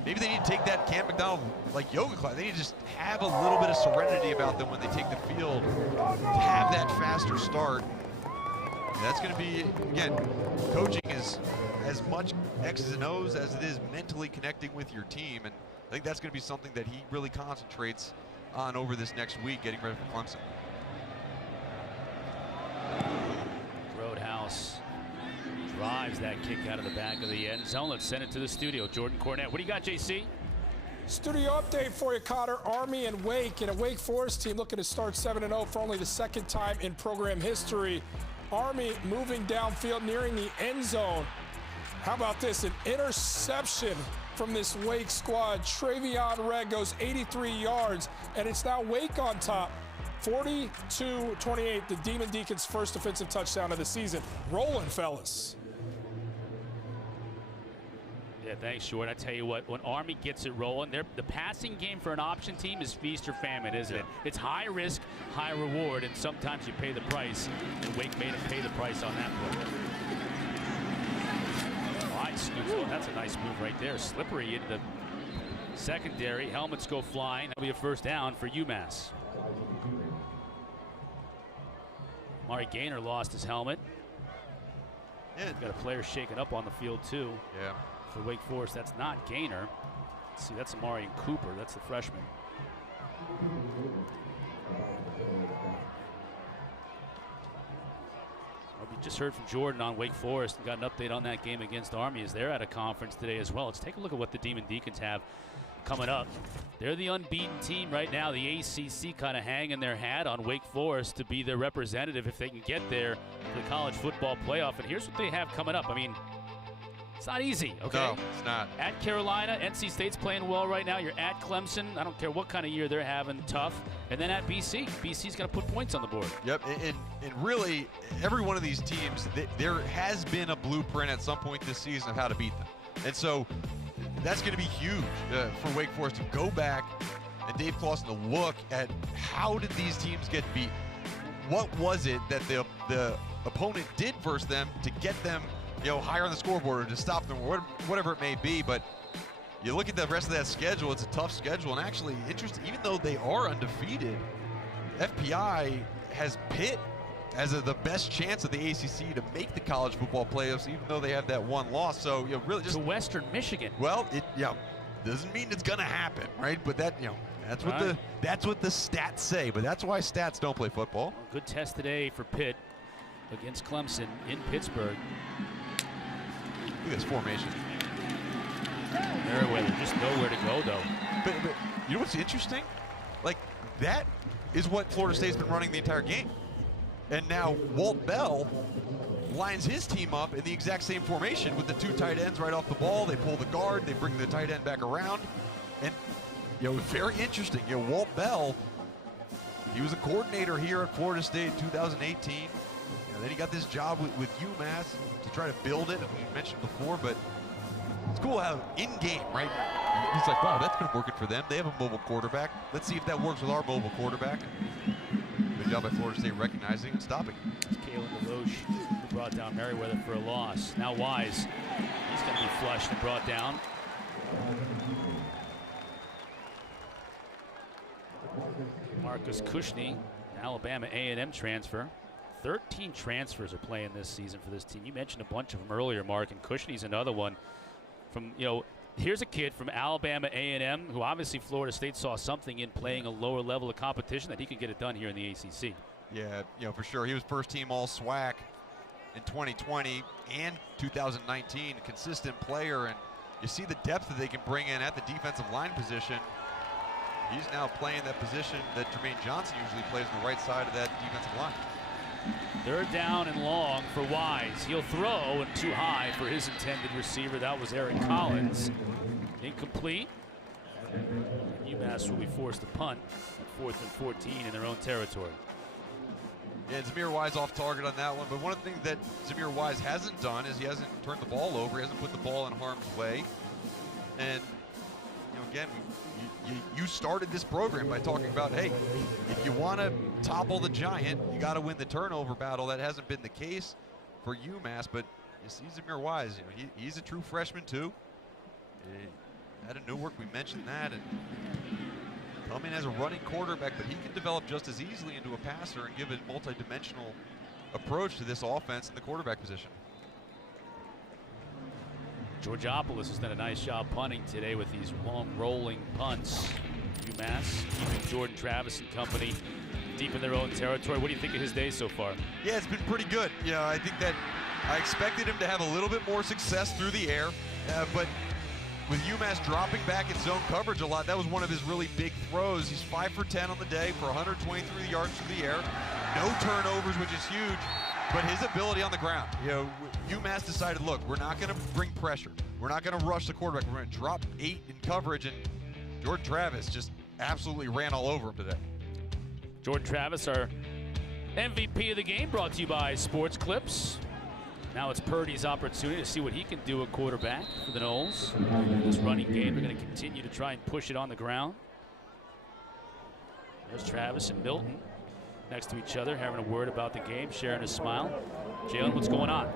maybe they need to take that Cam McDonald like yoga class. They need to just have a little bit of serenity about them when they take the field to have that faster start. And that's going to be, again, coaching is as much X's and O's as it is mentally connecting with your team. And I think that's going to be something that he really concentrates on over this next week, getting ready for Clemson. Roadhouse drives that kick out of the back of the end zone. Let's send it to the studio. Jordan Cornette. What do you got, JC? Studio update for you, Cotter. Army and Wake, and a Wake Forest team looking to start 7-0 for only the second time in program history. Army moving downfield, nearing the end zone. How about this? An interception from this Wake squad. Travion Red goes 83 yards, and it's now Wake on top. 42-28, the Demon Deacons' first offensive touchdown of the season. Rolling, fellas. Yeah, thanks, Short. I tell you what, when Army gets it rolling, the passing game for an option team is feast or famine, isn't it? It's high risk, high reward, and sometimes you pay the price. And Wake made him pay the price on that play. Wide scoops. Oh, that's a nice move right there. Slippery into the secondary. Helmets go flying. That'll be a first down for UMass. Mari Gaynor lost his helmet. Yeah. Got a player shaken up on the field, too. Yeah. For Wake Forest, that's not Gaynor. Let's see, that's Amari Cooper. That's the freshman. Well, we just heard from Jordan on Wake Forest and got an update on that game against Army as they're at a conference today as well. Let's take a look at what the Demon Deacons have coming up. They're the unbeaten team right now. The ACC kind of hanging their hat on Wake Forest to be their representative if they can get there for the college football playoff. And here's what they have coming up. I mean, it's not easy, okay? No, it's not. At Carolina, NC State's playing well right now. You're at Clemson. I don't care what kind of year they're having, tough. And then at BC. BC's going to put points on the board. Yep, and really, every one of these teams, there has been a blueprint at some point this season of how to beat them. And so that's going to be huge for Wake Forest to go back and Dave Clawson to look at how did these teams get beat? What was it that the opponent did versus them to get them higher on the scoreboard or to stop them or whatever it may be? But you look at the rest of that schedule, it's a tough schedule. And actually, interesting, even though they are undefeated, FPI has Pitt as the best chance of the ACC to make the college football playoffs, even though they have that one loss. So, really just to Western Michigan. Well, it doesn't mean it's going to happen, right? But that, that's what the stats say. But that's why stats don't play football. Good test today for Pitt against Clemson in Pittsburgh. Look at this formation. Meriwether just nowhere to go, though. But you know what's interesting? Like, that is what Florida State's been running the entire game. And now Walt Bell lines his team up in the exact same formation with the two tight ends right off the ball. They pull the guard, they bring the tight end back around. And, very interesting. Walt Bell, he was a coordinator here at Florida State in 2018. Then he got this job with UMass to try to build it, as we mentioned before. But it's cool how in-game, right? He's like, wow, that's been working for them. They have a mobile quarterback. Let's see if that works with our mobile quarterback. Good job by Florida State recognizing and stopping. Kalen DeLoche, who brought down Meriwether for a loss. Now Wise, he's going to be flushed and brought down. Marcus Cushney, Alabama A&M transfer. 13 transfers are playing this season for this team. You mentioned a bunch of them earlier, Mark, and Cushney's another one. From here's a kid from Alabama A&M who obviously Florida State saw something in playing a lower level of competition that he could get it done here in the ACC. Yeah, for sure. He was first team all SWAC in 2020 and 2019. A consistent player, and you see the depth that they can bring in at the defensive line position. He's now playing that position that Jermaine Johnson usually plays on the right side of that defensive line. Third down and long for Wise. He'll throw and too high for his intended receiver. That was Eric Collins. Incomplete. UMass will be forced to punt at 4th and 14 in their own territory. Yeah, Zamir Wise off target on that one, but one of the things that Zamir Wise hasn't done is he hasn't turned the ball over. He hasn't put the ball in harm's way. And, you know, again, you started this program by talking about, hey, if you want to topple the giant, you got to win the turnover battle. That hasn't been the case for UMass, but you see Zamir Wise, you know, he's a true freshman too. Out of Newark, we mentioned that, and come in as a running quarterback, but he can develop just as easily into a passer and give a multi-dimensional approach to this offense in the quarterback position. Georgopoulos has done a nice job punting today with these long rolling punts. UMass keeping Jordan Travis and company deep in their own territory. What do you think of his day so far? Yeah, it's been pretty good. You know, I think that I expected him to have a little bit more success through the air, but with UMass dropping back in zone coverage a lot, that was one of his really big throws. He's 5 for 10 on the day for 123 yards through the air. No turnovers, which is huge, but his ability on the ground. You know, UMass decided, look, we're not going to bring pressure. We're not going to rush the quarterback. We're going to drop 8 in coverage, and Jordan Travis just absolutely ran all over him today. Jordan Travis, our MVP of the game, brought to you by Sports Clips. Now it's Purdy's opportunity to see what he can do at quarterback for the Noles. This running game, they're going to continue to try and push it on the ground. There's Travis and Milton next to each other, having a word about the game, sharing a smile. Jalen, what's going on?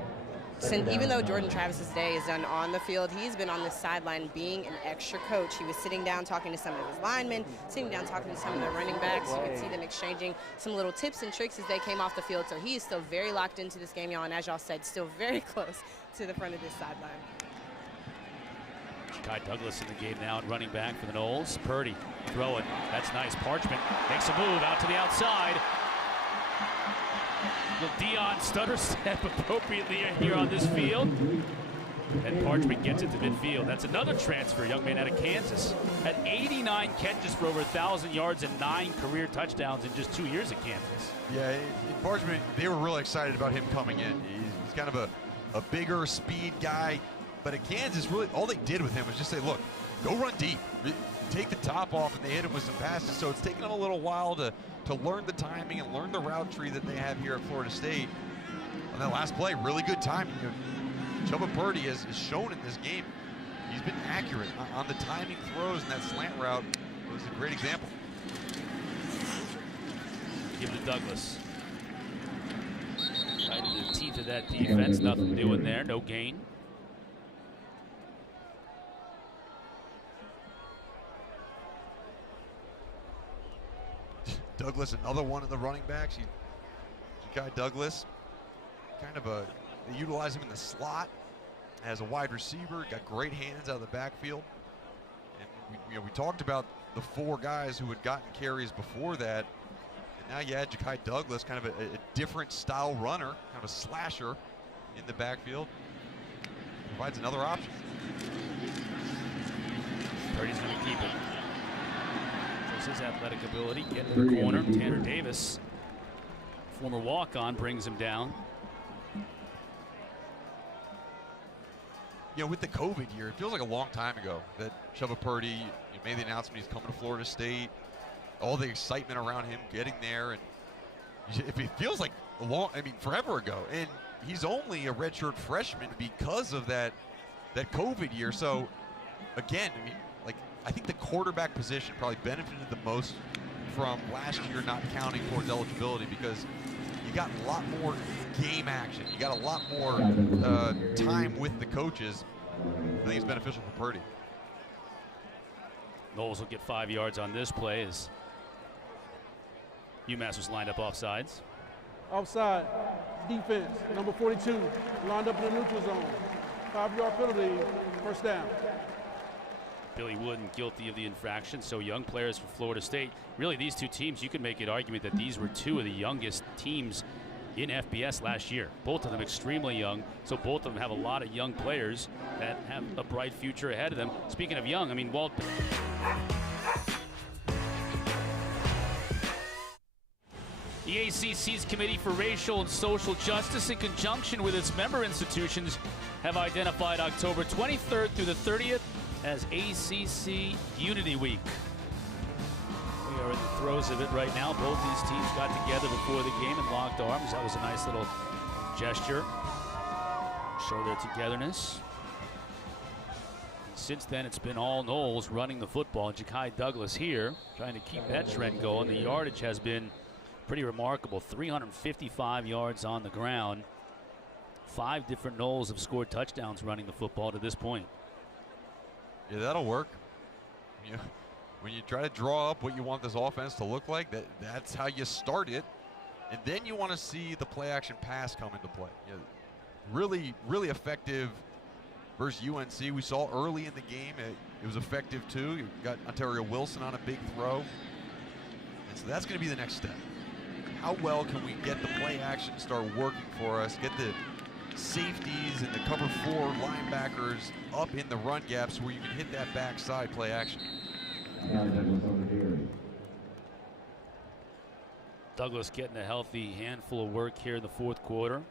Even though Jordan Travis's day is done on the field, he's been on the sideline being an extra coach. He was sitting down talking to some of his linemen, sitting down talking to some of the running backs. You could see them exchanging some little tips and tricks as they came off the field. So he is still very locked into this game, y'all, and as y'all said, still very close to the front of this sideline. Kai Douglas in the game now at running back for the Noles. Purdy throwing. That's nice. Parchment makes a move out to the outside. Little Dion stutter step appropriately here on this field. And Parchment gets it to midfield. That's another transfer, young man out of Kansas. Had 89 catches for over 1,000 yards and 9 career touchdowns in just 2 years at Kansas. Yeah, Parchment, they were really excited about him coming in. He's kind of a bigger speed guy. But at Kansas, really, all they did with him was just say, look, go run deep. Take the top off, and they hit him with some passes. So it's taken them a little while to learn the timing and learn the route tree that they have here at Florida State. On that last play, really good timing. Chubba Purdy has shown in this game, he's been accurate on the timing throws, and that slant route was a great example. Give it to Douglas. Right into the teeth of that defense, nothing doing there, no gain. Douglas, another one of the running backs. Ja'Kai Douglas, kind of they utilize him in the slot as a wide receiver. Got great hands out of the backfield. And we talked about the 4 guys who had gotten carries before that. And now you add Ja'Kai Douglas, kind of a different style runner, kind of a slasher in the backfield. Provides another option. Purdy's going to keep it. His athletic ability, get in the corner. Tanner Davis, former walk-on, brings him down. You know, with the COVID year, it feels like a long time ago that Chubba Purdy made the announcement he's coming to Florida State. All the excitement around him getting there, and it feels like forever ago. And he's only a redshirt freshman because of that COVID year. So, again, I think the quarterback position probably benefited the most from last year not counting towards eligibility, because you got a lot more game action. You got a lot more time with the coaches. I think it's beneficial for Purdy. Noles will get 5 yards on this play as UMass was lined up offsides. Offside, defense, number 42, lined up in the neutral zone. 5-yard penalty, first down. Billy Wooden guilty of the infraction. So young players for Florida State. Really, these two teams, you could make an argument that these were 2 of the youngest teams in FBS last year. Both of them extremely young, so both of them have a lot of young players that have a bright future ahead of them. Speaking of young, Walt. The ACC's Committee for Racial and Social Justice, in conjunction with its member institutions, have identified October 23rd through the 30th as ACC Unity Week. We're in the throes of it right now. Both these teams got together before the game and locked arms. That was a nice little gesture. Show their togetherness. Since then, it's been all Noles running the football. Ja'Kai Douglas here, trying to keep that trend going. The yardage has been pretty remarkable. 355 yards on the ground. 5 different Noles have scored touchdowns running the football to this point. Yeah, that'll work. Yeah. When you try to draw up what you want this offense to look like, that's how you start it. And then you want to see the play-action pass come into play. Yeah, really, really effective versus UNC. We saw early in the game it was effective too. You got Ontario Wilson on a big throw. And so that's going to be the next step. How well can we get the play action to start working for us, get the safeties and the cover 4 linebackers up in the run gaps where you can hit that backside play action. Douglas getting a healthy handful of work here in the 4th quarter.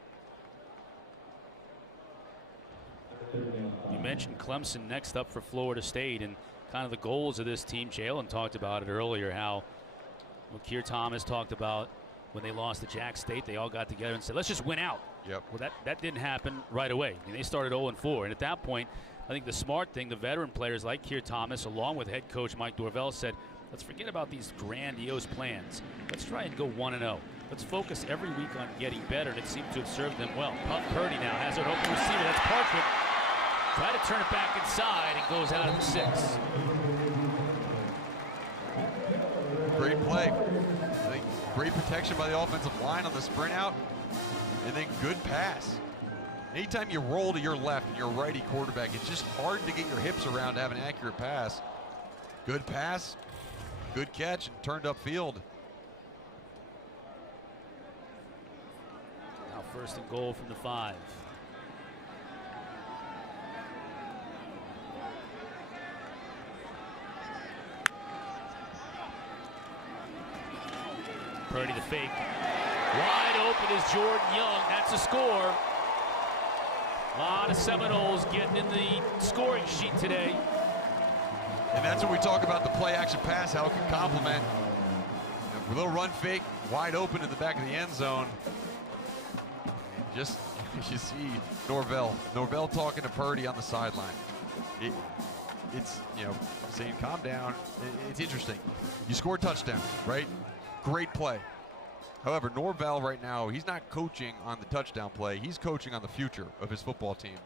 You mentioned Clemson next up for Florida State and kind of the goals of this team. Jalen talked about it earlier, how Keir Thomas talked about when they lost to Jack State, they all got together and said, let's just win out. Yep. Well, that didn't happen right away. I mean, they started 0-4, and at that point, I think the smart thing, the veteran players like Keir Thomas, along with head coach Mike Dorvell, said, let's forget about these grandiose plans. Let's try and go 1-0. Let's focus every week on getting better, and it seemed to have served them well. Purdy now has an open receiver. That's Parchment. Try to turn it back inside and goes out at the 6. Great play. I think great protection by the offensive line on the sprint out, and then good pass. Anytime you roll to your left and you're a righty quarterback, it's just hard to get your hips around to have an accurate pass. Good pass, good catch, and turned upfield. Now 1st and goal from the 5. Purdy the fake. Wide open is Jordan Young. That's a score. A lot of Seminoles getting in the scoring sheet today. And that's when we talk about the play action pass, how it can complement. A little run fake, wide open in the back of the end zone. And just, you see Norvell talking to Purdy on the sideline. It's, saying calm down. It's interesting. You score a touchdown, right? Great play. However, Norvell right now, he's not coaching on the touchdown play. He's coaching on the future of his football team.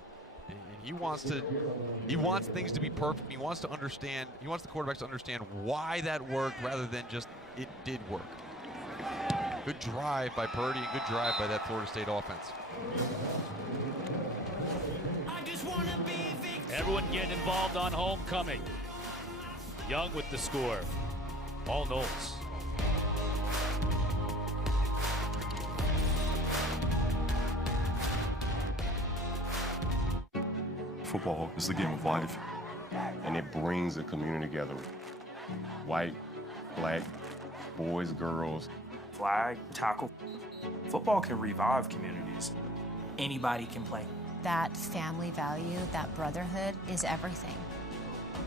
And he wants things to be perfect. He wants to understand, he wants the quarterbacks to understand why that worked rather than just it did work. Good drive by Purdy and good drive by that Florida State offense. Everyone getting involved on homecoming. Young with the score. All Noles. Football is the game of life, and it brings a community together. White, black, boys, girls. Flag, tackle. Football can revive communities. Anybody can play. That family value, that brotherhood is everything.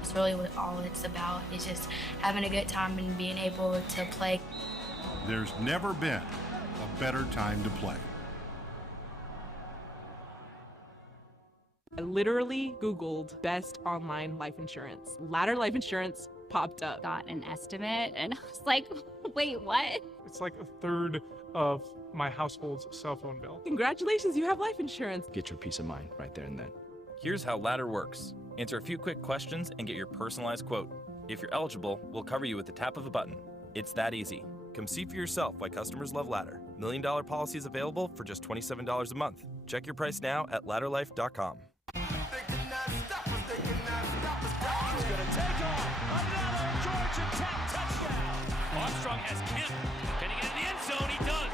It's really what all it's about, is just having a good time and being able to play. There's never been a better time to play. I literally Googled best online life insurance. Ladder Life Insurance popped up. Got an estimate and I was like, wait, what? It's like 1/3 of my household's cell phone bill. Congratulations, you have life insurance. Get your peace of mind right there and then. Here's how Ladder works. Answer a few quick questions and get your personalized quote. If you're eligible, we'll cover you with the tap of a button. It's that easy. Come see for yourself why customers love Ladder. $1 million policies available for just $27 a month. Check your price now at ladderlife.com. Armstrong has Kemp. Can he get in the end zone? He does.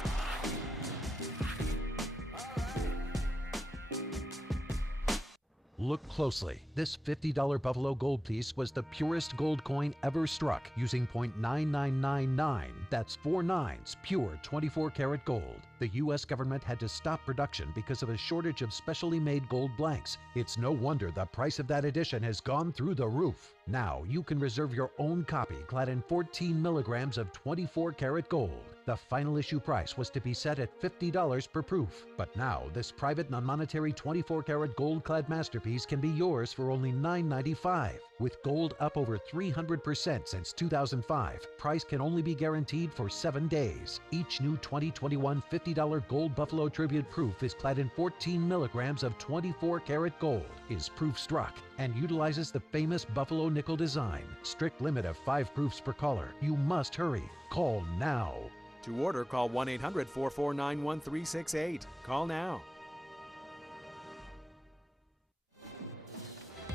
Look closely. This $50 Buffalo gold piece was the purest gold coin ever struck using .9999. That's 4 nines, pure 24-karat gold. The U.S. government had to stop production because of a shortage of specially made gold blanks. It's no wonder the price of that edition has gone through the roof. Now you can reserve your own copy clad in 14 milligrams of 24-karat gold. The final issue price was to be set at $50 per proof. But now this private non-monetary 24-karat gold-clad masterpiece can be yours for only $9.95. With gold up over 300% since 2005, price can only be guaranteed for 7 days. Each new 2021 $50 Gold Buffalo Tribute proof is clad in 14 milligrams of 24-karat gold, is proof struck, and utilizes the famous Buffalo nickel design. Strict limit of 5 proofs per caller. You must hurry. Call now. To order, call 1-800-449-1368. Call now.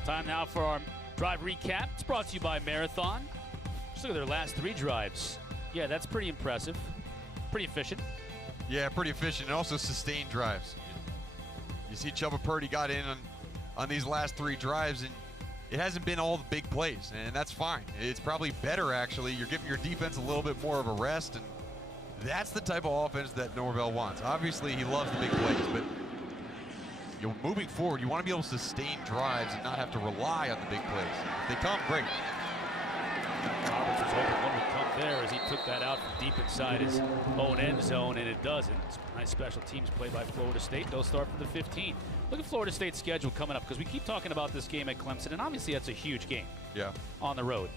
Time now for our drive recap. It's brought to you by Marathon. Just look at their last 3 drives. Yeah, that's pretty impressive. Pretty efficient. Yeah, pretty efficient, and also sustained drives. You see Chubba Purdy got in on these last 3 drives, and it hasn't been all the big plays, and that's fine. It's probably better, actually. You're giving your defense a little bit more of a rest, and that's the type of offense that Norvell wants. Obviously, he loves the big plays, but moving forward, you want to be able to sustain drives and not have to rely on the big plays. If they come, great. Roberts was hoping one would come there as he took that out from deep inside his own end zone, and it doesn't. It's nice special teams play by Florida State. They'll start from the 15. Look at Florida State's schedule coming up, because we keep talking about this game at Clemson, and obviously that's a huge game on the road.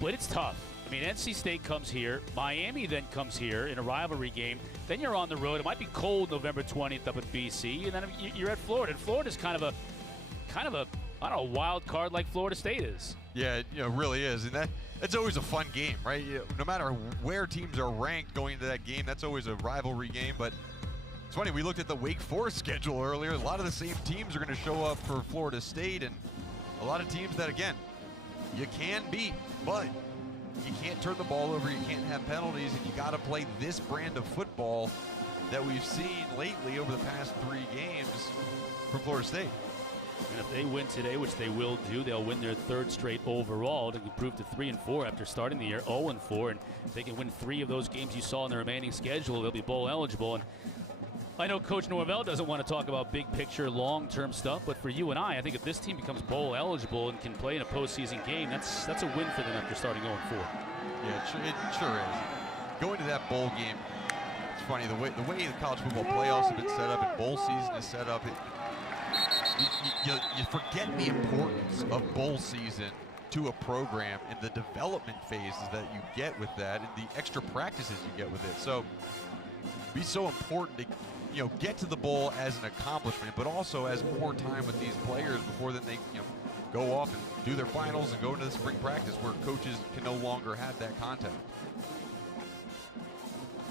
But it's tough. I mean, NC State comes here, Miami then comes here in a rivalry game, then you're on the road. It might be cold November 20th up in BC, and then you're at Florida. And Florida's kind of a, I don't know, wild card like Florida State is. Yeah, it really is, and that's always a fun game, right? No matter where teams are ranked going into that game, that's always a rivalry game. But it's funny, we looked at the Wake Forest schedule earlier. A lot of the same teams are going to show up for Florida State, and a lot of teams that, again, you can beat, but you can't turn the ball over, you can't have penalties, and you got to play this brand of football that we've seen lately over the past 3 games from Florida State. And if they win today, which they will do, they'll win their 3rd straight overall to improve to 3-4 after starting the year 0-4. And if they can win 3 of those games you saw in the remaining schedule, they'll be bowl eligible. And I know Coach Norvell doesn't want to talk about big picture, long-term stuff, but for you and I think if this team becomes bowl eligible and can play in a postseason game, that's a win for them after starting 0-4. Yeah, it sure is. Going to that bowl game, it's funny, the way the college football playoffs have been set up and bowl season is set up, you forget the importance of bowl season to a program and the development phases that you get with that and the extra practices you get with it. So it'd be so important to get to the bowl as an accomplishment, but also as more time with these players before then they go off and do their finals and go into the spring practice where coaches can no longer have that contact.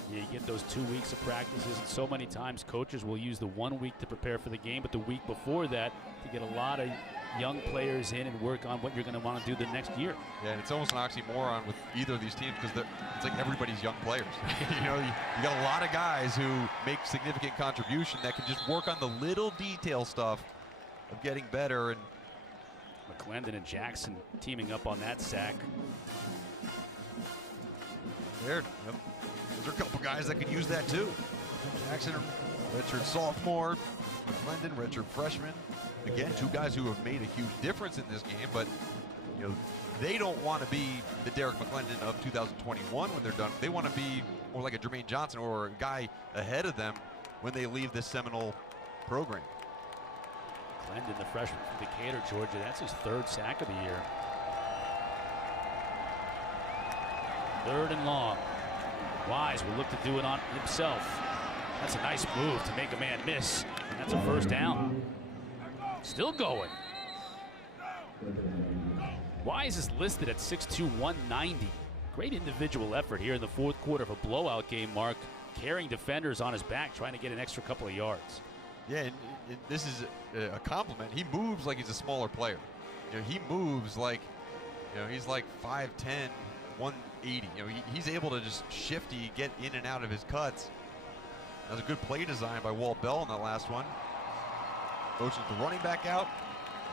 Yeah, you get those 2 weeks of practices, and so many times coaches will use the 1 week to prepare for the game, but the week before that to get a lot of young players in and work on what you're going to want to do the next year. Yeah, and it's almost an oxymoron with either of these teams because it's like everybody's young players. you got a lot of guys who make significant contribution that can just work on the little detail stuff of getting better. And McClendon and Jackson teaming up on that sack. Those are a couple guys that could use that too. Jackson, redshirt sophomore, McClendon, redshirt freshman. Again, 2 guys who have made a huge difference in this game, but they don't want to be the Derek McClendon of 2021 when they're done. They want to be more like a Jermaine Johnson or a guy ahead of them when they leave this Seminole program. McClendon, the freshman from Decatur, Georgia, that's his 3rd sack of the year. 3rd and long. Wise will look to do it on himself. That's a nice move to make a man miss, and that's a 1st down. Still going. Wise is listed at 6'2", 190. Great individual effort here in the 4th quarter of a blowout game, Mark, carrying defenders on his back, trying to get an extra couple of yards. Yeah, and this is a compliment. He moves like he's a smaller player. He moves like, he's like 5'10", 180. He's able to just shifty, get in and out of his cuts. That was a good play design by Walt Bell in that last one. Motions the running back out.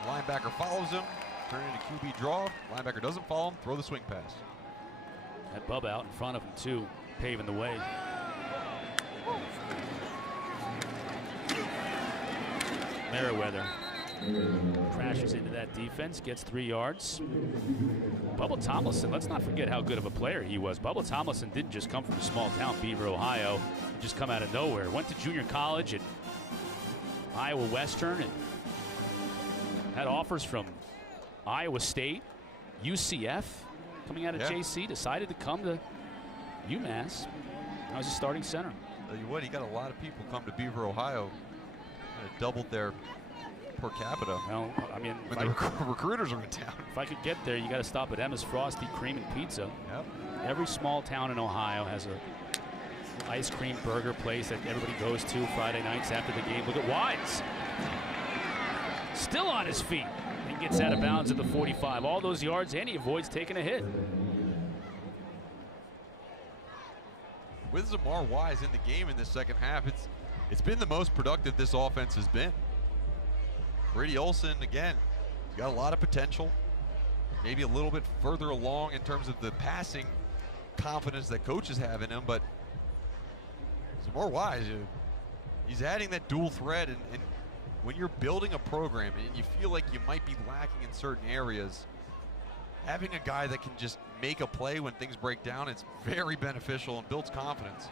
Linebacker follows him. Turn into QB draw. Linebacker doesn't follow him. Throw the swing pass. That Bub out in front of him too, paving the way. Merriweather Crashes into that defense, gets 3 yards. Bubba Tomlinson, let's not forget how good of a player he was. Bubba Tomlinson didn't just come from a small town, Beaver, Ohio, and just come out of nowhere. Went to junior college at Iowa Western and had offers from Iowa State, UCF, coming out of JC, decided to come to UMass. Now he's a starting center. Tell you what, he got a lot of people come to Beaver, Ohio. Kind of doubled their per capita. Well, I mean, when the recruiters are in town. If I could get there, you got to stop at Emma's Frosty Cream and Pizza. Yep. Every small town in Ohio has a ice cream burger place that everybody goes to Friday nights after the game. Look at Wise. Still on his feet. And gets out of bounds at the 45. All those yards, and he avoids taking a hit. With Zamar Wise in the game in this second half, it's been the most productive this offense has been. Brady Olson, again, he's got a lot of potential. Maybe a little bit further along in terms of the passing confidence that coaches have in him, but Zamar Wise, he's adding that dual threat, and when you're building a program and you feel like you might be lacking in certain areas, having a guy that can just make a play when things break down, it's very beneficial and builds confidence.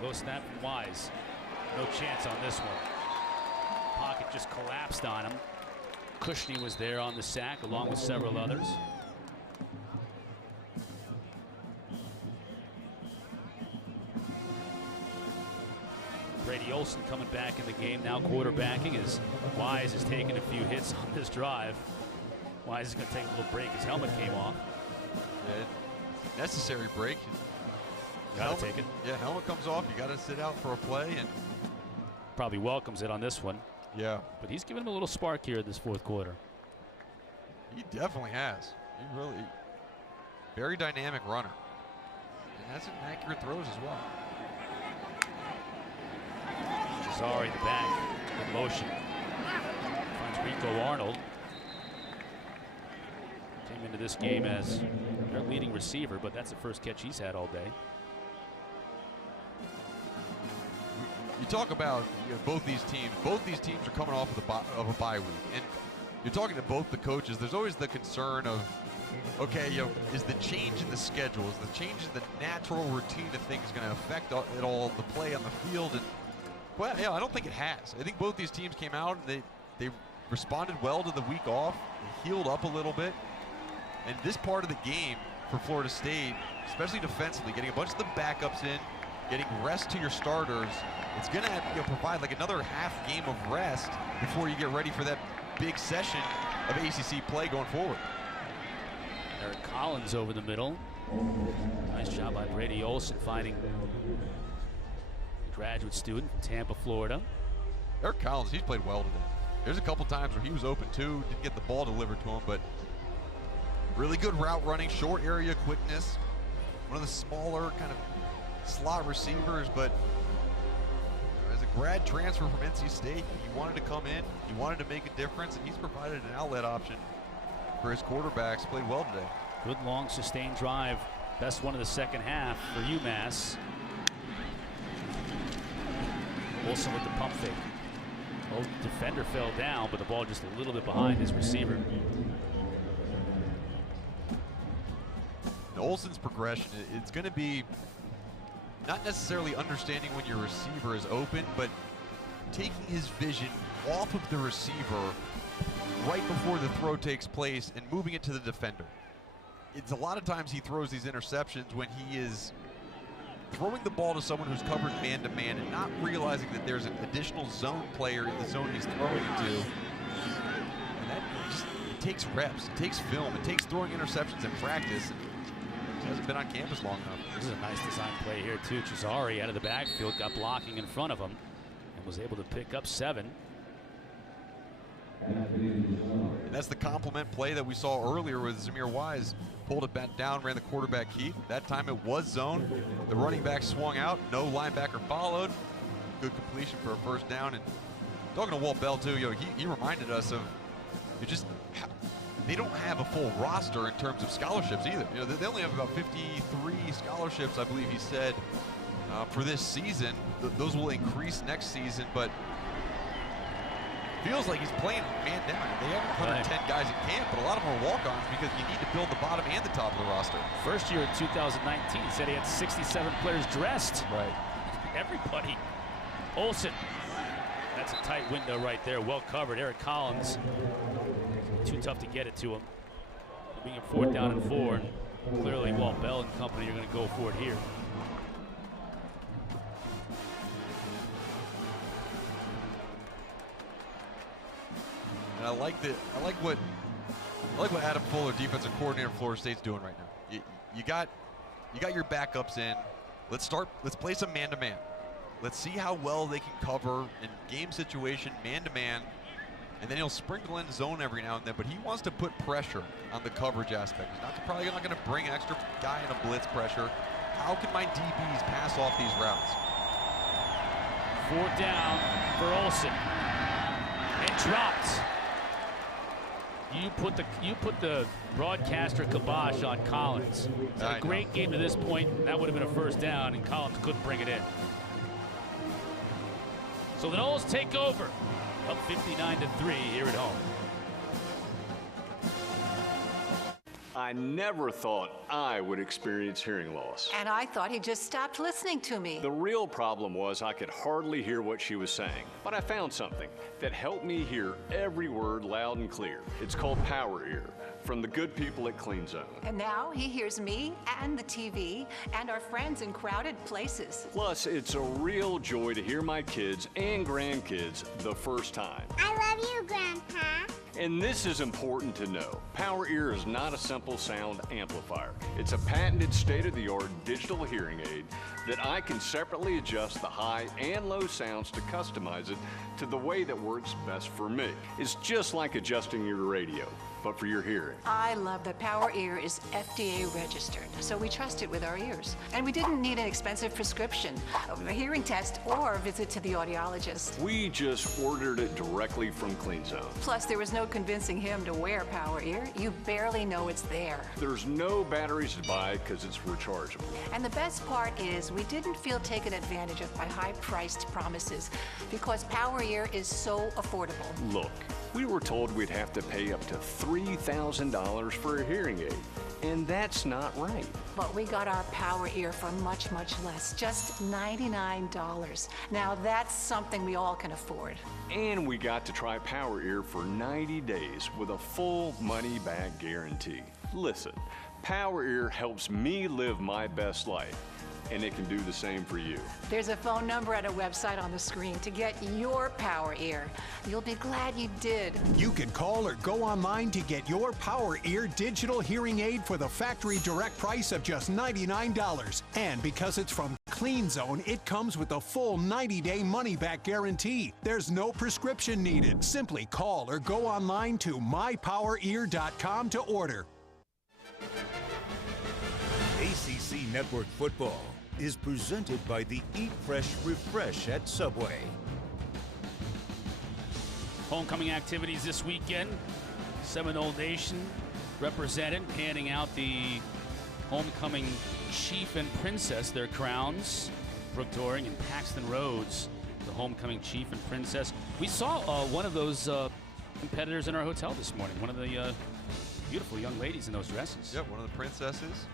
Low snap from Wise. No chance on this one. Pocket just collapsed on him. Cushney was there on the sack along with several others. Brady Olson coming back in the game, now quarterbacking, as Wise has taken a few hits on this drive. Wise is going to take a little break. His helmet came off. Yeah, necessary break. Gotta take it. Yeah, helmet comes off. You got to sit out for a play, and probably welcomes it on this one. Yeah, but he's given him a little spark here in this fourth quarter. He definitely has. He really, very dynamic runner, and has some accurate throws as well. Jazari the back in motion. Finds Rico Arnold. Came into this game as their leading receiver, but that's the first catch he's had all day. You talk about both these teams. Both these teams are coming off of a bye week, and you're talking to both the coaches. There's always the concern of, okay, is the change in the schedule, is the change in the natural routine of things going to affect it all, the play on the field? And well, yeah, I don't think it has. I think both these teams came out and they responded well to the week off. They healed up a little bit, and this part of the game for Florida State, especially defensively, getting a bunch of the backups in, getting rest to your starters, it's going to provide like another half game of rest before you get ready for that big session of ACC play going forward. Eric Collins over the middle. Nice job by Brady Olson finding a graduate student from Tampa, Florida. Eric Collins, he's played well today. There's a couple times where he was open too, didn't get the ball delivered to him, but really good route running, short area quickness. One of the smaller kind of slot receivers, but as a grad transfer from NC State, he wanted to come in, he wanted to make a difference, and he's provided an outlet option for his quarterbacks. Played well today. Good long sustained drive. Best one of the second half for UMass. Wilson with the pump fake. Oh, defender fell down, but the ball just a little bit behind his receiver. Olson's progression, it's going to be not necessarily understanding when your receiver is open, but taking his vision off of the receiver right before the throw takes place and moving it to the defender. It's a lot of times he throws these interceptions when he is throwing the ball to someone who's covered man-to-man and not realizing that there's an additional zone player in the zone he's throwing to. And that just, it takes reps, it takes film, it takes throwing interceptions in practice. He hasn't been on campus long enough. This is a nice design play here too. Jazari out of the backfield, got blocking in front of him, and was able to pick up 7. And that's the complement play that we saw earlier with Zamir Wise. Pulled it back down, ran the quarterback keep. That time it was zone. The running back swung out, no linebacker followed. Good completion for a first down. And talking to Walt Bell too, he reminded us of they don't have a full roster in terms of scholarships either. They only have about 53 scholarships, I believe he said, for this season. Those will increase next season, but feels like he's playing man down. They have 110 guys in camp, but a lot of them are walk-ons because you need to build the bottom and the top of the roster. First year in 2019, he said he had 67 players dressed. Right. Everybody. Olsen. That's a tight window right there. Well covered. Eric Collins. Too tough to get it to him. Being a 4th down and 4. Clearly, Walt Bell and company are going to go for it here. And I like what Adam Fuller, defensive coordinator of Florida State's doing right now. You got your backups in. Let's play some man-to-man. Let's see how well they can cover in game situation, man-to-man. And then he'll sprinkle in zone every now and then, but he wants to put pressure on the coverage aspect. He's probably not going to bring an extra guy in a blitz pressure. How can my DBs pass off these routes? 4th down for Olsen. And dropped. You put the broadcaster kibosh on Collins. It's a great game to this point. That would have been a 1st down, and Collins couldn't bring it in. So the Noles take over, up 59-3 here at home. I never thought I would experience hearing loss. And I thought he just stopped listening to me. The real problem was I could hardly hear what she was saying. But I found something that helped me hear every word loud and clear. It's called Power Ear, from the good people at Clean Zone. And now he hears me and the TV and our friends in crowded places. Plus, it's a real joy to hear my kids and grandkids the first time. I love you, Grandpa. And this is important to know. Power Ear is not a simple sound amplifier. It's a patented state-of-the-art digital hearing aid that I can separately adjust the high and low sounds to customize it to the way that works best for me. It's just like adjusting your radio, but for your hearing. I love that Power Ear is FDA registered, so we trust it with our ears. And we didn't need an expensive prescription, a hearing test, or a visit to the audiologist. We just ordered it directly from Clean Zone. Plus, there was no convincing him to wear Power Ear. You barely know it's there. There's no batteries to buy because it's rechargeable. And the best part is we didn't feel taken advantage of by high-priced promises because Power Ear is so affordable. Look, we were told we'd have to pay up to $3,000 for a hearing aid, and that's not right. But we got our Power Ear for much, much less, just $99. Now that's something we all can afford. And we got to try Power Ear for 90 days with a full money-back guarantee. Listen, Power Ear helps me live my best life, and it can do the same for you. There's a phone number and a website on the screen to get your Power Ear. You'll be glad you did. You can call or go online to get your Power Ear digital hearing aid for the factory direct price of just $99. And because it's from Clean Zone, it comes with a full 90-day money-back guarantee. There's no prescription needed. Simply call or go online to mypowerear.com to order. ACC Network Football is presented by the Eat Fresh Refresh at Subway. Homecoming activities this weekend. Seminole Nation represented, handing out the homecoming chief and princess their crowns. Brooke Doring and Paxton Rhodes, the homecoming chief and princess. We saw one of those competitors in our hotel this morning. One of the beautiful young ladies in those dresses. Yep, one of the princesses.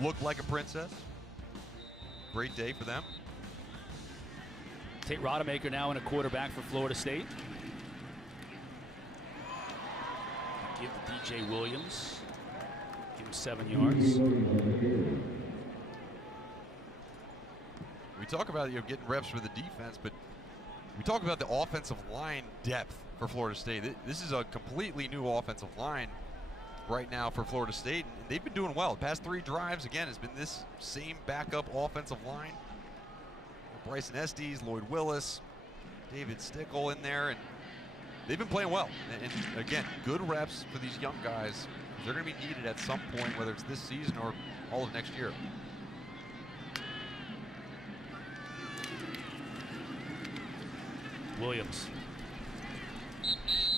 Looked like a princess. Great day for them. Tate Rodemaker now in a quarterback for Florida State. Give to DJ Williams. Give him 7 yards. We talk about getting reps for the defense, but we talk about the offensive line depth for Florida State. This is a completely new offensive line right now for Florida State, and they've been doing well. The past 3 drives, again, has been this same backup offensive line. Bryson Estes, Lloyd Willis, David Stickle in there, and they've been playing well. And again, good reps for these young guys. They're going to be needed at some point, whether it's this season or all of next year. Williams.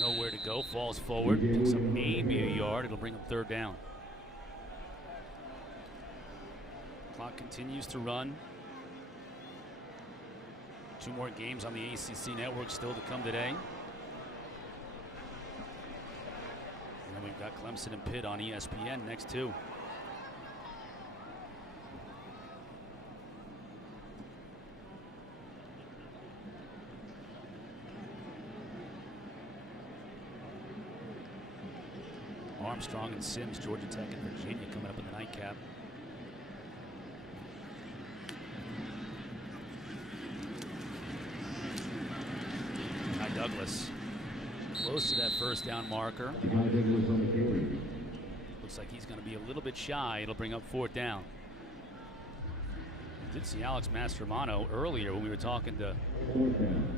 Nowhere to go, falls forward, picks up maybe a yard. It'll bring him 3rd down. Clock continues to run. 2 more games on the ACC network still to come today. And then we've got Clemson and Pitt on ESPN next 2. Armstrong and Sims, Georgia Tech and Virginia coming up in the nightcap. Douglas close to that first down marker. Looks like he's going to be a little bit shy. It'll bring up 4th down. Did see Alex Mastromano earlier when we were talking to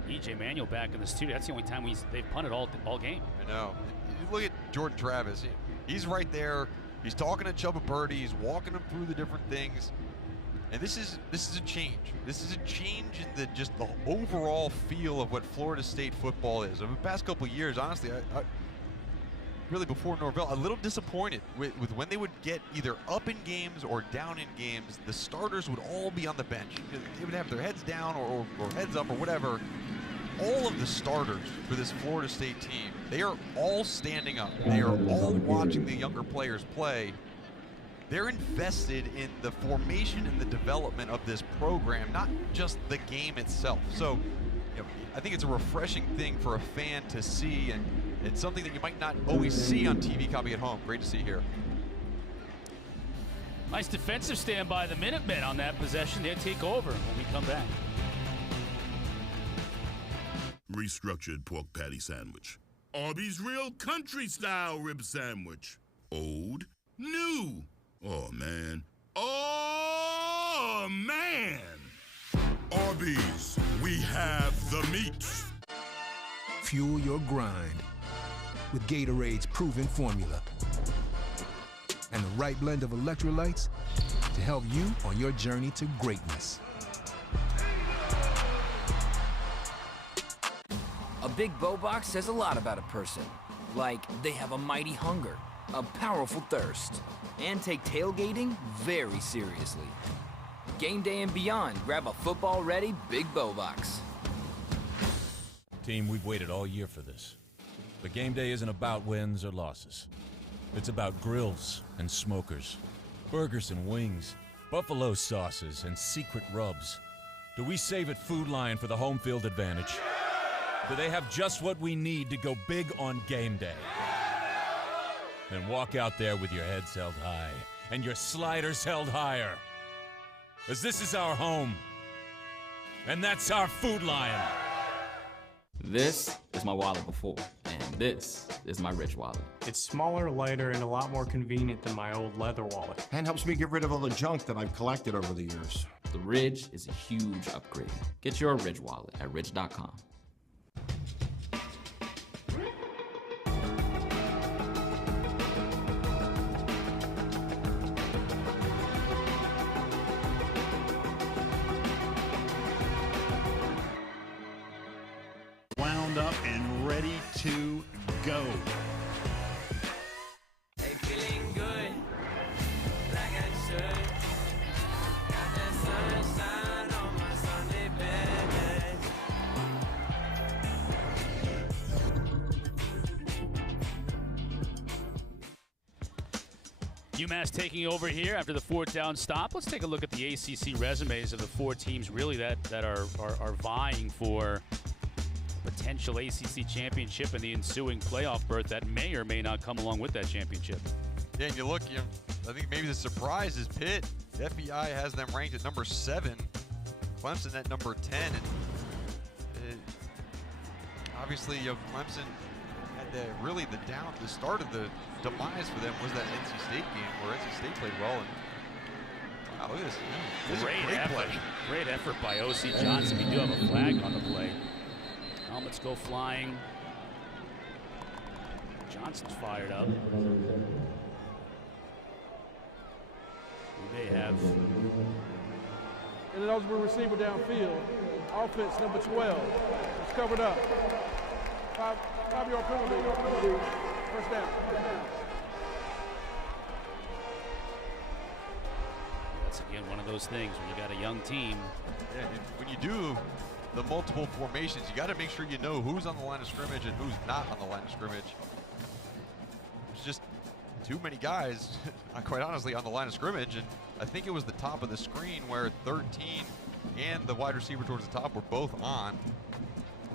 E.J. Manuel back in the studio. That's the only time they've punted all game. I know. You look at Jordan Travis. He's right there. He's talking to Chubba Purdy. He's walking him through the different things. And this is a change. This is a change in the overall feel of what Florida State football is. Over the past couple of years, honestly, I really before Norvell, a little disappointed with when they would get either up in games or down in games. The starters would all be on the bench. They would have their heads down or heads up or whatever. All of the starters for this Florida State team, they are all standing up. They are all watching the younger players play. They're invested in the formation and the development of this program, not just the game itself. So, I think it's a refreshing thing for a fan to see, and it's something that you might not always see on TV copy at home. Great to see here. Nice defensive stand by the Minutemen on that possession. They'll take over when we come back. Restructured pork patty sandwich. Arby's real country style rib sandwich. Old, new. Oh, man. Oh, man. Arby's, we have the meat. Fuel your grind with Gatorade's proven formula and the right blend of electrolytes to help you on your journey to greatness. A big bow box says a lot about a person. Like they have a mighty hunger, a powerful thirst, and take tailgating very seriously. Game day and beyond, grab a football-ready big bow box. Team, we've waited all year for this. But game day isn't about wins or losses. It's about grills and smokers, burgers and wings, buffalo sauces and secret rubs. Do we save at Food Lion for the home field advantage? Do they have just what we need to go big on game day? Then walk out there with your heads held high and your sliders held higher. As this is our home. And that's our Food Lion. This is my wallet before, and this is my Ridge wallet. It's smaller, lighter, and a lot more convenient than my old leather wallet. And helps me get rid of all the junk that I've collected over the years. The Ridge is a huge upgrade. Get your Ridge wallet at ridge.com. Wound up and ready to go. Hey, feeling good, like I should. Got that sunshine on my Sunday best. UMass taking over here after the 4th down stop. Let's take a look at the ACC resumes of the 4 teams really that are vying for potential ACC championship and the ensuing playoff berth that may or may not come along with that championship. Yeah, and you look, I think maybe the surprise is Pitt. The FEI has them ranked at number 7, Clemson at number 10, and obviously Clemson had the start of the demise for them was that NC State game where NC State played well. And wow, look at this! This is a great effort. play. Great effort by O.C. Johnson. We do have a flag on the play. Helmets go flying. Johnson's fired up. We may have an eligible receiver downfield. Offense number 12. It's covered up. 5-yard penalty. First down. That's again one of those things when you got a young team. Yeah, when you do the multiple formations, you got to make sure you know who's on the line of scrimmage and who's not on the line of scrimmage. There's just too many guys, quite honestly, on the line of scrimmage, and I think it was the top of the screen where 13 and the wide receiver towards the top were both on.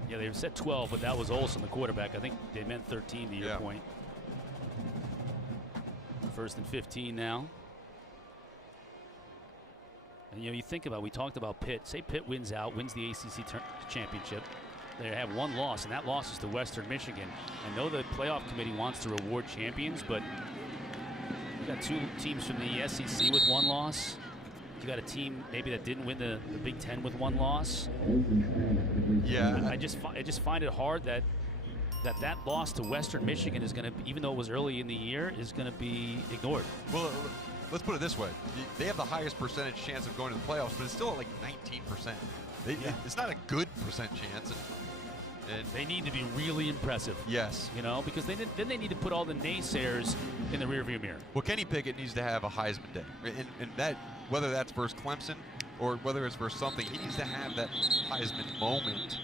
Yeah, they said 12, but that was Olsen, the quarterback. I think they meant 13 to your point. 1st and 15 now. And you know, you think about, we talked about Pitt. Say Pitt wins out, wins the ACC championship. They have one loss, and that loss is to Western Michigan. I know the playoff committee wants to reward champions, but you got 2 teams from the SEC with 1 loss. You got a team maybe that didn't win the Big Ten with 1 loss. Yeah. I just find it hard that loss to Western Michigan is going to, even though it was early in the year, is going to be ignored. Well, let's put it this way. They have the highest percentage chance of going to the playoffs, but it's still at like 19%. It's not a good percent chance. And they need to be really impressive. Yes. You know, because then they need to put all the naysayers in the rearview mirror. Well, Kenny Pickett needs to have a Heisman day. And that, whether that's versus Clemson or whether it's versus something, he needs to have that Heisman moment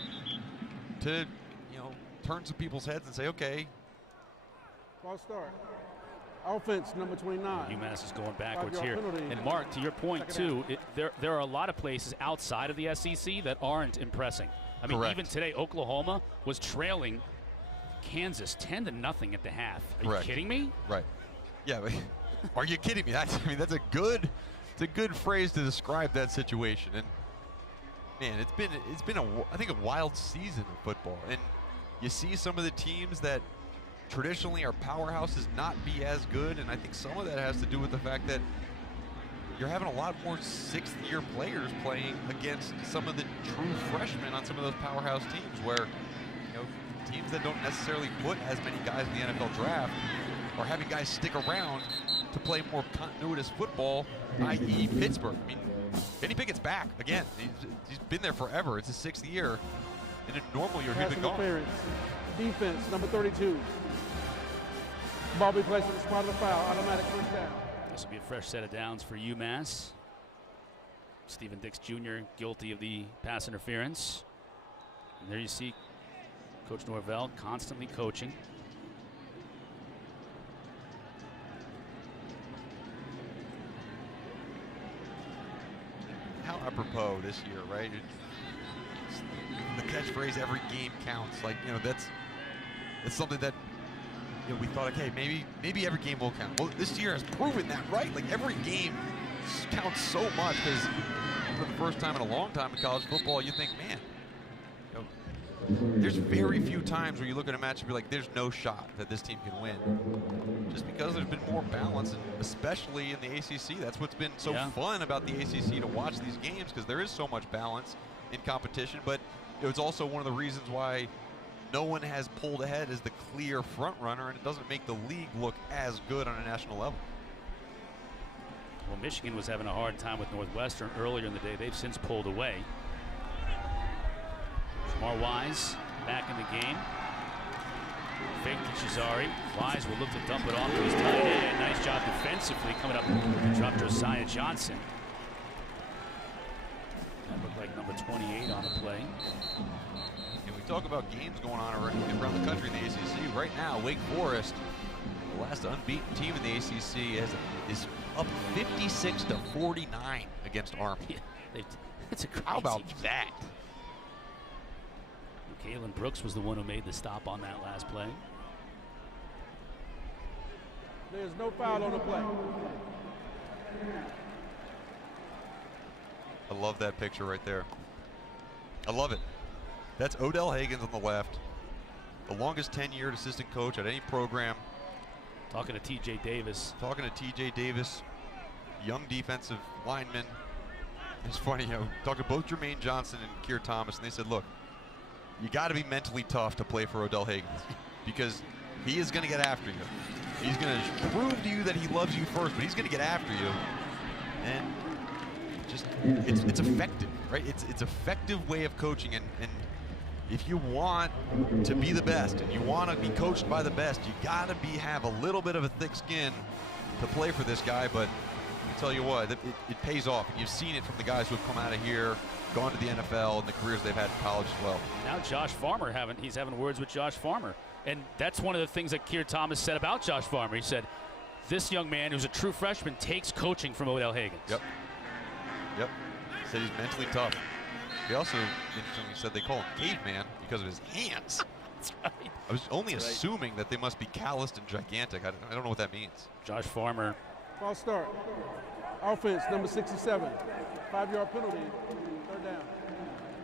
to, you know, turn some people's heads and say, okay. False start. Offense, number 29. UMass is going backwards 5-yard here. penalty. And Mark, to your point too, there are a lot of places outside of the SEC that aren't impressing. I mean, Correct. even today, Oklahoma was trailing Kansas 10-0 at the half. Are Correct. you kidding me? Right. Yeah. But are you kidding me? That's a good phrase to describe that situation. And man, it's been I think a wild season of football. And you see some of the teams that traditionally our powerhouses not be as good, and I think some of that has to do with the fact that you're having a lot more 6th-year players playing against some of the true freshmen on some of those powerhouse teams, where, you know, teams that don't necessarily put as many guys in the NFL draft are having guys stick around to play more continuous football, i.e. Pittsburgh. I mean, Kenny Pickett's back again. He's been there forever. It's his 6th year. In a normal year, he'd been gone. Defense, number 32. Ball be placed on the spot of the foul. Automatic first down. This will be a fresh set of downs for UMass. Stephen Dix Jr. guilty of the pass interference. And there you see Coach Norvell constantly coaching. How apropos this year, right? It's the catchphrase "every game counts." Like, you know, that's something that, you know, we thought, okay, maybe every game will count. Well, this year has proven that, right? Like, every game counts so much, because for the first time in a long time in college football, you think, man, you know, there's very few times where you look at a match and be like, there's no shot that this team can win. Just because there's been more balance, and especially in the ACC. That's what's been so fun about the ACC, to watch these games, because there is so much balance in competition. But it's also one of the reasons why no one has pulled ahead as the clear front runner, and it doesn't make the league look as good on a national level. Well, Michigan was having a hard time with Northwestern earlier in the day. They've since pulled away. Jamar Wise back in the game. Fake to Cesare. Wise will look to dump it off to his tight end. Nice job defensively coming up to drop Josiah Johnson. That looked like number 28 on the play. And we talk about games going on around the country in the ACC. Right now, Wake Forest, the last unbeaten team in the ACC, is up 56-49 against Army. Yeah, it's a crazy. How about that? Kalen Brooks was the one who made the stop on that last play. There's no foul on the play. I love that picture right there. I love it. That's Odell Haggins on the left, the longest tenured assistant coach at any program. Talking to T.J. Davis. Talking to T.J. Davis, young defensive lineman. It's funny, you know, talked to both Jermaine Johnson and Keir Thomas, and they said, look, you got to be mentally tough to play for Odell Haggins, because he is going to get after you. He's going to prove to you that he loves you first, but he's going to get after you. And just, it's effective, right? It's effective way of coaching, and if you want to be the best and you want to be coached by the best, you got to have a little bit of a thick skin to play for this guy. But it's tell you what, it pays off. And you've seen it from the guys who have come out of here, gone to the NFL, and the careers they've had in college as well. Now Josh Farmer, he's having words with Josh Farmer. And that's one of the things that Keir Thomas said about Josh Farmer. He said, this young man who's a true freshman takes coaching from Odell Higgins. Yep. He said he's mentally tough. He also, interestingly said they call him caveman because of his hands. That's right. I was only assuming that they must be calloused and gigantic. I don't know what that means. Josh Farmer. False start. Offense, number 67. 5-yard penalty, 3rd down.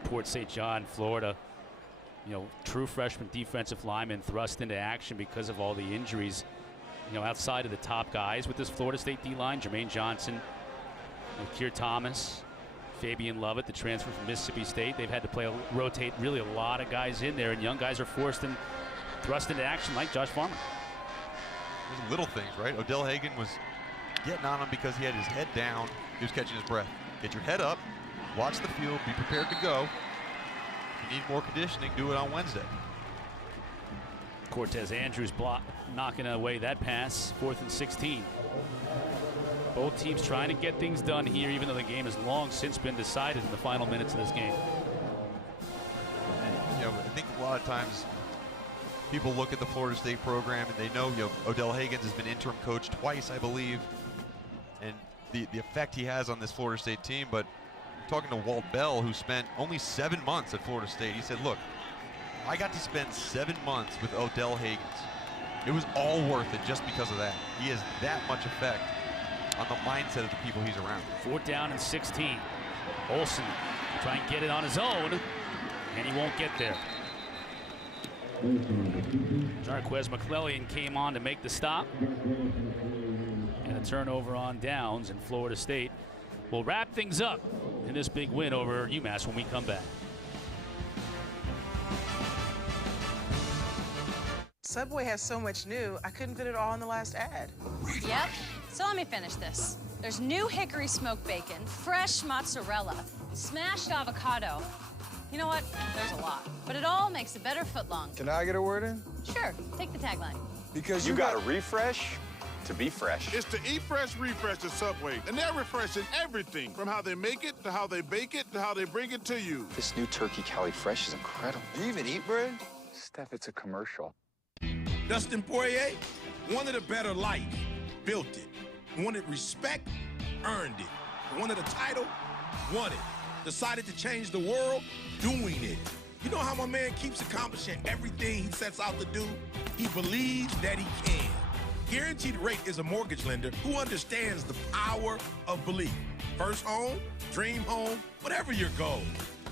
Port St. John, Florida. You know, true freshman defensive lineman thrust into action because of all the injuries. You know, outside of the top guys with this Florida State D-line, Jermaine Johnson, Keir Thomas, Fabian Lovett, the transfer from Mississippi State. They've had to rotate really a lot of guys in there, and young guys are forced and thrust into action like Josh Farmer. Those little things, right? Odell Hagan was getting on him because he had his head down. He was catching his breath. Get your head up, watch the field, be prepared to go. If you need more conditioning, do it on Wednesday. Cortez Andrews knocking away that pass, 4th and 16. Both teams trying to get things done here, even though the game has long since been decided in the final minutes of this game. And, you know, I think a lot of times people look at the Florida State program and they know, Odell Higgins has been interim coach twice, I believe, and the effect he has on this Florida State team. But talking to Walt Bell, who spent only 7 months at Florida State, he said, look, I got to spend 7 months with Odell Higgins. It was all worth it just because of that. He has that much effect on the mindset of the people he's around. 4th down and 16. Olsen try and get it on his own, and he won't get there. Jarquez McClellan came on to make the stop. And a turnover on downs, and Florida State will wrap things up in this big win over UMass when we come back. Subway has so much new, I couldn't fit it all in the last ad. Yep, so let me finish this. There's new hickory smoked bacon, fresh mozzarella, smashed avocado. You know what? There's a lot, but it all makes a better footlong. Can I get a word in? Sure, take the tagline. Because you got to refresh to be fresh. It's the Eat Fresh Refresh at Subway, and they're refreshing everything from how they make it to how they bake it to how they bring it to you. This new Turkey Cali Fresh is incredible. Do you even eat bread? Steph, it's a commercial. Dustin Poirier wanted a better life, built it. Wanted respect, earned it. Wanted a title, won it. Decided to change the world, doing it. You know how my man keeps accomplishing everything he sets out to do? He believes that he can. Guaranteed Rate is a mortgage lender who understands the power of belief. First home, dream home, whatever your goal,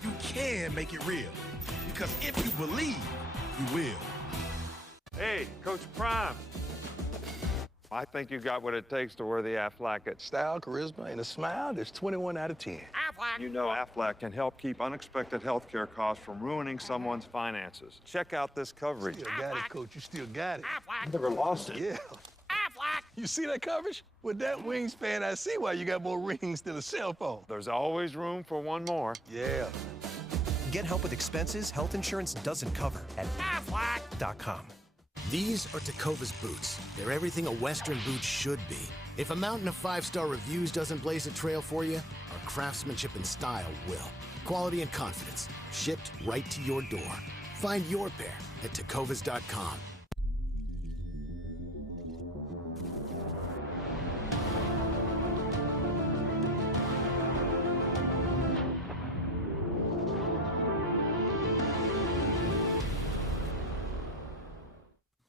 you can make it real. Because if you believe, you will. Hey, Coach Prime. I think you got what it takes to wear the Aflac at Style, charisma, and a smile. There's 21 out of 10. Aflac. You know Aflac can help keep unexpected health care costs from ruining someone's finances. Check out this coverage. Still got it, Coach. You still got it. Aflac. Never lost it. Yeah. Aflac. You see that coverage? With that wingspan, I see why you got more rings than a cell phone. There's always room for one more. Yeah. Get help with expenses health insurance doesn't cover at Aflac.com. These are Tecovas boots. They're everything a Western boot should be. If a mountain of 5-star reviews doesn't blaze a trail for you, our craftsmanship and style will. Quality and confidence, shipped right to your door. Find your pair at Tecovas.com.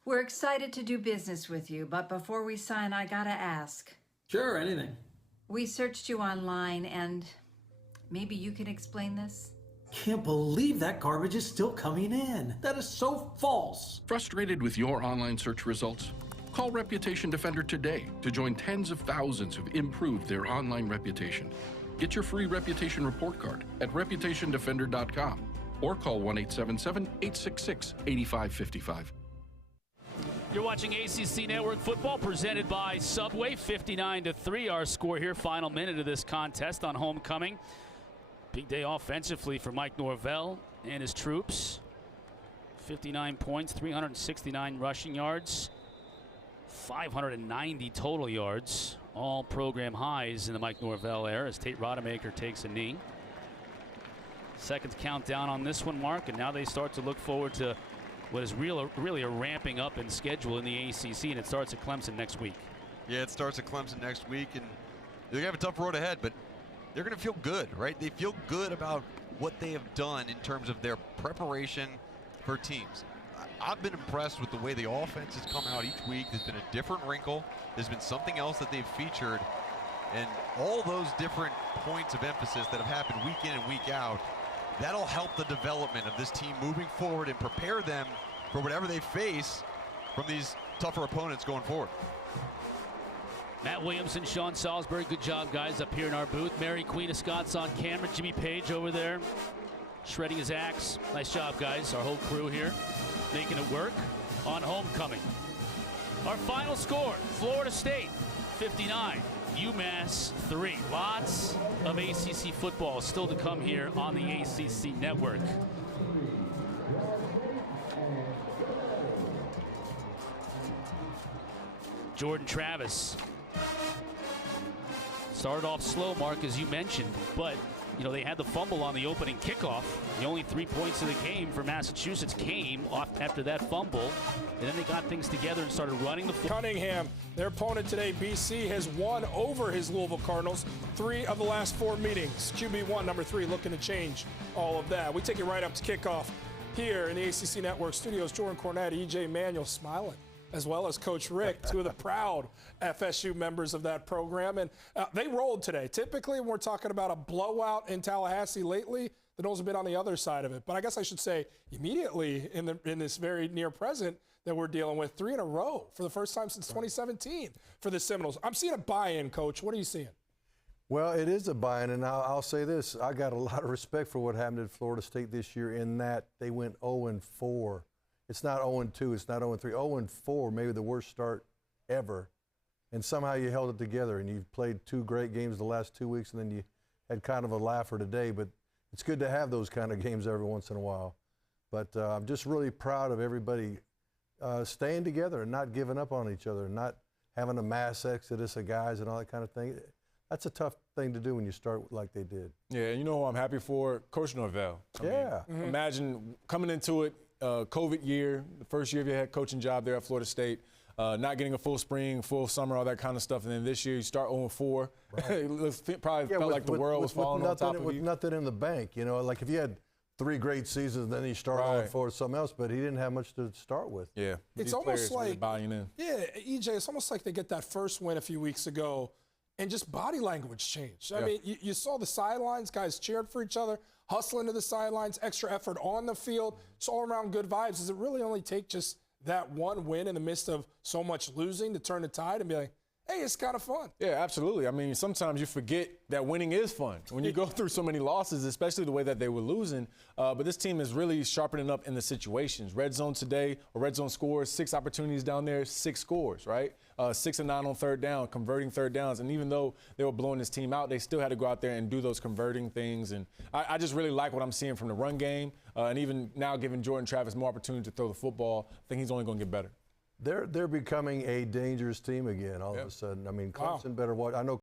We're excited to do business with you, but before we sign, I gotta ask. Sure, anything. We searched you online, and maybe you can explain this? Can't believe that garbage is still coming in. That is so false. Frustrated with your online search results? Call Reputation Defender today to join tens of thousands who've improved their online reputation. Get your free reputation report card at reputationdefender.com or call 1-877-866-8555. You're watching ACC Network Football presented by Subway. 59-3 our score here. Final minute of this contest on homecoming. Big day offensively for Mike Norvell and his troops. 59 points, 369 rushing yards. 590 total yards, all program highs in the Mike Norvell era as Tate Rodemaker takes a knee. Seconds count down on this one, Mark, and now they start to look forward to what is really a ramping up in schedule in the ACC, and it starts at Clemson next week. Yeah, it starts at Clemson next week, and they're going to have a tough road ahead, but they're going to feel good, right? They feel good about what they have done in terms of their preparation for teams. I've been impressed with the way the offense has come out each week. There's been a different wrinkle. There's been something else that they've featured, and all those different points of emphasis that have happened week in and week out, that'll help the development of this team moving forward and prepare them for whatever they face from these tougher opponents going forward. Matt Williamson, Sean Salisbury, good job, guys, up here in our booth. Mary Queen of Scott's on camera. Jimmy Page over there shredding his axe. Nice job, guys. Our whole crew here making it work on homecoming. Our final score, Florida State 59, UMass 3. Lots of ACC football still to come here on the ACC network. Jordan Travis started off slow, Mark, as you mentioned, but you know, they had the fumble on the opening kickoff. The only 3 points of the game for Massachusetts came off after that fumble, and then they got things together and started running the football. Cunningham, their opponent today, BC, has won over his Louisville Cardinals 3 of the last 4 meetings. QB1, number 3, looking to change all of that. We take it right up to kickoff here in the ACC Network studios. Jordan Cornett, EJ Manuel smiling, as well as Coach Rick, 2 of the proud FSU members of that program. And they rolled today. Typically, when we're talking about a blowout in Tallahassee lately, the Noles have been on the other side of it. But I guess I should say immediately in this very near present that we're dealing with 3 in a row for the first time since 2017 for the Seminoles. I'm seeing a buy-in, Coach. What are you seeing? Well, it is a buy-in, and I'll say this. I got a lot of respect for what happened at Florida State this year in that they went 0-4. It's not 0-2, it's not 0-3. 0-4, maybe the worst start ever. And somehow you held it together, and you've played 2 great games the last 2 weeks, and then you had kind of a laugher today. But it's good to have those kind of games every once in a while. But I'm just really proud of everybody staying together and not giving up on each other, and not having a mass exodus of guys and all that kind of thing. That's a tough thing to do when you start like they did. Yeah, you know who I'm happy for? Coach Norvell. I mean, imagine coming into it, COVID year, the first year of your head coaching job there at Florida State, not getting a full spring, full summer, all that kind of stuff. And then this year you start 0-4. Right. It probably felt like the world was falling on top of you. With nothing in the bank, you know, like if you had 3 great seasons and then you start 0-4 something else, but he didn't have much to start with. Yeah, it's almost like, really buying in. Yeah, EJ, it's almost like they get that first win a few weeks ago and just body language changed. I mean, you saw the sidelines, guys cheered for each other, hustling to the sidelines, extra effort on the field. It's all around good vibes. Does it really only take just that one win in the midst of so much losing to turn the tide and be like, hey, it's kind of fun? Yeah, absolutely. I mean, sometimes you forget that winning is fun when you go through so many losses, especially the way that they were losing. But this team is really sharpening up in the situations. Red zone today, or red zone scores, 6 opportunities down there, 6 scores, right? 6 and 9 on third down, converting third downs. And even though they were blowing this team out, they still had to go out there and do those converting things. And I just really like what I'm seeing from the run game. And even now giving Jordan Travis more opportunity to throw the football, I think he's only going to get better. They're becoming a dangerous team again all of a sudden. I mean, Clemson better watch. I know